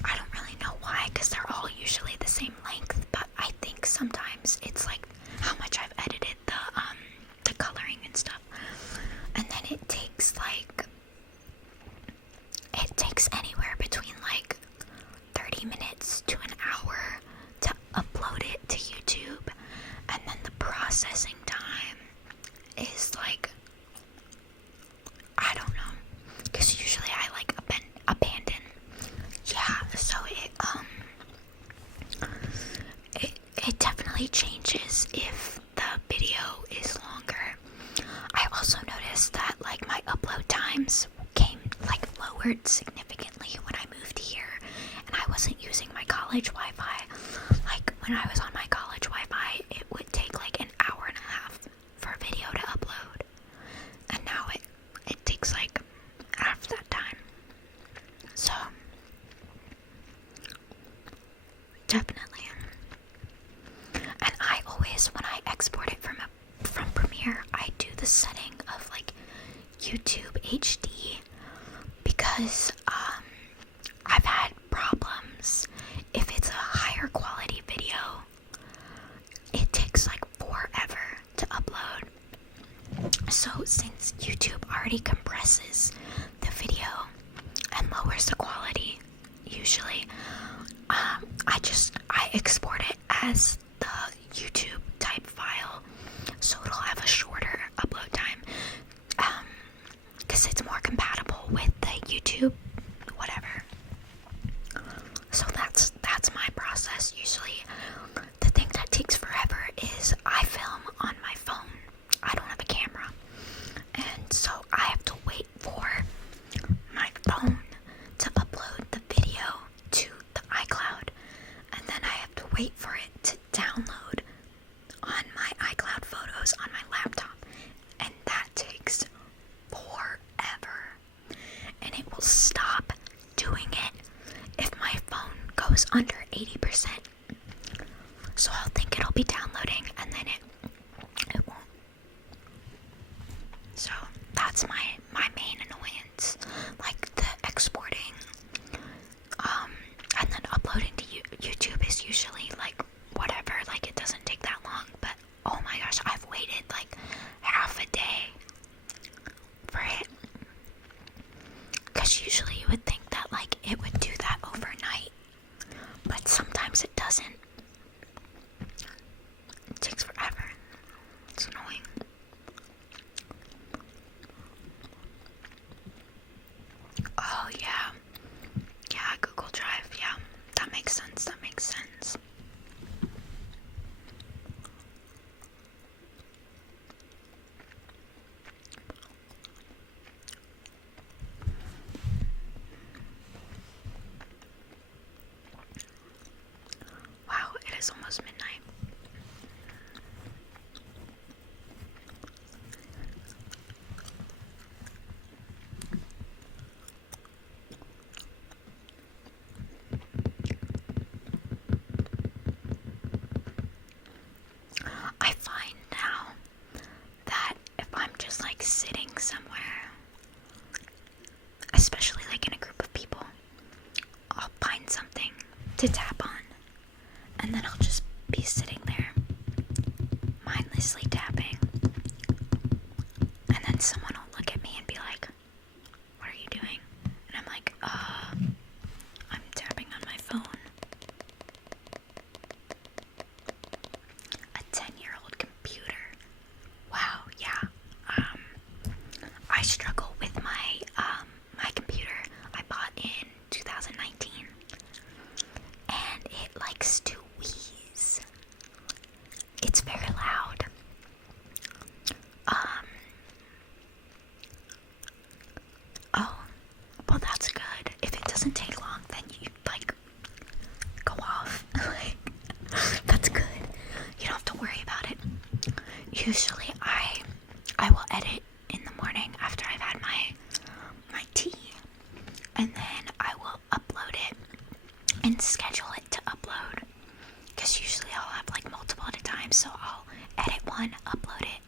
I don't really know why, because they're all usually the same length, but I think sometimes it's how much I've edited usually changes if the video is longer. I also noticed that like my upload times came like lowered significantly when I moved here and I wasn't using my college Wi-Fi. Like when I was on my college Wi-Fi, it would take like an hour and a half for a video to upload. And now it takes like half that time. So definitely. And I always, when I export it from Premiere, I do the setting of like YouTube HD because I've had problems. If it's a higher quality video, it takes like forever to upload. So since YouTube already compresses the video and lowers the quality, usually, I export it as the YouTube type file, so it'll have a shorter upload time, because it's more compatible with the YouTube whatever. So that's my process usually. The thing that takes forever is I film on my phone. I don't have a camera, and so I have to wait for my phone to upload the video to the iCloud, and then I have to wait for it to download on my iCloud photos on my laptop, and that takes forever, and it will stop doing it if my phone goes under 80%. So I'll think it'll be downloading and then it won't. So that's my main annoyance. Like the exporting and then uploading to YouTube is usually like whatever, like it doesn't take that long, but oh my gosh, I've waited like half a day for it. Because usually you would think that like it would do that overnight, but sometimes it doesn't. It takes forever. It's annoying. Oh yeah. Yeah, Google Drive, yeah. That makes sense, that makes sense. Wow, it is almost midnight. I find now that if I'm just like sitting somewhere, especially like in a group of people, I'll find something to tap on, and then I'll just be sitting there mindlessly tapping, and then someone will look at me and be like, "What are you doing?" And I'm like, I'm tapping on my phone." A 10-year-old computer. Wow, yeah. I struggle with my my computer. I bought in 2019, and it likes to wheeze. It's very loud. Oh, well that's good. If it doesn't take long, then you like go off. Like, that's good. You don't have to worry about it. Usually I will edit in the morning after I've had my tea, and then I will upload it and schedule it to upload, because usually I'll have like multiple at a time, so I'll edit one, upload it,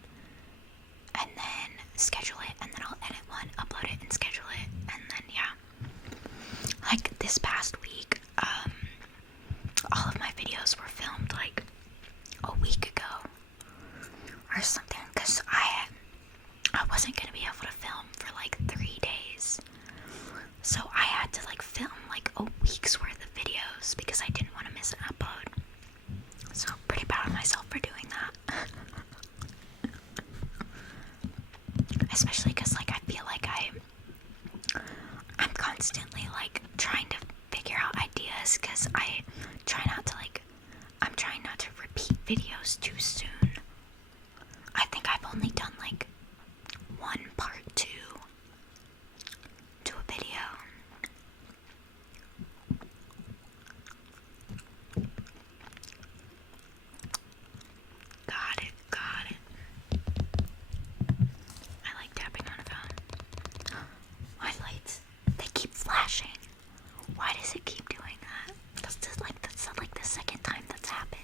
and then schedule it, and then I'll edit one, upload it, and schedule it, and then yeah. Like this past week, all of my videos were filmed like a week ago or something, because I wasn't gonna be able to film for like 3 days, so I had to like film like a week's worth of videos because I didn't want to miss an upload. So pretty proud of myself for doing that. Especially videos too soon. I think I've only done like one part 2 to a video. Got it, got it. I like tapping on a phone. My lights, they keep flashing. Why does it keep doing that? That's like the second time that's happened.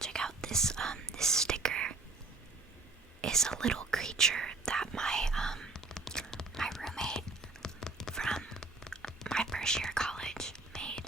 Check out this this sticker is a little creature that my roommate from my first year of college made.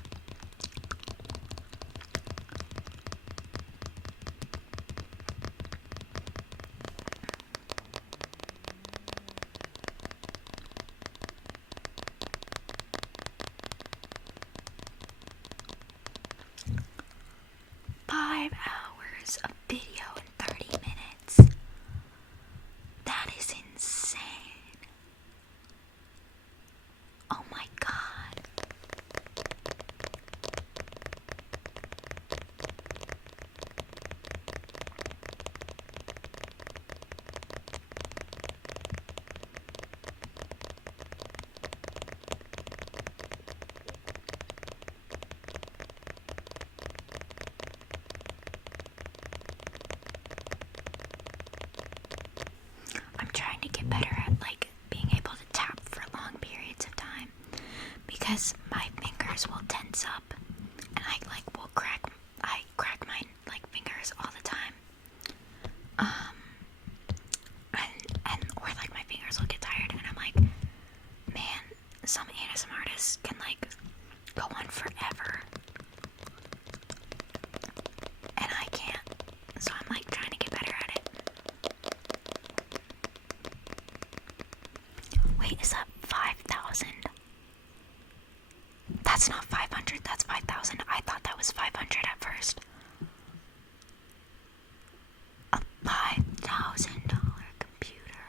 Five hours of video in 30 minutes. That is insane. Oh my god. I'm trying to get better at like being able to tap for long periods of time because my fingers will tense up and I crack my like fingers all the time. And or like my fingers will get tired and I'm like, man, some ASMR artists can like go on forever. And I can't. So I'm like trying to get better at it. Wait, is that 5,000? That's not 500, that's 5,000. I thought that was 500 at first. A $5,000 computer.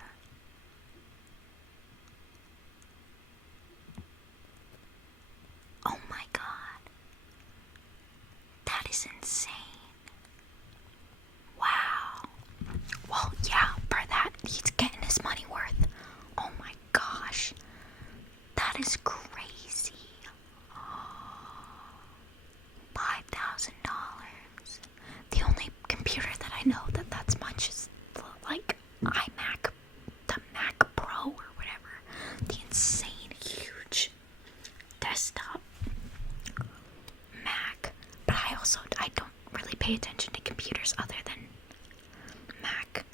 Oh my god. That is insane. Wow. Well, yeah, for that, he's getting his money worth. Oh my gosh. That is crazy. $5,000. The only computer that I know that's much is like iMac, the Mac Pro or whatever. The insane huge desktop Mac. But I don't really pay attention to computers other than Mac.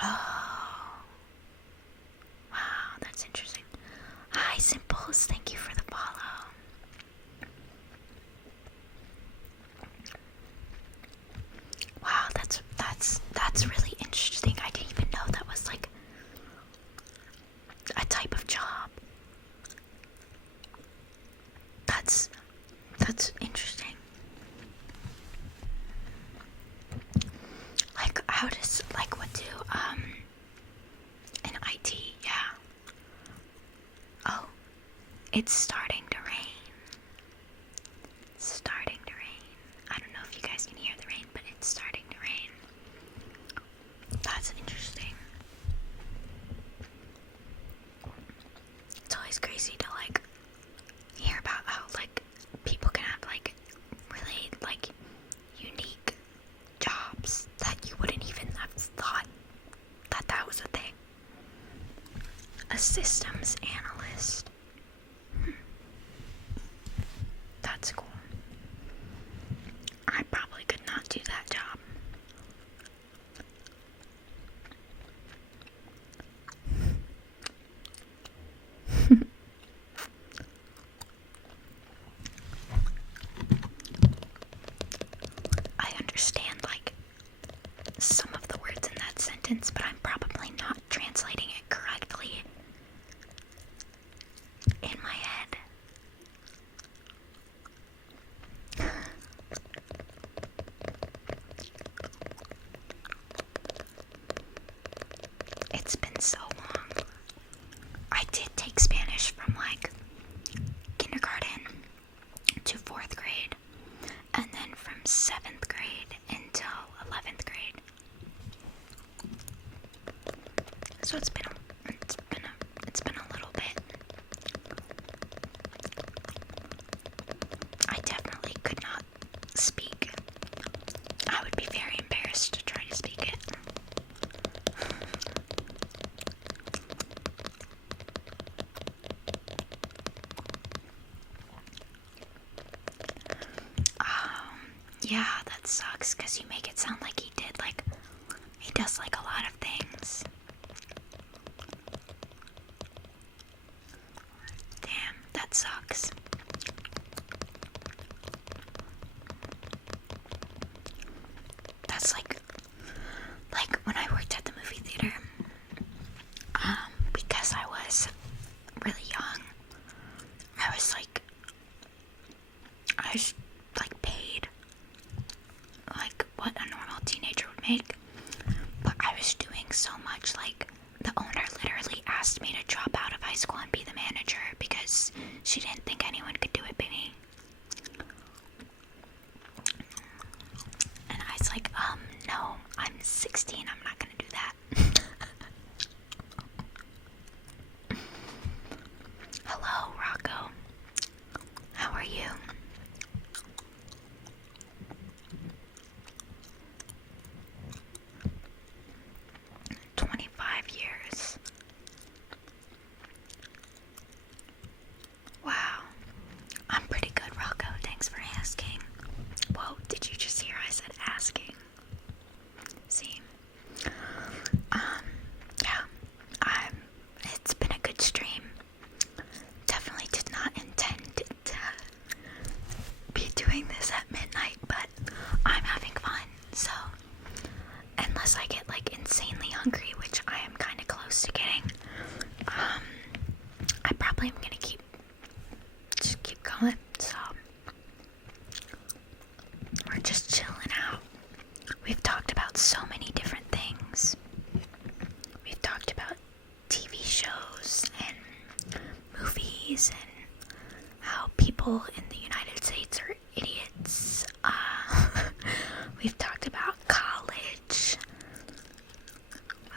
Oh. Wow, that's interesting. Hi, Simples. Thank you for the follow. Wow, that's really interesting. I didn't even know that was like a type of job. That's interesting. Like how does what do in IT, yeah. Oh, it's starting to rain. It's starting to rain. I don't know if you guys can hear the rain, but it's starting to rain. That's interesting. It's always crazy to hear about how people can have really unique jobs that you wouldn't even have thought that was a thing. A systems analyst. That's cool. I probably could not do that job. I understand some of the words in that sentence, but I'm probably not translating it correctly in my head. It's been so long. I did take Spanish from Yeah, that sucks, because you make it sound like he does like a lot of things. Damn, that sucks. That's like when I worked at the movie theater, because I was really young, I was paid like what a normal teenager would make, but I was doing so much, like the owner literally asked me to drop out of high school and be the manager because she didn't think anyone could do it but me. And I was like, no, I'm 16, I'm not gonna do that. Hello, Rocco. How are you? Years. Wow. I'm pretty good, Rocco. Thanks for asking. Whoa, did you just hear I said asking? See? Yeah. It's been a good stream. Definitely did not intend to be doing this at midnight, but I'm having fun, so unless I get like insanely hungry, which I am kind of close to getting, I probably am gonna just keep going. So we're just chilling out. We've talked about so many different things. We've talked about TV shows and movies and how people in the United States are idiots. We've talked about college.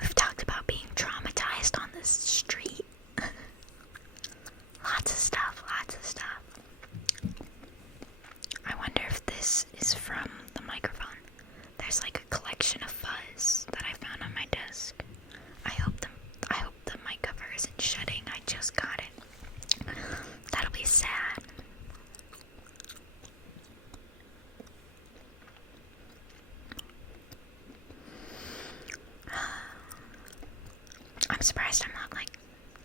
We've talked about being traumatized on the street. Lots of stuff, lots of stuff. I wonder if this is from the microphone. There's like a collection of fuzz that I found on my desk. I hope the mic cover isn't shedding. I just got it. That'll be sad. I'm surprised I'm not like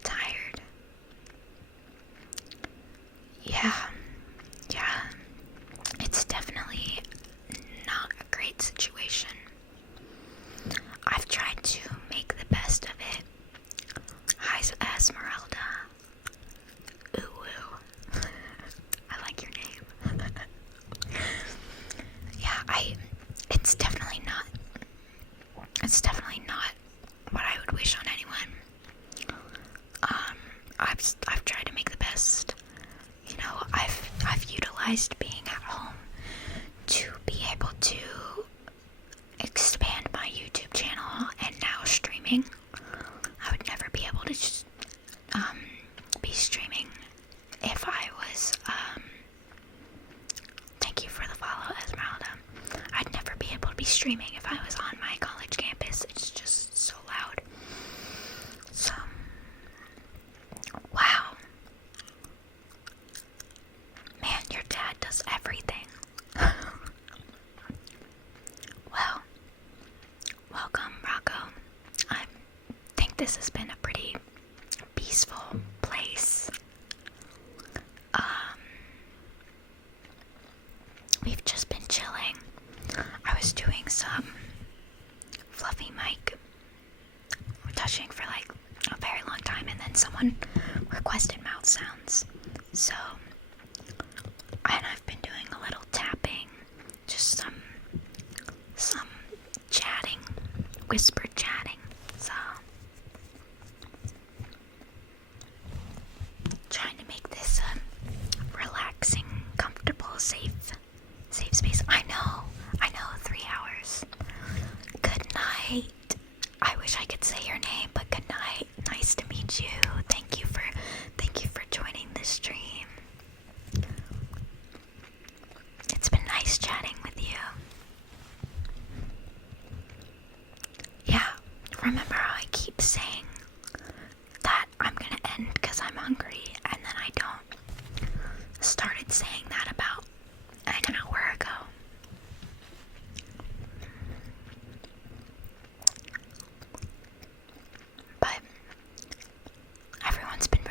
tired. Yeah, it's definitely not a great situation. I've tried to make the best of it. Hi, Esmeralda. Ooh, ooh. I like your name. Yeah, it's definitely not what I would wish on anyone. I've tried to make the best. You know, I've utilized being at home to be able to expand my YouTube channel, and now streaming. I would never be able to just be streaming if I was thank you for the follow, Esmeralda. I'd never be able to be streaming if I was on my college campus. It's just so loud. So wow. Man, your dad does everything. Well, welcome, Rocco. I think this has been a pretty peaceful place. We've just been chilling. I was doing some fluffy mic touching for like a very long time, and then someone requested mouth sounds. So, and I've been doing a little tapping, just some chatting, whispered chatting. So, trying to make this relaxing, comfortable, safe space. I know, 3 hours. Good night. I wish I could say your name, but good night. Nice to meet you. Thank you for joining this stream. It's been nice chatting with you. Yeah,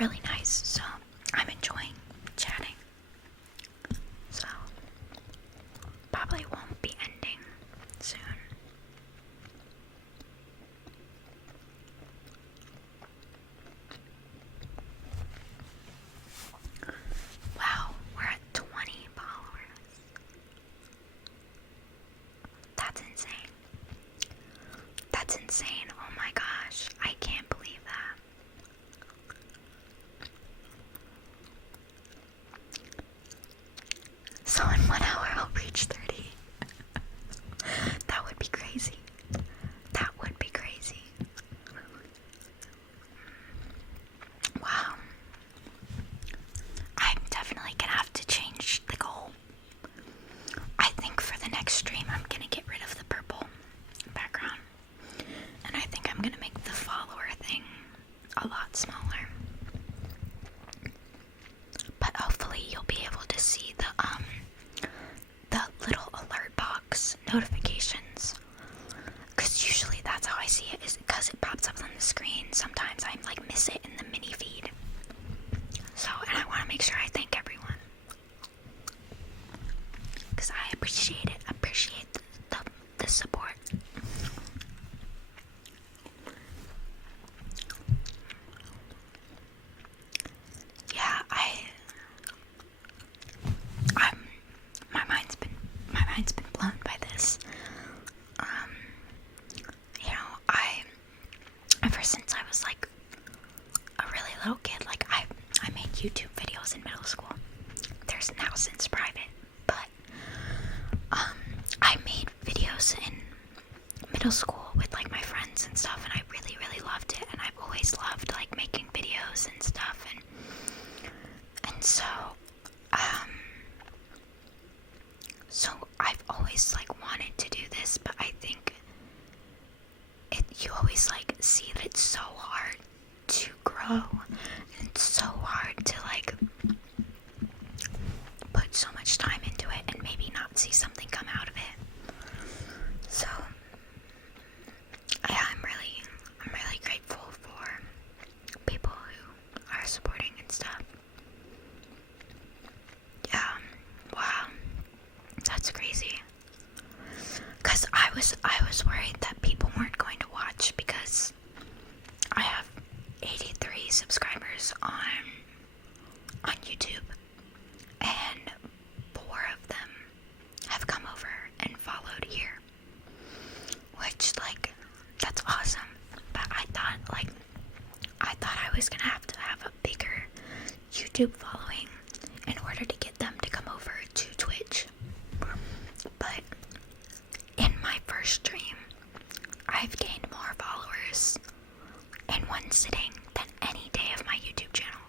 really nice, so I'm enjoying chatting. So probably won't be ending soon. Wow, we're at 20 followers. That's insane. That's insane. Oh my gosh, I can't believe that. So in 1 hour I'll reach 30. That would be crazy. That would be crazy. Wow. I'm definitely gonna have to change the goal. I think for the next stream I'm gonna get rid of the purple background. And I think I'm gonna make the follower thing a lot smaller. But hopefully you'll be able to see the little alert box notifications. Because usually that's how I see it, is because it pops up on the screen. Sometimes I like miss it in the mini feed. So, and I want to make sure I thank everyone. Because I appreciate it. Appreciate the support. Yeah, my mind's been blown by this. You know, ever since I was like a really little kid, like I made YouTube videos in middle school. There's now since private, but I made videos in middle school with like my friends and stuff, and I really, really loved it. And I've always loved like making videos and stuff, and so so I've always like wanted to do this, but I think you always like see that it's so hard to grow, and it's so hard to like put so much time into it and maybe not see something come out of it. So yeah, I'm really grateful for people who are supporting and stuff. Yeah, wow, that's crazy. Cause I was worried that people weren't going to watch, because I have 83 subscribers on YouTube, and 4 of them have come over and followed here, which like that's awesome. But I thought I was gonna have to have a bigger YouTube following in order to get them to come over to Twitch. But in my first stream, I've gained more followers in one sitting than any day of my YouTube channel.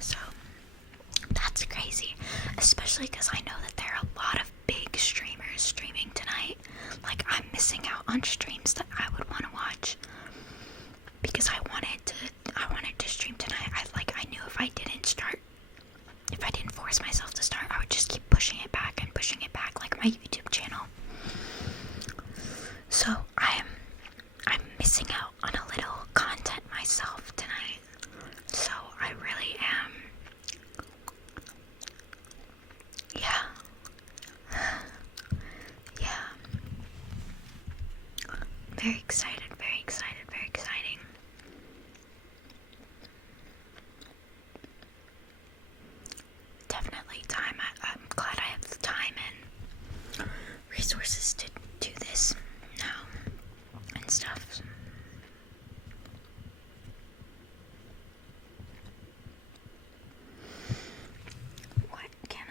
So that's crazy, especially because I know that there are a lot of big streamers streaming tonight. Like, I'm missing out on streams that I would want to watch because I wanted to stream tonight. I knew if I didn't force myself to start, I would just keep pushing it back and pushing it back, like my YouTube channel. So I'm missing out on a little content myself tonight. So I really am. Yeah. Yeah. Very excited, very excited, very exciting. Definitely time. I'm glad I have the time and resources to do this now and stuff. What can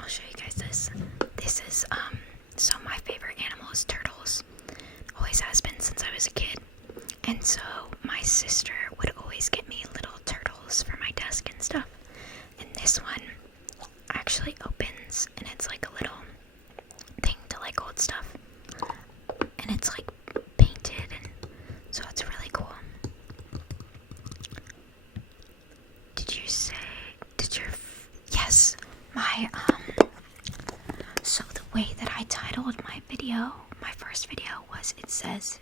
I'll show you guys this. This is, so my favorite animal is turtles. Always has been since I was a kid. And so my sister would always get me little turtles for my desk and stuff. And this one actually opens, and it's like a little thing to like hold stuff. And it's like painted, and so it's really cool. Yes, so the way that I titled my video, my first video, was, it says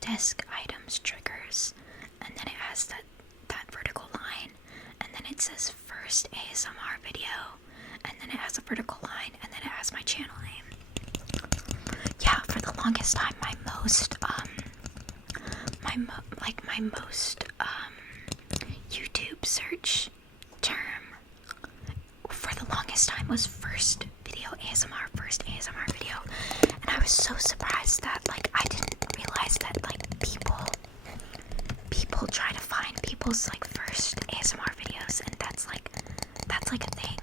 desk items, triggers, and then it has that vertical line, and then it says first ASMR video, and then it has a vertical line, and then it has my channel name. Yeah, for the longest time, my most YouTube search term for the longest time was first ASMR video, and I was so surprised that like I didn't realize that like people try to find people's like first ASMR videos, and that's like a thing.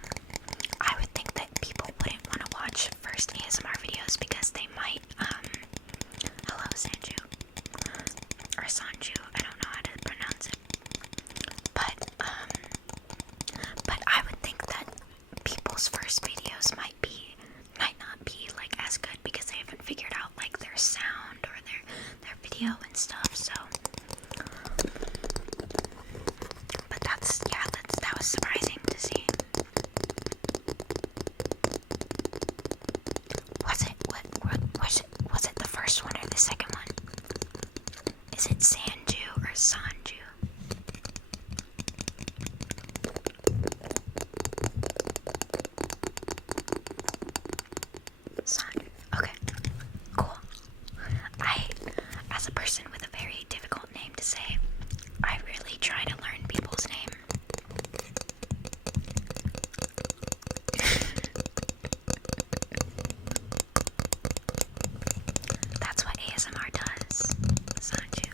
I would think that people wouldn't want to watch first ASMR videos because they might hello Sanju or Sanju, I don't know how to pronounce it, but I would think that people's first videos might not be like as good because they haven't figured out like their sound or their video and stuff. So, but that was surprising to see. Was it the first one or the second one? Is it Sanju or Sanju? Okay, cool. As a person with a very difficult name to say, I really try to learn people's name. That's what ASMR does, Sanju.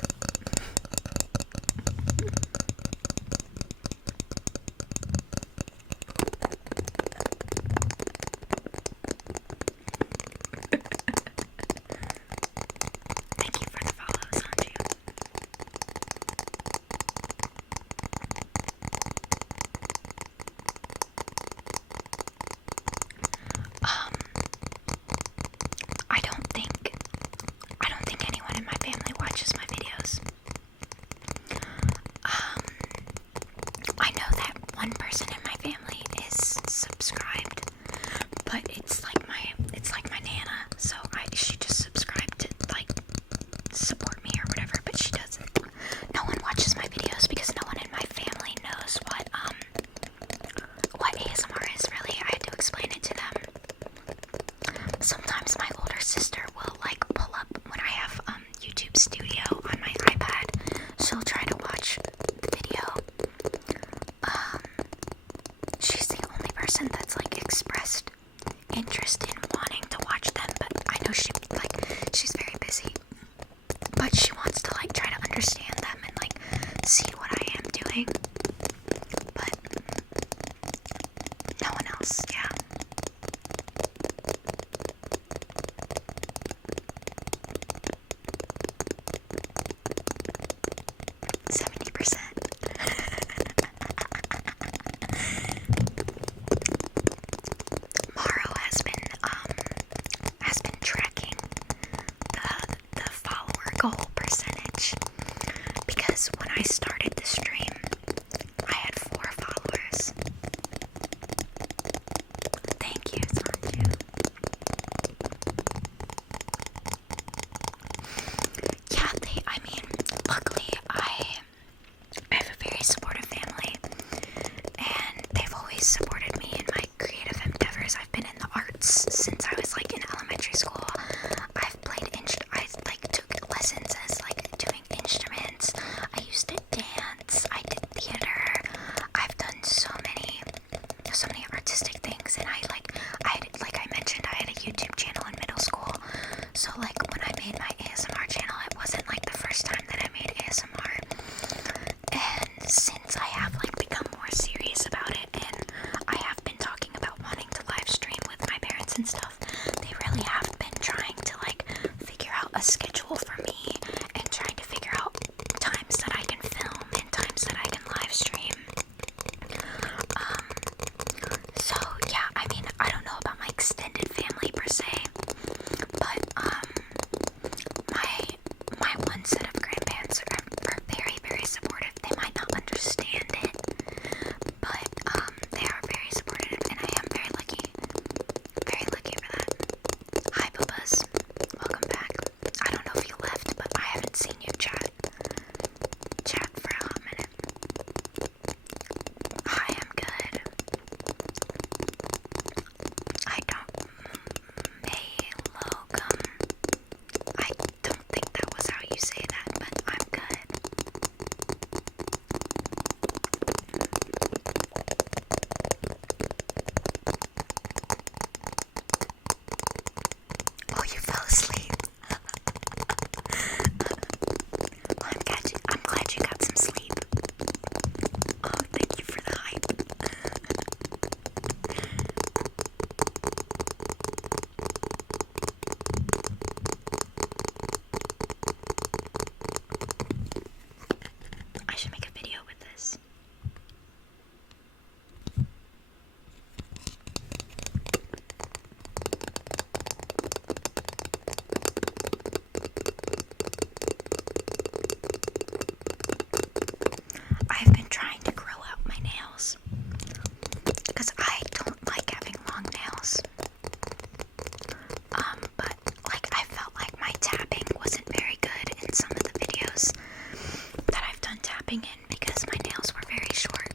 tapping in because my nails were very short.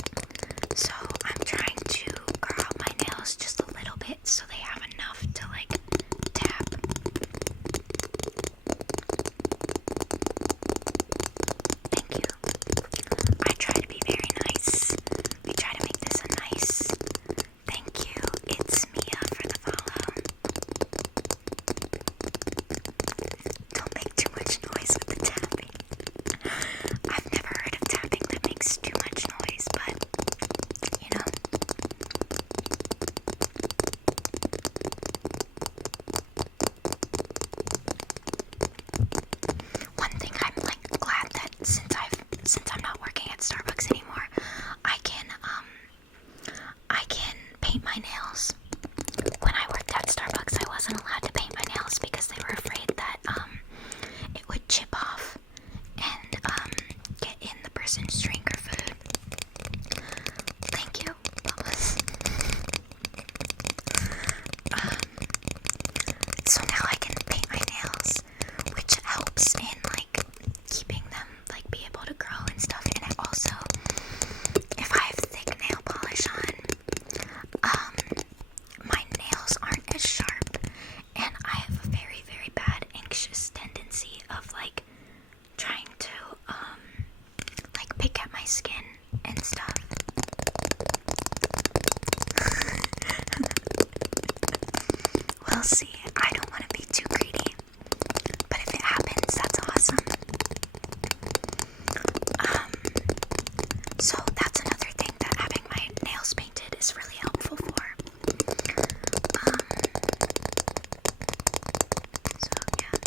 So I'm trying to grow out my nails just a little bit so they have enough to like tap. Thank you. I try to be very nice. We try to make this a nice thank you. It's Mia for the follow. Don't make too much noise with the tapping. I've never heard of tapping that makes too much noise, but you know. One thing I'm like glad that since I'm not working at Starbucks anymore, I can paint my nails. When I worked at Starbucks, I wasn't allowed to paint my nails because they were afraid that it would chip off and get in the person's drink or food. Thank you. So now I can paint my nails, which helps in like keeping them like be able to grow and stuff. And it also, if I have thick nail polish on, my nails aren't as sharp, and I have a very, very bad anxious tendency of like trying to like pick at my skin and stuff. We'll see. I don't want to be too greedy, but if it happens, that's awesome. So that's another thing that having my nails painted is really helpful for. So yeah.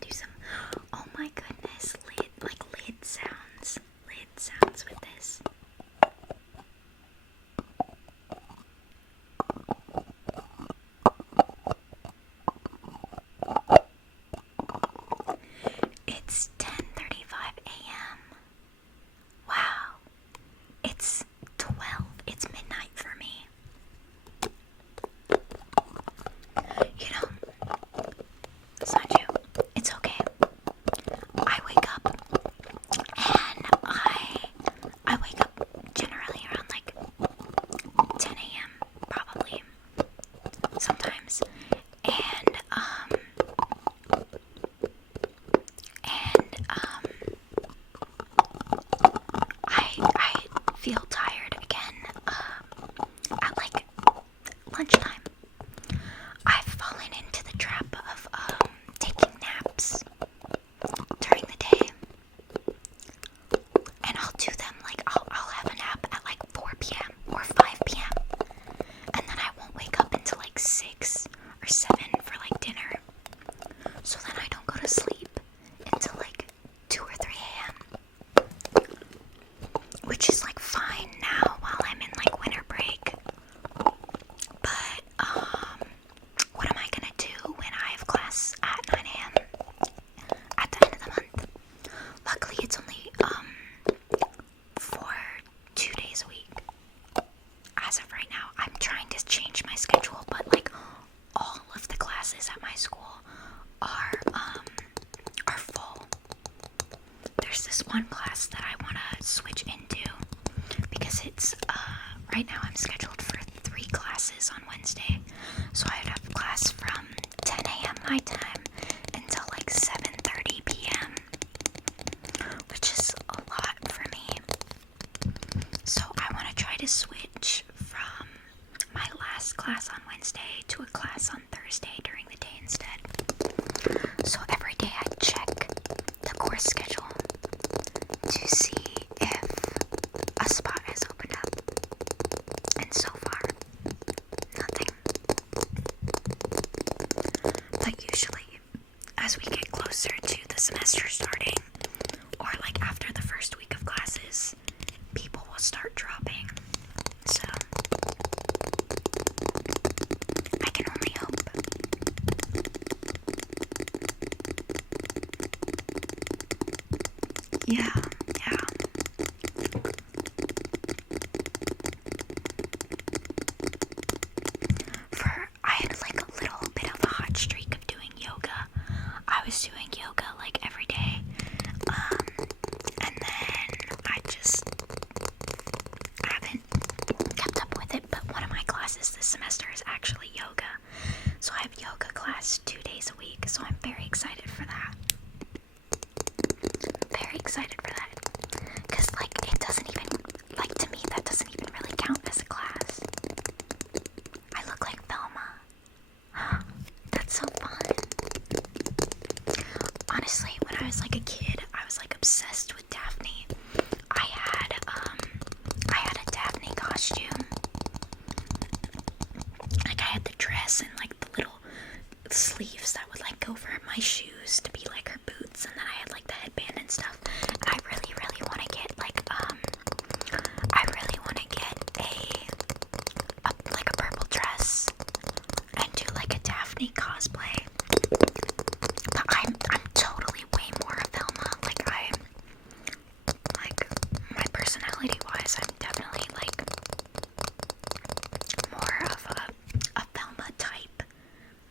Do some, oh my goodness, lid sounds with this. It's 10:35 a.m. Wow. It's 12. It's midnight for me. You know, it's not you. It's okay. I wake up and I wake up generally around like 10 a.m. probably. Sometimes. And I feel tired again at like lunchtime. I've fallen into the trap of taking naps during the day, and I'll do them like I'll have a nap at like 4 p.m. or 5 p.m. and then I won't wake up until like 6 or 7 for like dinner. So then I don't go to sleep until like 2 or 3 a.m. which is like fine now while I'm in like winter break. But what am I gonna do when I have class at 9 a.m. at the end of the month? Luckily it's only for 2 days a week. As of right now, I'm trying to change my schedule, but like all of the classes at my school are full. There's this one class that I want to switch into because it's right now I'm scheduled for 3 classes on Wednesday, so I'd have class from 10 a.m. my time until like 7:30 p.m., which is a lot for me. So I want to try to switch from my last class on Wednesday to a class on Thursday during the day instead. So every day I check the course schedule to see if like after the first week of classes, people will start dropping. So I can only hope. Yeah. I had like a little bit of a hot streak of doing yoga. I was doing yoga like every day. And then I just haven't kept up with it. But one of my classes this semester is actually yoga. So I have yoga class 2 days a week. So I'm very excited for that. Very excited for that. Because like it doesn't even, like to me that doesn't even really count as a class. I look like Velma. That's so fun. Honestly, when I was like a kid, I was like obsessed with Daphne. I had a Daphne costume. Like I had the dress and like the little sleeves that would like go over my shoes to be like her boots, and then I had like the headband and stuff. And I really, really want to get like like a purple dress and do like a Daphne cosplay. But I'm totally way more a Velma. Like my personality wise, I'm definitely like more of a Velma type.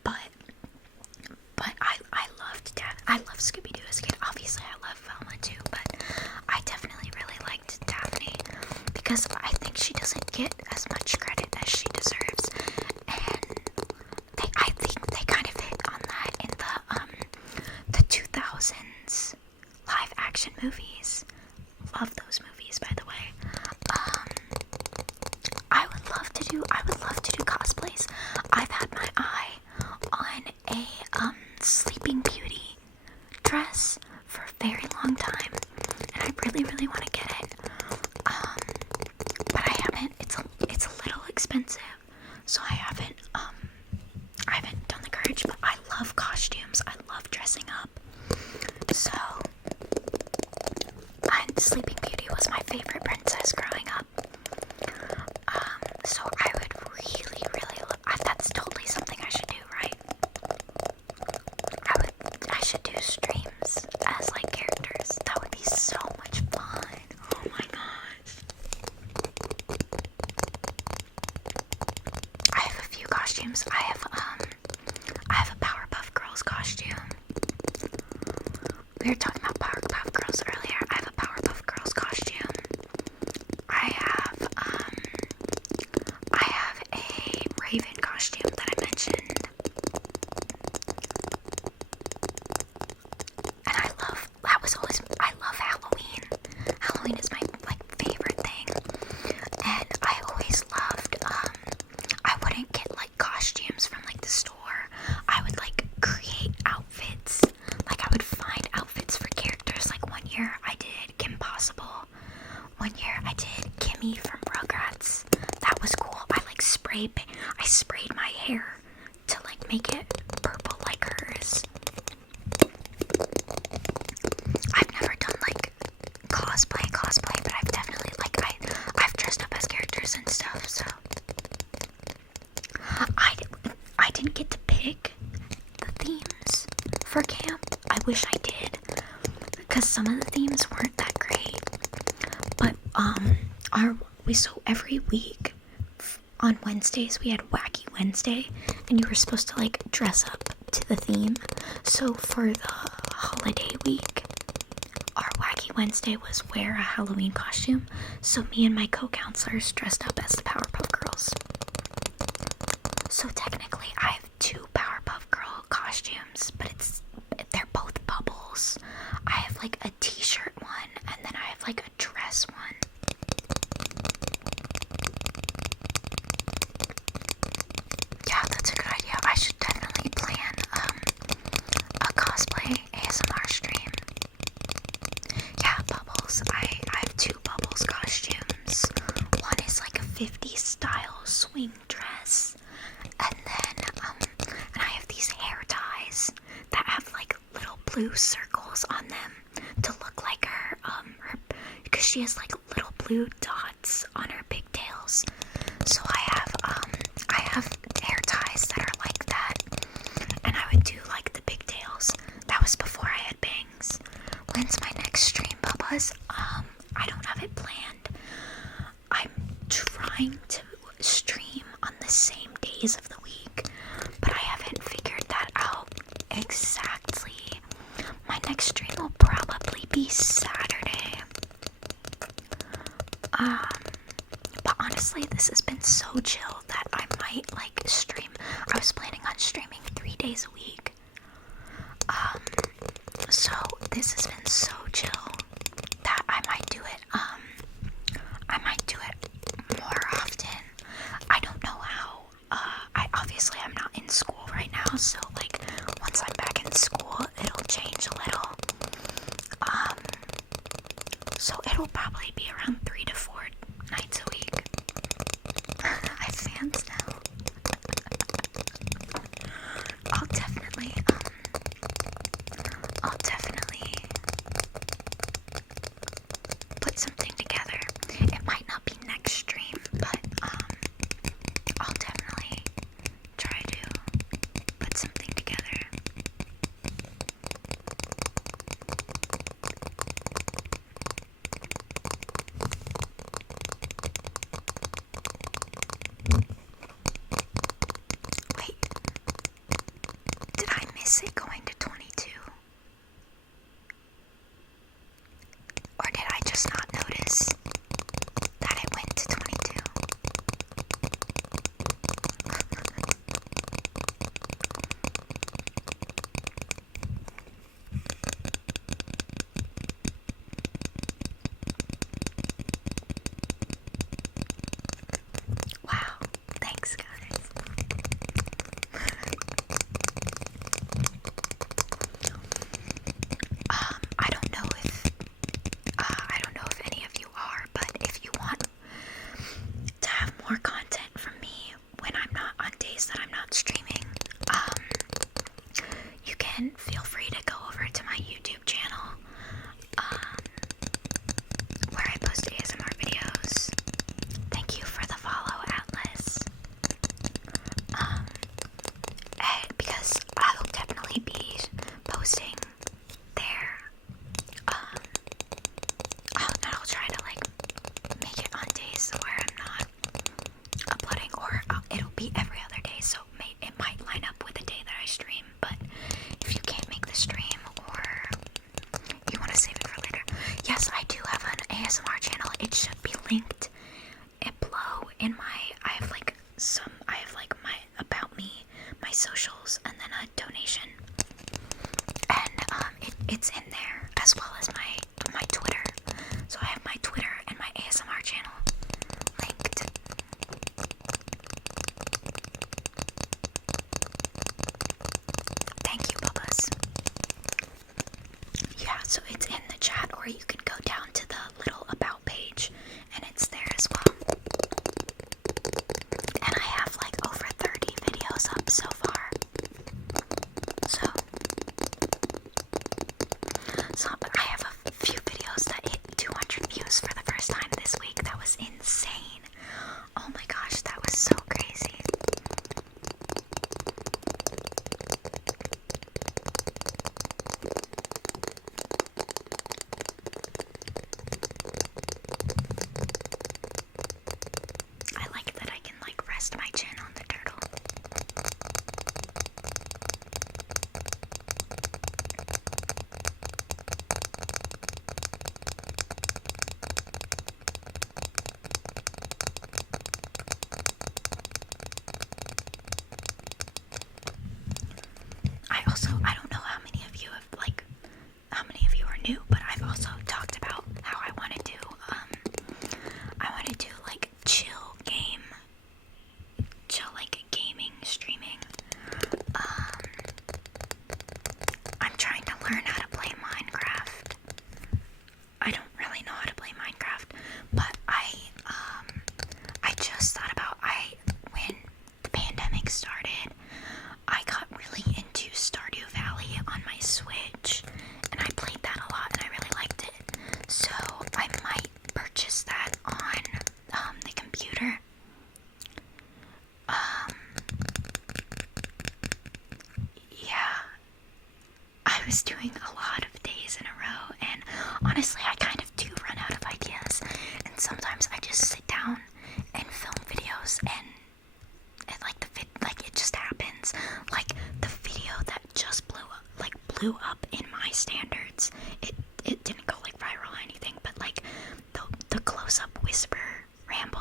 But I loved Scooby-Doo as a kid. Obviously I love Velma too, but I definitely really liked Daphne because I think she doesn't get as much credit as she deserves. And I think they kind of hit on that in the 2000s live action movies. Love those movies, by the way. I would love to do cosplays. I've had my eye on a Sleeping Beauty dress for a very long time, and I really, really want to get it. But I haven't. It's a little expensive, so I haven't done the courage. But I love costumes. I love dressing up. So, and Sleeping Beauty was my favorite princess growing up. So I would really, really love. That's totally something I should do, right? I should do streams as like characters. That would be so much fun. Oh my gosh. I have a few costumes. I have a Powerpuff Girls costume. We were talking about Powerpuff Girls earlier. I have a Powerpuff Girls costume. I have a Raven costume that I mentioned. And I love Halloween. Halloween is my like favorite thing. And I always loved I wouldn't get like costumes from like the store. I would like create outfits. Like I would find outfits for characters. Like one year I did Kim Possible. One year I did Kimmy from Rugrats. That was cool. I sprayed my hair to like make it purple like hers. I've never done like cosplay, but I've definitely like I've dressed up as characters and stuff. So I didn't get to pick the themes for camp. I wish I did, because some of the themes weren't that great. But so every week on Wednesdays we had Wacky Wednesday, and you were supposed to like dress up to the theme. So for the holiday week, our Wacky Wednesday was wear a Halloween costume. So me and my co-counselors dressed up as the Powerpuff Girls. So technically I have 2 Powerpuff Girl costumes, but they're both bubbles. I have like a t-shirt one, and then I have like a dress one. Yeah, that's a good idea. I should definitely plan a cosplay ASMR stream. Yeah, bubbles. I have 2 bubbles costumes. One is like a 50s style swing dress, and then and I have these hair ties that have like little blue circles on them to look like her she has like little blue dots on her pigtails. So I have hair ties that are like that, and I would do like the pigtails. That was before I had bangs. When's my next stream, Bubba's? I don't have it planned. I'm trying to stream on the same days of the week, but I haven't figured that out exactly. My next stream will probably be Saturday. But honestly, this has been so chill that I might like stream. I was planning on streaming 3 days a week. So this has been so chill that I might do it. I might do it more often. I don't know how. I'm not in school right now, so like once I'm back in school, it'll change a little. So it'll probably be around 3 to 4 nights a week. I have fans now. I'll definitely put something together. It might not be next stream, but I'll definitely try to put something together. Wait, did I miss it going to 22? Or did I just not notice that it went to 22? Wow, thanks guys. I don't know if any of you are, but if you want to have more content from me when I'm not on days that I'm not streaming, you can feel free to go over to my YouTube channel, where I post ASMR videos. Thank you for the follow, Atlas. Because I will definitely be posting there. I'll try to like make it on days where I'm not uploading, or it'll be every other day, so it might line up with the day that I stream. But if you can't make the stream, or you want to save it for later, yes, I do have an ASMR channel. It should be linked below in my, I have like my about me, my socials, and then a donation, and it's in there, as well as my Twitter. So I have my Twitter and my ASMR channel linked. Thank you, Bubba's. Yeah, so it's in the chat, or you can go down to the little about page, and it's there as well.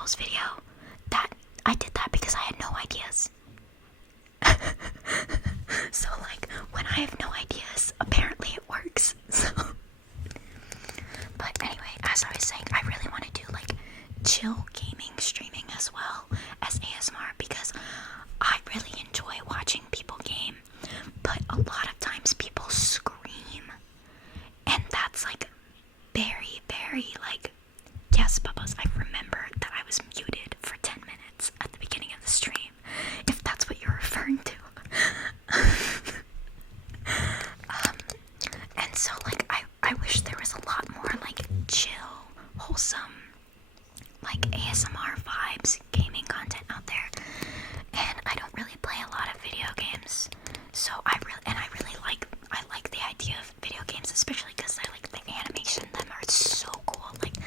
bubbles video, that I did that because I had no ideas. So like when I have no ideas, apparently it works. So but anyway, as I was saying, I really want to do like chill gaming streaming as well as ASMR because I really enjoy watching people game, but a lot of times people scream, and that's like very, very like, yes, Bubbles, I remember that I was muted for 10 minutes at the beginning of the stream, if that's what you're referring to. And so like I wish there was a lot more like chill, wholesome, like ASMR vibes gaming content out there. And I don't really play a lot of video games, so I like the idea of video games, especially because I like the animation. Them are so cool. Like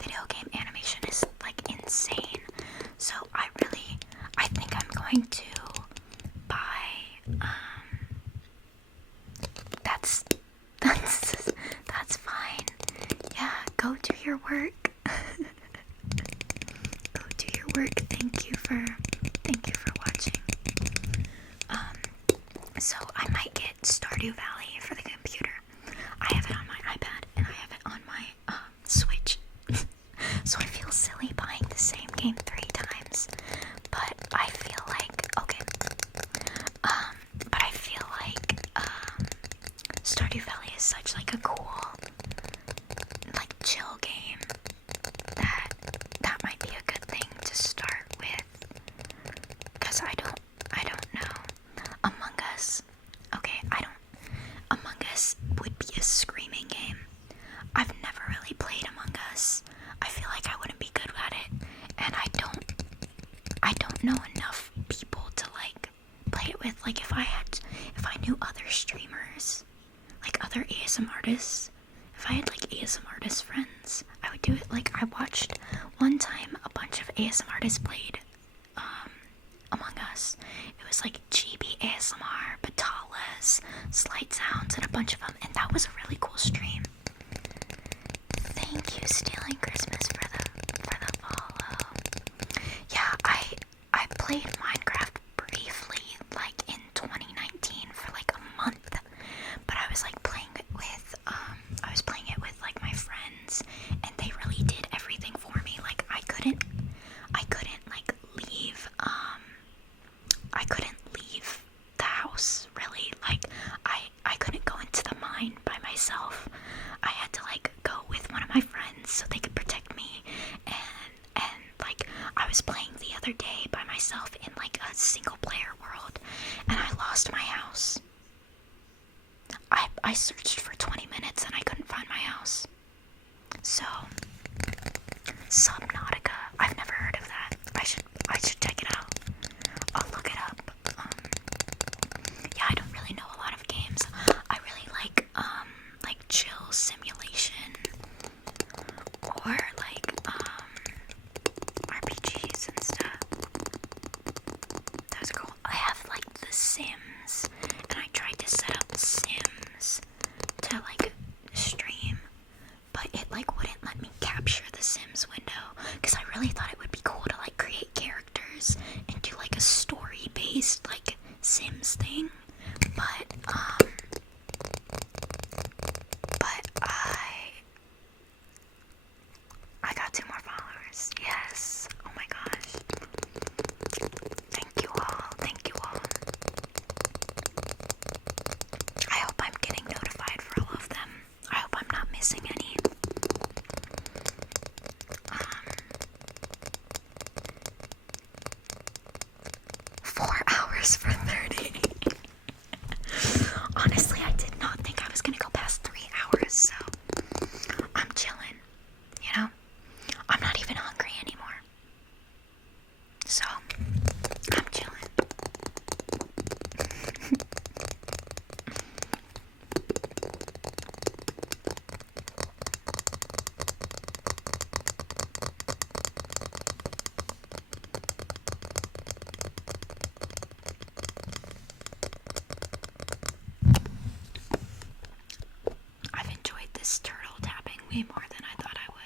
video game animation is like insane. So I think I'm going to buy that's fine. Yeah, go do your work. Go do your work. Thank you for watching. So I might get Stardew Valley for the computer. I have it on my iPad and I have it on my Switch. So I feel silly buying the same game 3 times. But I feel like Stardew Valley is such like a cool, like chill game that might be a good thing to start with. Cause I don't know. Among Us. Okay, Among Us would be a screaming game. I've never really played Among Us. I feel like I wouldn't be good at it, and I don't know enough people to like play it with. Like if I knew other streamers, like other ASM artists, if I had like ASM artist friends, I would do it. Like I watched one time a bunch of ASM artists played Among Us. It was like GB ASMR, Batalas, Slight Sounds, and a bunch of them, and that was a really cool stream. Thank you, Stealing Christmas, for the follow. Yeah, I played Minecraft briefly, like in 2019 for like a month, but I was like playing it with like my friends, and they really did everything for me. Like I couldn't like leave the house really. Like I couldn't go into the mine by myself. I had to like go with one of my friends so they could protect me, and like I was playing the other day by myself in like a single player world, and I lost my house. I searched for 20 minutes and I couldn't find my house. So Subnautica, I've never heard of that. I should check it out. I'll look it up. Yeah, I don't really know a lot of games. I really like chill simulation or like RPGs and stuff. Those are cool. I have like The Sims, and I tried to set up Sims to like stream, but it like wouldn't let me capture the Sims window, because I really thought it would be cool to like create characters and do like a story based like Sims thing, but I got 2 more followers. Yes. Oh my gosh. Thank you all. Thank you all. I hope I'm getting notified for all of them. I hope I'm not missing any. 4 hours for 30. Honestly, I did not think I was gonna go past 3 hours, so I'm chilling, you know? I'm not even hungry anymore. So, I'm chilling. I've enjoyed this turtle tapping way more than I thought I would.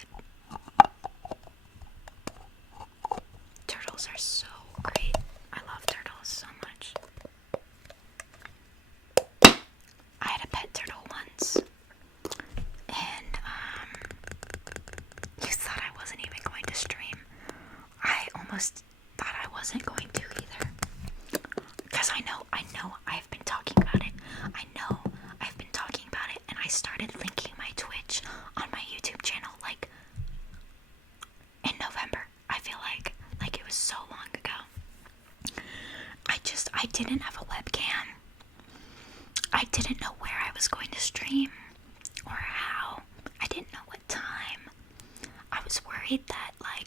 didn't have a webcam. I didn't know where I was going to stream or how. I didn't know what time. I was worried that, like,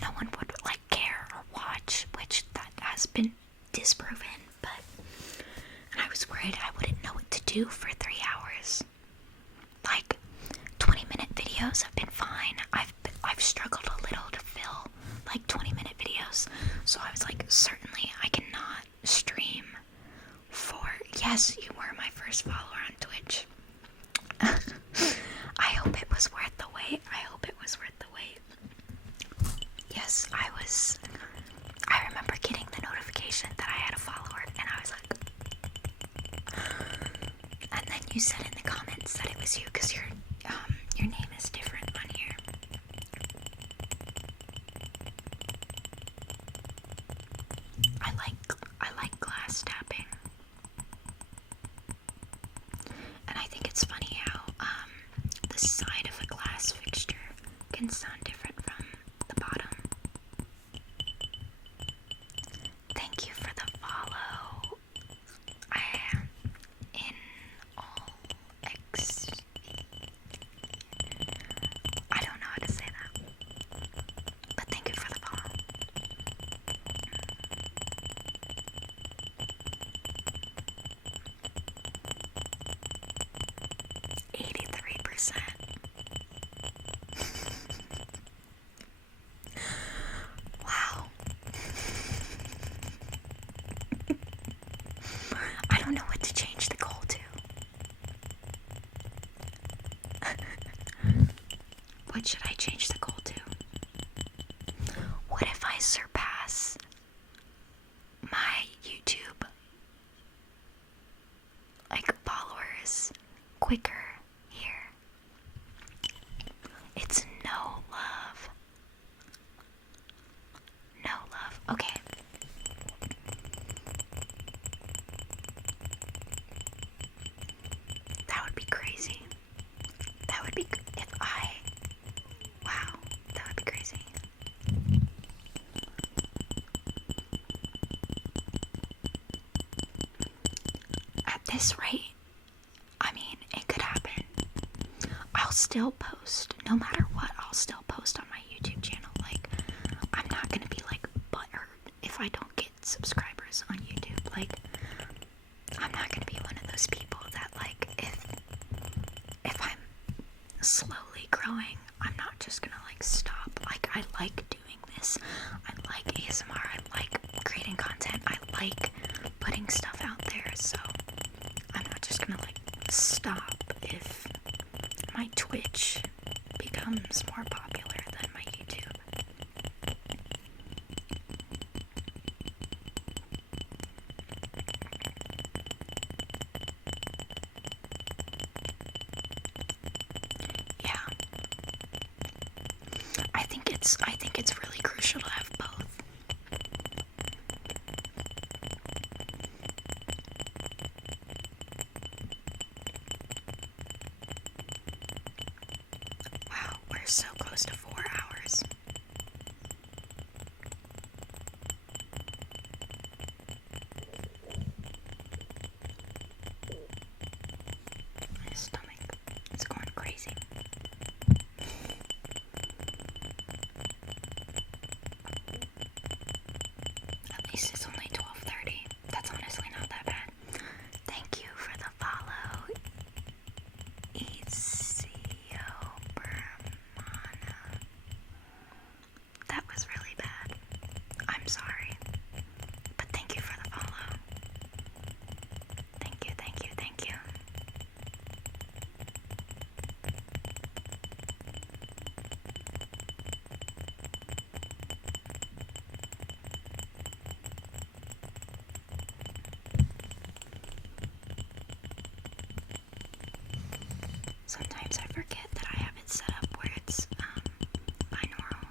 no one would, like, care or watch, which that has been disproven, but, and I was worried I wouldn't know what to do for 3 hours. Like, 20-minute videos have been fine. I've struggled a little to fill, like, 20-minute videos, so I was like, certainly I cannot stream for, yes, you were my first follower on Twitch. I hope it was worth the wait. I hope it was worth the wait. Yes, I remember getting the notification that I had a follower, and I was like, and then you said in the comments that it was you, because your name is different on here. I like glass tapping. And I think it's funny how the side of a glass fixture can sound different from the bottom. Thank you for the follow. I am in all X. I don't know how to say that, but thank you for the follow. 83%. Wow. I don't know what to change the goal to. What should I change the goal to? What if I surpass my YouTube, like, followers quicker here? It's no love. No love. Okay. That would be crazy. That would be, if I, wow, that would be crazy. At this rate, I mean, it could happen. I'll still post, no matter what, I'll still post on my YouTube channel. Like, I'm not gonna be, like, butthurt if I don't get subscribers on YouTube. Like, I'm not gonna be one of those people that, like, if I'm slowly growing, I'm not just gonna, like, stop. Like, I like doing this. I like ASMR. I like creating content. I like putting stuff out there, so I'm not just gonna, like, stop if my Twitch becomes more popular than my YouTube. Yeah. I think it's really crucial to have both. Wow, we're so close to 4 hours. My stomach is going crazy. At least it's only 12:30. That's honestly not that bad. Thank you for the follow, Ezio Bermana. That was really bad. I'm sorry. But thank you for the follow. Thank you, thank you, thank you. Sometimes I forget that I have it set up where it's binaural.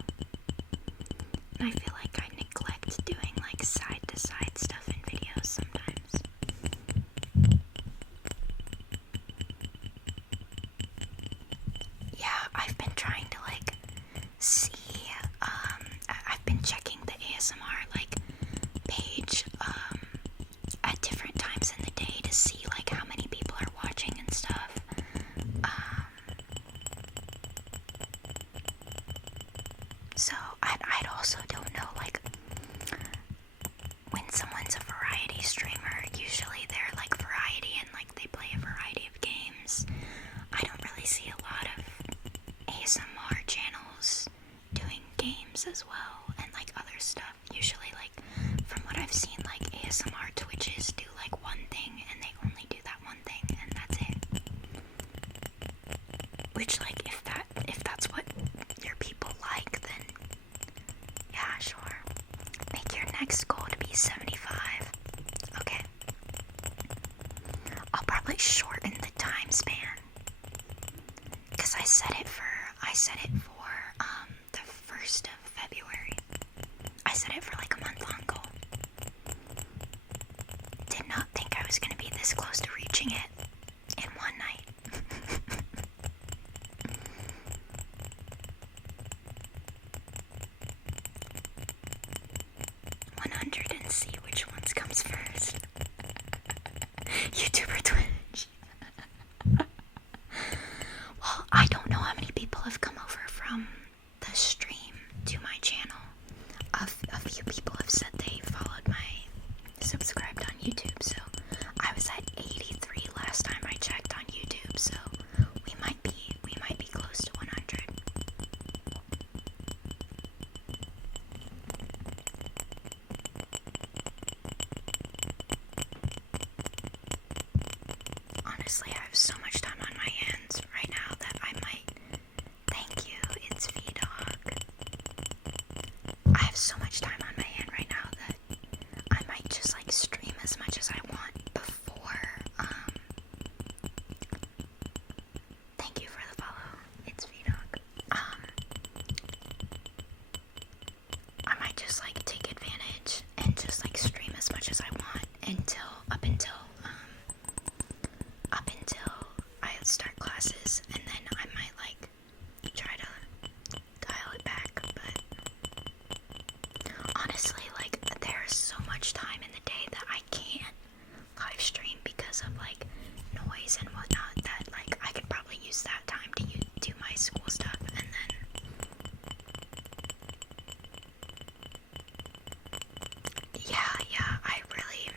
And I feel like I neglect doing, like, side-to-side stuff in videos sometimes. Yeah, I've been trying to, like, see, I've been checking the ASMR, like, page So I'd also don't know, like, when someone's a variety streamer, usually they're like variety and like they play a variety of games. I don't really see a lot of ASMR channels doing games as well and like other stuff. Usually, like, from what I've seen, like ASMR Twitches do like one thing and they only do that one thing and that's it. Which, like, if that's what your people like, then yeah, sure. Make your next goal to be 75. Okay. I'll probably shorten the time span. Because I set it for the 1st of February. I set it for like a month-long goal. Did not think I was going to be this close to reaching it in one night. 100 and see which ones comes first. YouTube or Twitch? Well, I don't know how many people have come over from the stream to my channel. A few people have said they followed subscribed on YouTube, so I was at 83 last time I checked on YouTube, so we might be close to 100. Honestly, I have so much time on my hands right now that I might. Thank you, it's VDog. I have so much time on my hand right now that I might just like stream as much as I want before. Thank you for the follow. It's VDog. I might just like take advantage and just like stream as much as I want up until I start classes, and then I might like try to dial it back. But honestly, like, there's so much time in the day that I can't live stream because of like noise and whatnot, that like I could probably use that time to do my school stuff. And then yeah, I really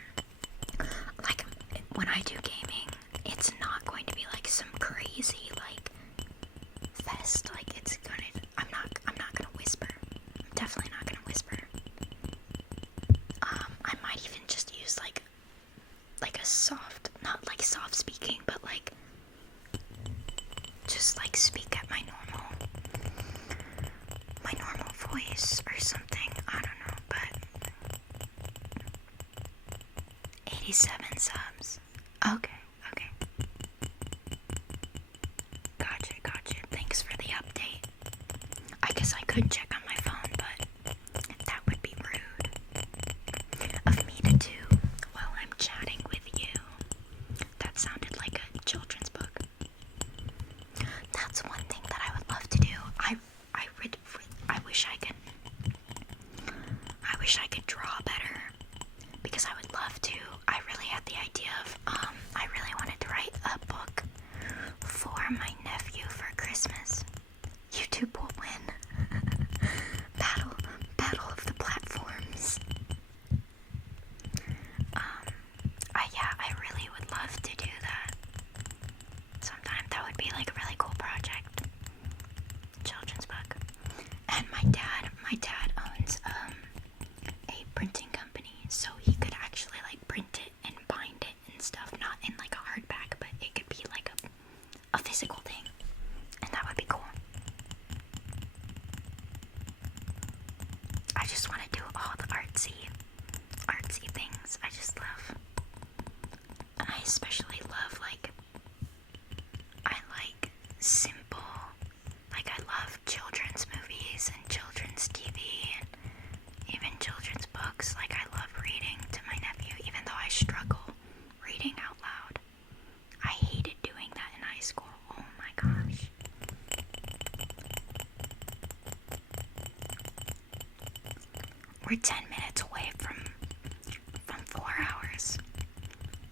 like when I do gaming, it's not going to be like some crazy like fest. Like, I'm not gonna whisper. I'm definitely not gonna whisper. I might even just use like a soft, not like soft speaking, but like just like speak at my normal voice or something. I don't know, but 87 subs. Okay. Gotcha. Thanks for the update. I guess I could check on my phone, but that would be rude of me to do while I'm chatting with you. That sounded like a children's book. That's one thing that I would love to do. I wish I could draw better, because I would love to. I really had the idea of I really wanted to write a book for my nephew for Christmas. YouTube will win. Battle of the platforms. I really would love to do that. Sometime that would be like a really cool project. Children's book. And my dad owns a printing company, so he could actually like print it and bind it and stuff, not in like a hardback, but it could be like a physical thing, and that would be cool. I just want to do all the artsy things. I just love, and I especially love I like simple, like I love children's movies and children's TV and even children's books. Like, I love reading to my nephew, even though I struggle reading out loud. I hated doing that in high school. Oh my gosh. We're 10 minutes away from 4 hours.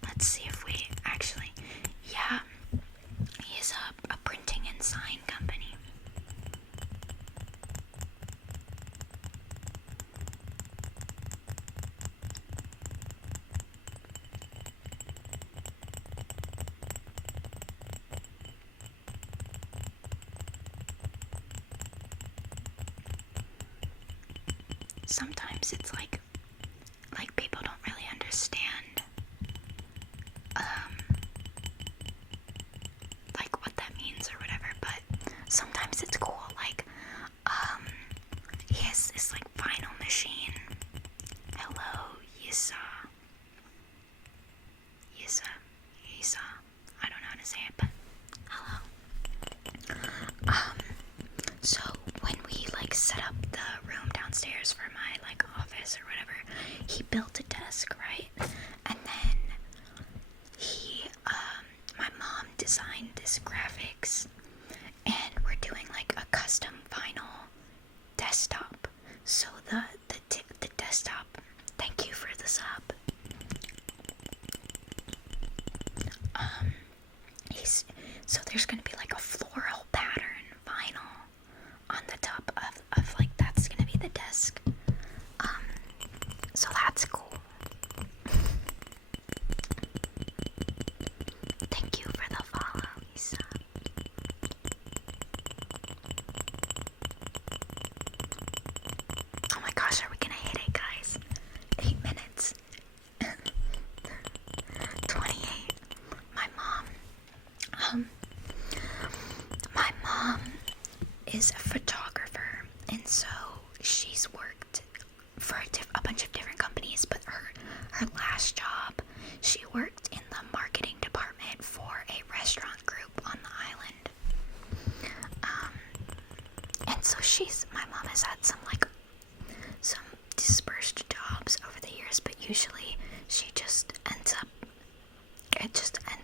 Let's see if we actually, yeah, he is a printing and sign company. sometimes it's like people don't really understand, like what that means or whatever, but sometimes it's cool, like, he has this, like, vinyl machine. Hello, Yisa. I don't know how to say it, but hello. So when we, like, set up the room downstairs for my, like, office or whatever, he built a desk, right? And then my mom designed this graphics, and we're doing, like, a custom vinyl desktop. So the desktop, thank you for the sub. So there's gonna be like a floral pattern vinyl on the top of like, that's gonna be the desk. So that's cool. Thank you for the follow, Lisa. Oh my gosh, are we gonna hit it, guys? 8 minutes. 28. My mom is a photographer, and so she's worked for a bunch of different companies, but her last job, she worked in the marketing department for a restaurant group on the island. And so my mom has had some dispersed jobs over the years, but usually it just ends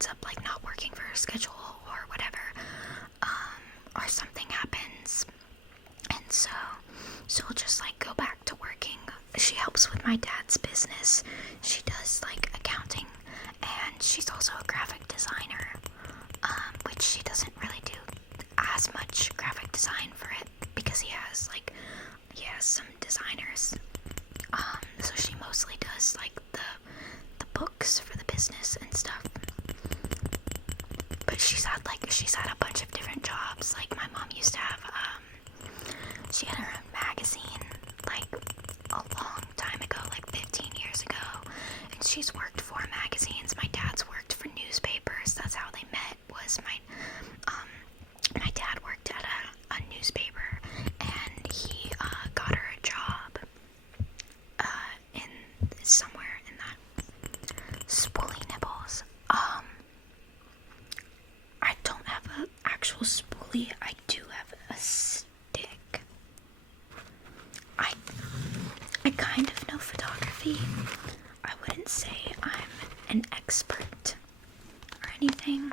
up like not working for her schedule or whatever, or something happens, and so she'll just like go back to working. She helps with my dad's business. She does like accounting, and she's also a graphic designer, which she doesn't really do as much graphic design for it because he has some designers. So she mostly does like the books for the business and stuff. But she's had a bunch of different jobs. Like my mom used to have she had her own magazine like a long time ago, like 15 years ago, and she's worked for magazines. My dad's worked for newspapers. That's how they met. Was my dad worked at a newspaper, and he got her a job in somewhere in that. Spoolie nibbles. I don't have an actual spoolie. I do have a stick. I kind of know photography. I wouldn't say I'm an expert or anything.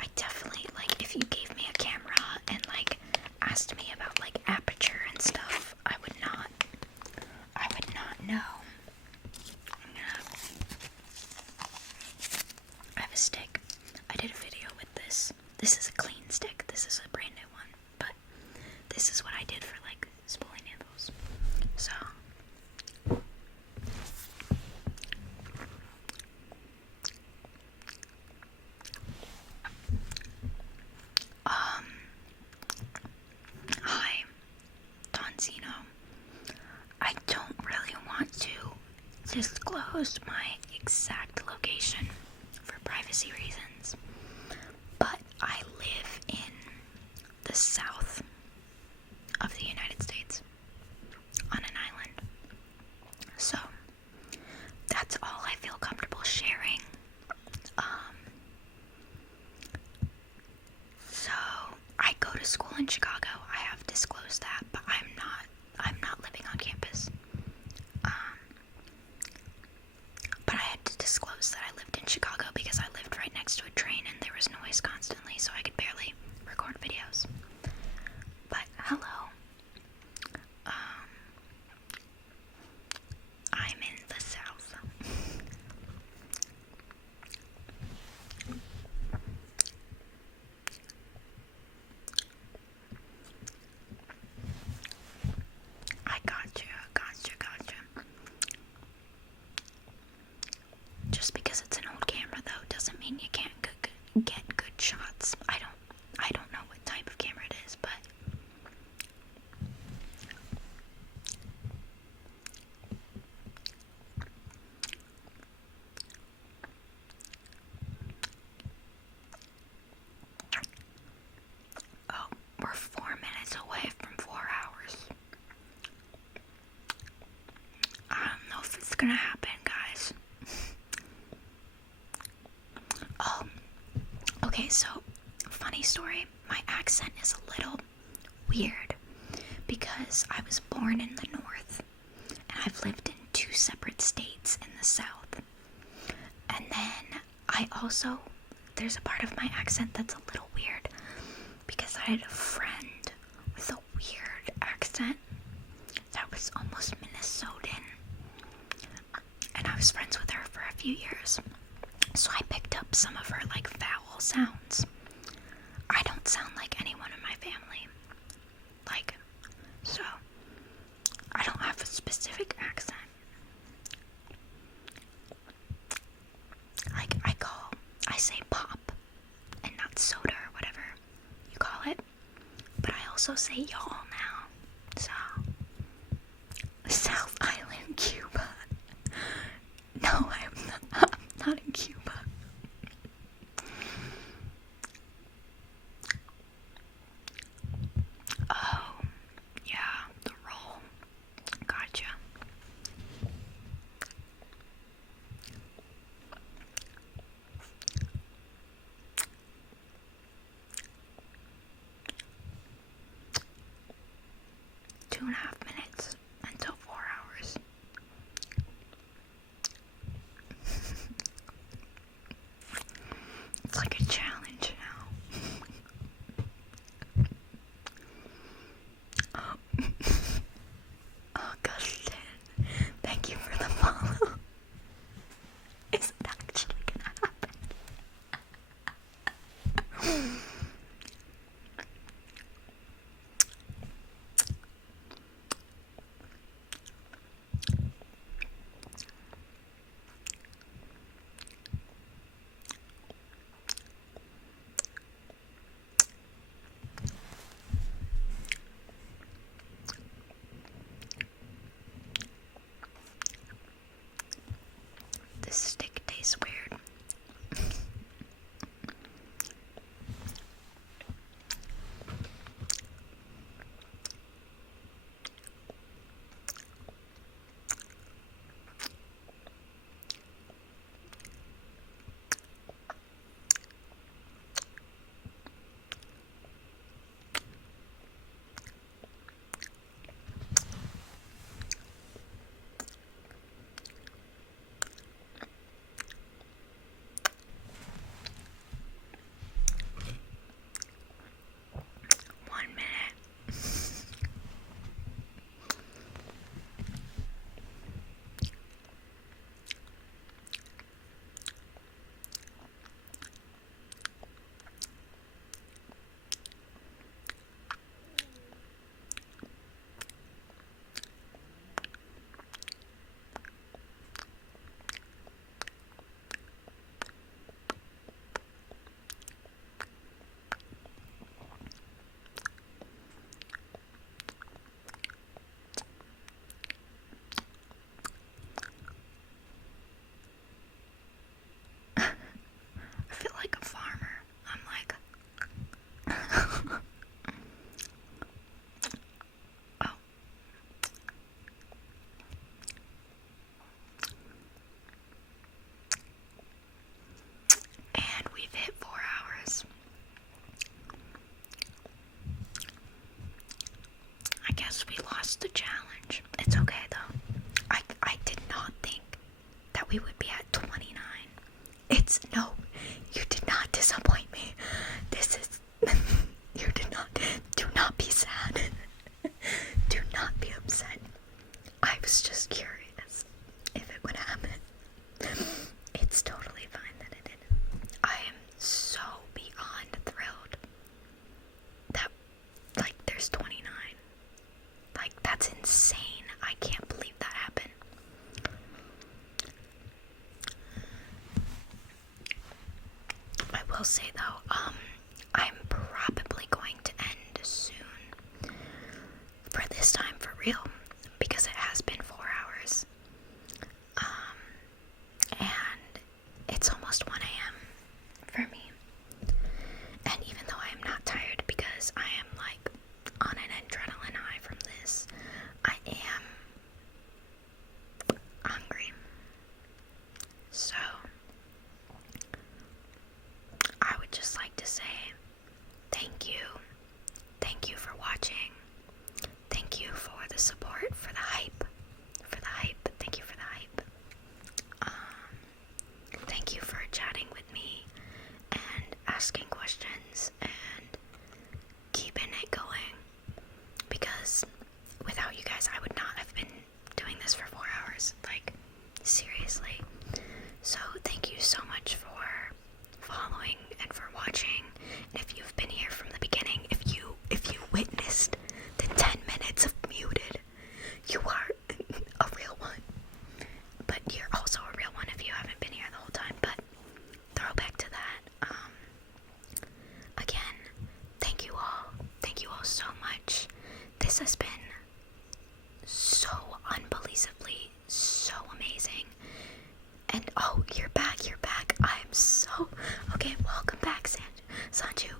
I definitely, like, if you gave me a camera and like asked me about like aperture and stuff, I would not know. I have a stick. I did a video with this. This is a clean stick. This is a brand new one. But this is what I did for like spoolie nibbles. So hi, Tonzino. I don't really want to disclose my exact location for privacy reasons, but I live in the south of the United States on an island. So that's all I feel comfortable sharing. So I go to school in Chicago. I have disclosed that, but I'm not living on campus. But I had to disclose that I lived in Chicago because I lived right next to a train and there was noise constantly, so I could barely record videos. But hello. I'm in the south. I gotcha. Just because it's an old camera, though, doesn't mean you can't get good shots. I don't It's gonna happen, guys. Oh, okay, so, funny story. My accent is a little weird because I was born in the north and I've lived in 2 separate states in the south. And then there's a part of my accent that's a little weird because I had a friend with a weird accent that was almost Minnesotan. And I was friends with her for a few years. So I picked up some of her, like, vowel sounds. I don't sound like anyone in my family. Like, so, I don't have a specific accent. Like, I say pop, and not soda or whatever you call it. But I also say y'all now. So, South Island, Cuba. No, I'm not in Cuba. Oh, yeah, the roll. Gotcha. Two and a half minutes until 4 hours. It's like a challenge now. Augustin, thank you for the follow. Is it actually gonna happen? 1 minute. I feel like a farmer. I'm like, oh. And we've hit 4 hours. I guess we lost the challenge. It's okay though. I did not think that we would be at 29. No, you did not disappoint me. This is, you do not be sad. Do not be upset. I was just curious if it would happen. It's totally fine that it did. I am so beyond thrilled that, like, there's 29. Like, that's insane. I can't believe that happened. I will say though, I'm probably going to end soon. For this time, for real. Because it has been 4 hours. And it's almost 1 a.m. for me. And even though I am not tired because I am like on an adrenaline high from this, I am hungry. this has been so unbelievably so amazing. And oh, you're back. I'm so okay. Welcome back, Sanju.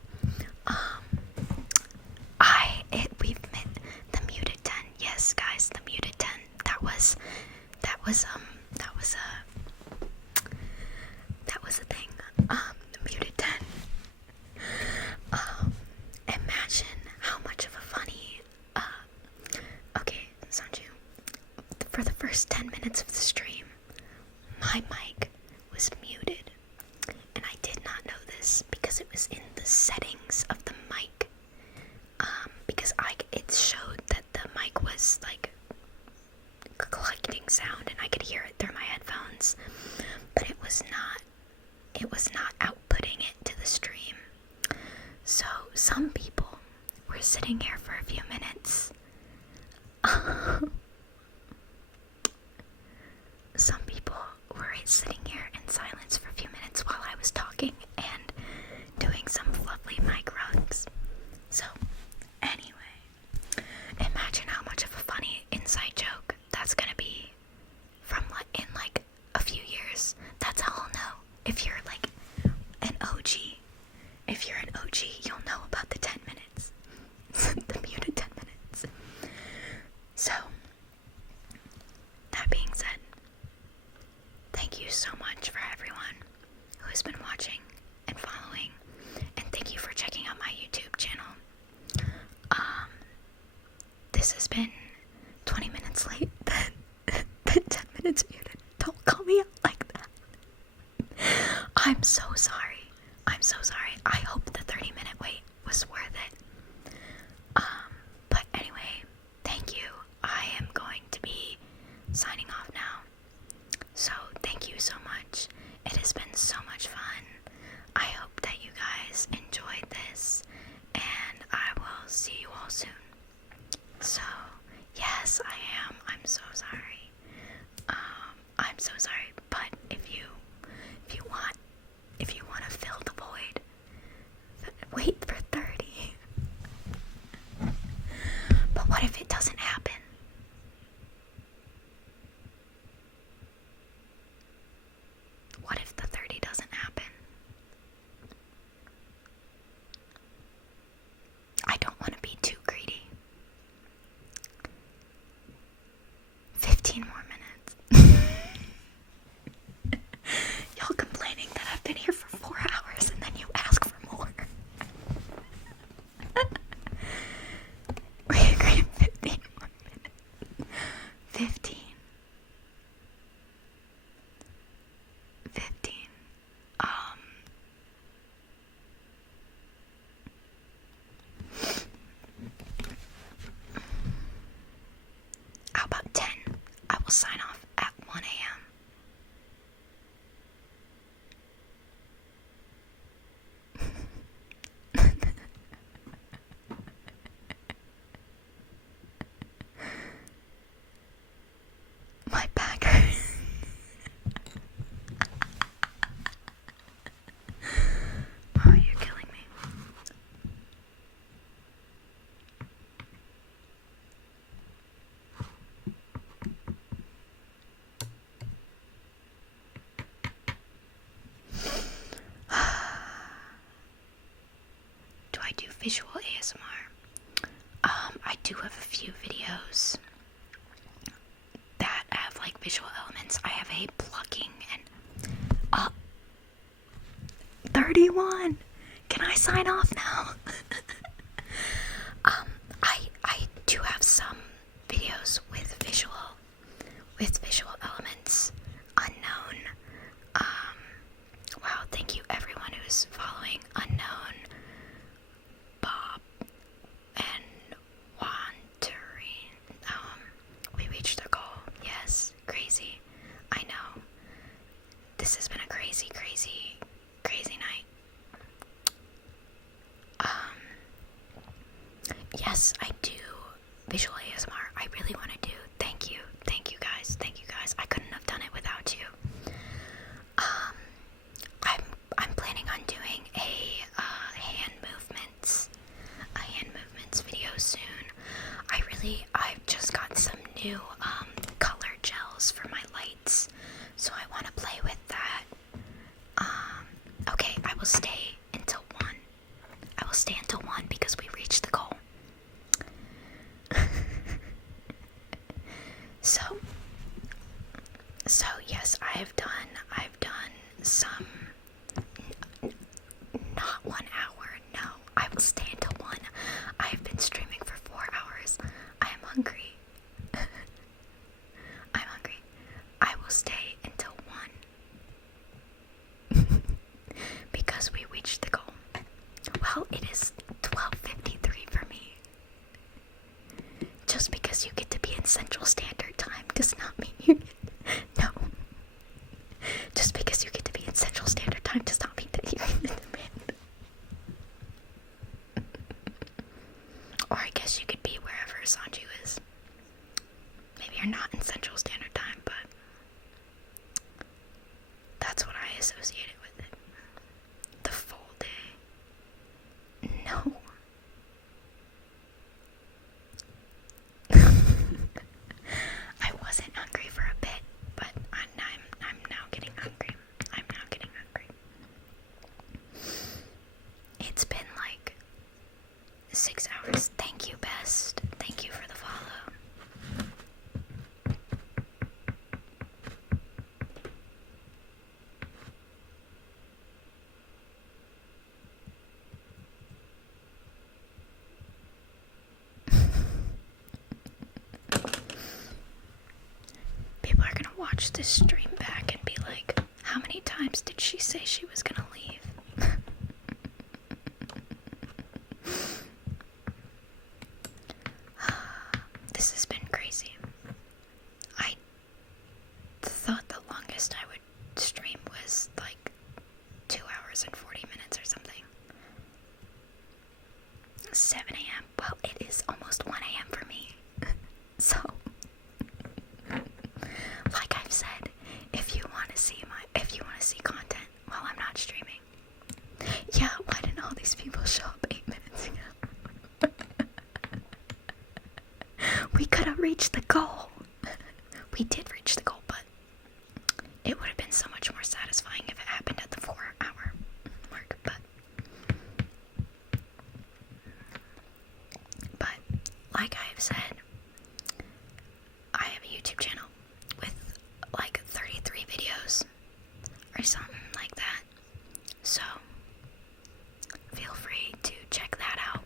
We've met the muted 10. Yes, guys, the muted 10. That was a thing. The muted 10. Imagine how much of a funny. Okay, Sanju. For the first 10 minutes of the stream, my mic was muted, and I did not know this because it was in the settings of the mic. Because it showed that the mic was like collecting sound, and I could hear it through my headphones, but it was not outputting it to the stream. So some people were sitting here for a few minutes. Some people were sitting here in silence for a few minutes while I was talking and doing some lovely mic rugs. So, anyway, imagine how much of a funny inside joke that's gonna be from in like a few years. That's how I'll know if you're like an OG. If you're an OG, you'll know about the 10 minutes. The muted 10 minutes. So, that being said, thank you so much for everyone who has been watching and following, and thank you for checking out my YouTube channel. This has been 20 minutes late, then 10 minutes muted. Don't call me out like that. I'm so sorry. I hope the 30-minute wait was worth it. But anyway, thank you. I am going to be signing off now. So thank you so much. It has been so much fun. I hope that you guys enjoyed this, and I will see you all soon. So yes, I am. I'm so sorry. I'm so sorry. But if you want to fill the void, wait for 30. But what if it doesn't happen? What if the 30 doesn't happen? I don't want to be too greedy. 15 more minutes. Y'all complaining that I've been here for 4 hours and then you ask for more. We agreed 15 more minutes. 15. How about 10? I will sign off at 1 a.m. My back hurts. Oh, you're killing me. Do I do visual ASMR? I do have a few videos that have like visual elements. I have a plucking and 31. Can I sign off now? I do have some videos with visual elements unknown. Wow, thank you everyone who's following. Unknown, Bob, and Wandering. We reached the goal. Yes, crazy. I know. This has been a crazy night. Yes, I do visual ASMR. I really want to do. Thank you guys. I couldn't have done it without you. I'm planning on doing a hand movements video soon. I actually, I've just got some new color gels for my lights, so I want to play with that. Okay, I will stay until 1. I will stay until 1 because we reached the goal. So yes, I've done some, not 1 hour, no, I will stay until 1. I have been streaming for 4 hours. I am hungry. I'm hungry. I will stay until 1. Because we reached the goal. Well, it is 12:53 for me. Just because you get to be in Central Standard Time does not mean you get... No. Just because you get to be in Central Standard Time does not mean that you get to win. Or I guess you could be wherever Sanju is. Maybe you're not in Central Standard Time, but that's what I associated with it. The full day. No. I wasn't hungry for a bit, but I'm now getting hungry. I'm now getting hungry. It's been like 6 hours. Thank you, Best. Thank you for the follow. People are gonna watch this stream back and be like, how many times did she say she was gonna leave? This has been crazy. I thought the longest I would stream was like 2 hours and 40 minutes or something. 7 a.m. Well, it is almost 1 a.m. for me. So, like I've said, if you want to see content while I'm not streaming, yeah, why didn't all these people show up 8 minutes ago? We could have reached the goal. We did reach the goal, but it would have been so much more satisfying if it happened at the 4-hour mark, but like I have said, I have a YouTube channel with like 33 videos or something like that, so feel free to check that out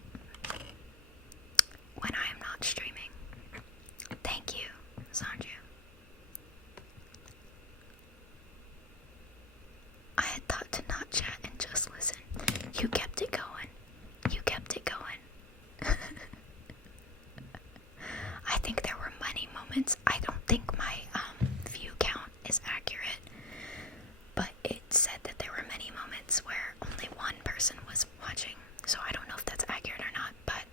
when I am not streaming. Thank you, Sanju. I had thought to not chat and just listen. You kept it going. You kept it going. I think there were many moments. I don't think my view count is accurate, but it said that there were many moments where only one person was watching, so I don't know if that's accurate or not, but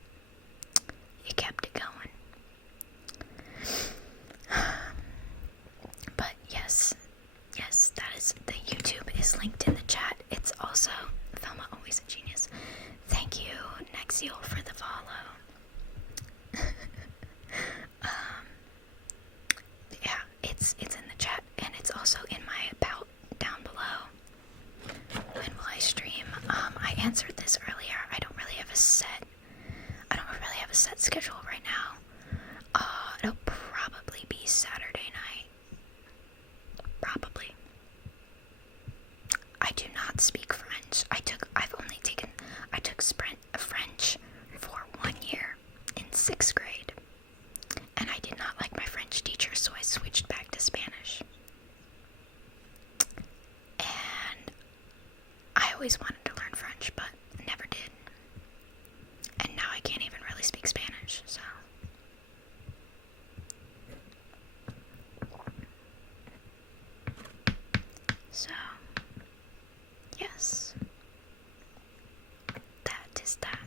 it kept it going. But yes, that is, the YouTube is linked in the chat. It's also Velma Always a Genius. Thank you, Nexiel, for the follow. Yeah, it's in the chat, and it's also in my about down below. When will I stream? I answered this earlier. I don't really have a set schedule right now. It'll probably be Saturday night. Probably. I do not speak French. I took French for 1 year in 6th grade. And I did not like my French teacher, so I switched back to Spanish. And I always wanted to learn French, but never did. And now I can't even really speak Spanish, so. So, yes. That is that.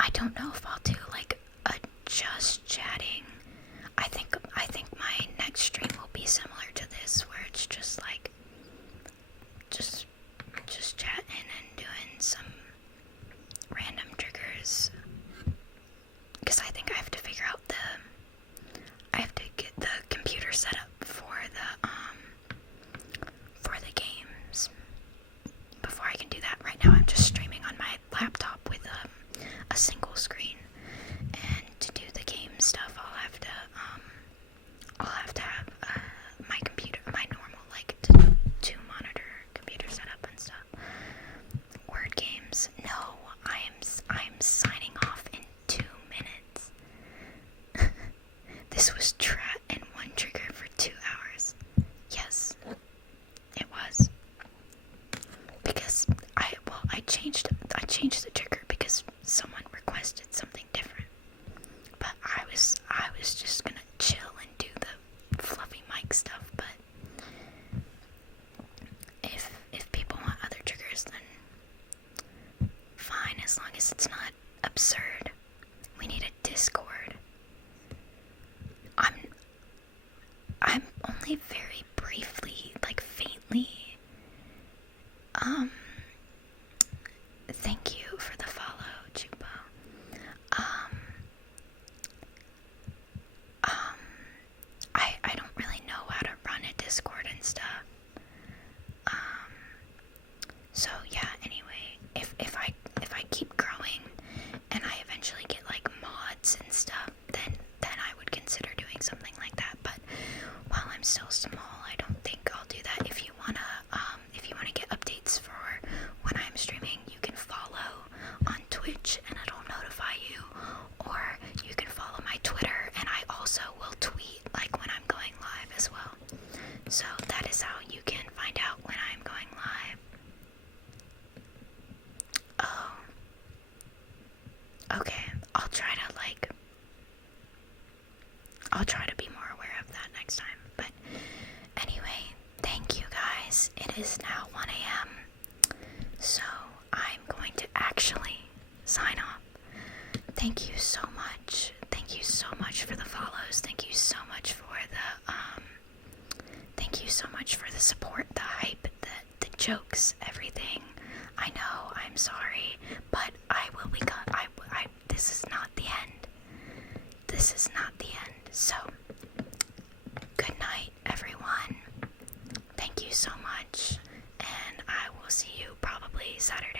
I don't know if I'll do like a just chatting. I think my next stream will be similar to this, where it's just like just chatting and doing some as long as it's not absurd. We need a Discord. I'm only very briefly, like faintly. Thank you for the follow, Chupo. I don't really know how to run a Discord and stuff. So yeah, anyway, if I keep growing and I eventually get like mods and stuff, then I would consider doing something like that. But while I'm still small, I don't think I'll do that. If you wanna get updates for when I'm streaming, you can follow on Twitch and it'll notify you, or you can follow my Twitter and I also will tweet like when I'm going live as well. So that is how you can find out when I'm going live. Oh. Okay, I'll try to be more aware of that next time. But anyway, thank you guys. It is now 1 a.m. So I'm going to actually sign off. Thank you so much. Thank you so much for the follows. Thank you so much for the support, the hype, the jokes, everything. I know, I'm sorry, but I will be this is not the end. This is not the end. So, good night, everyone. Thank you so much, and I will see you probably Saturday.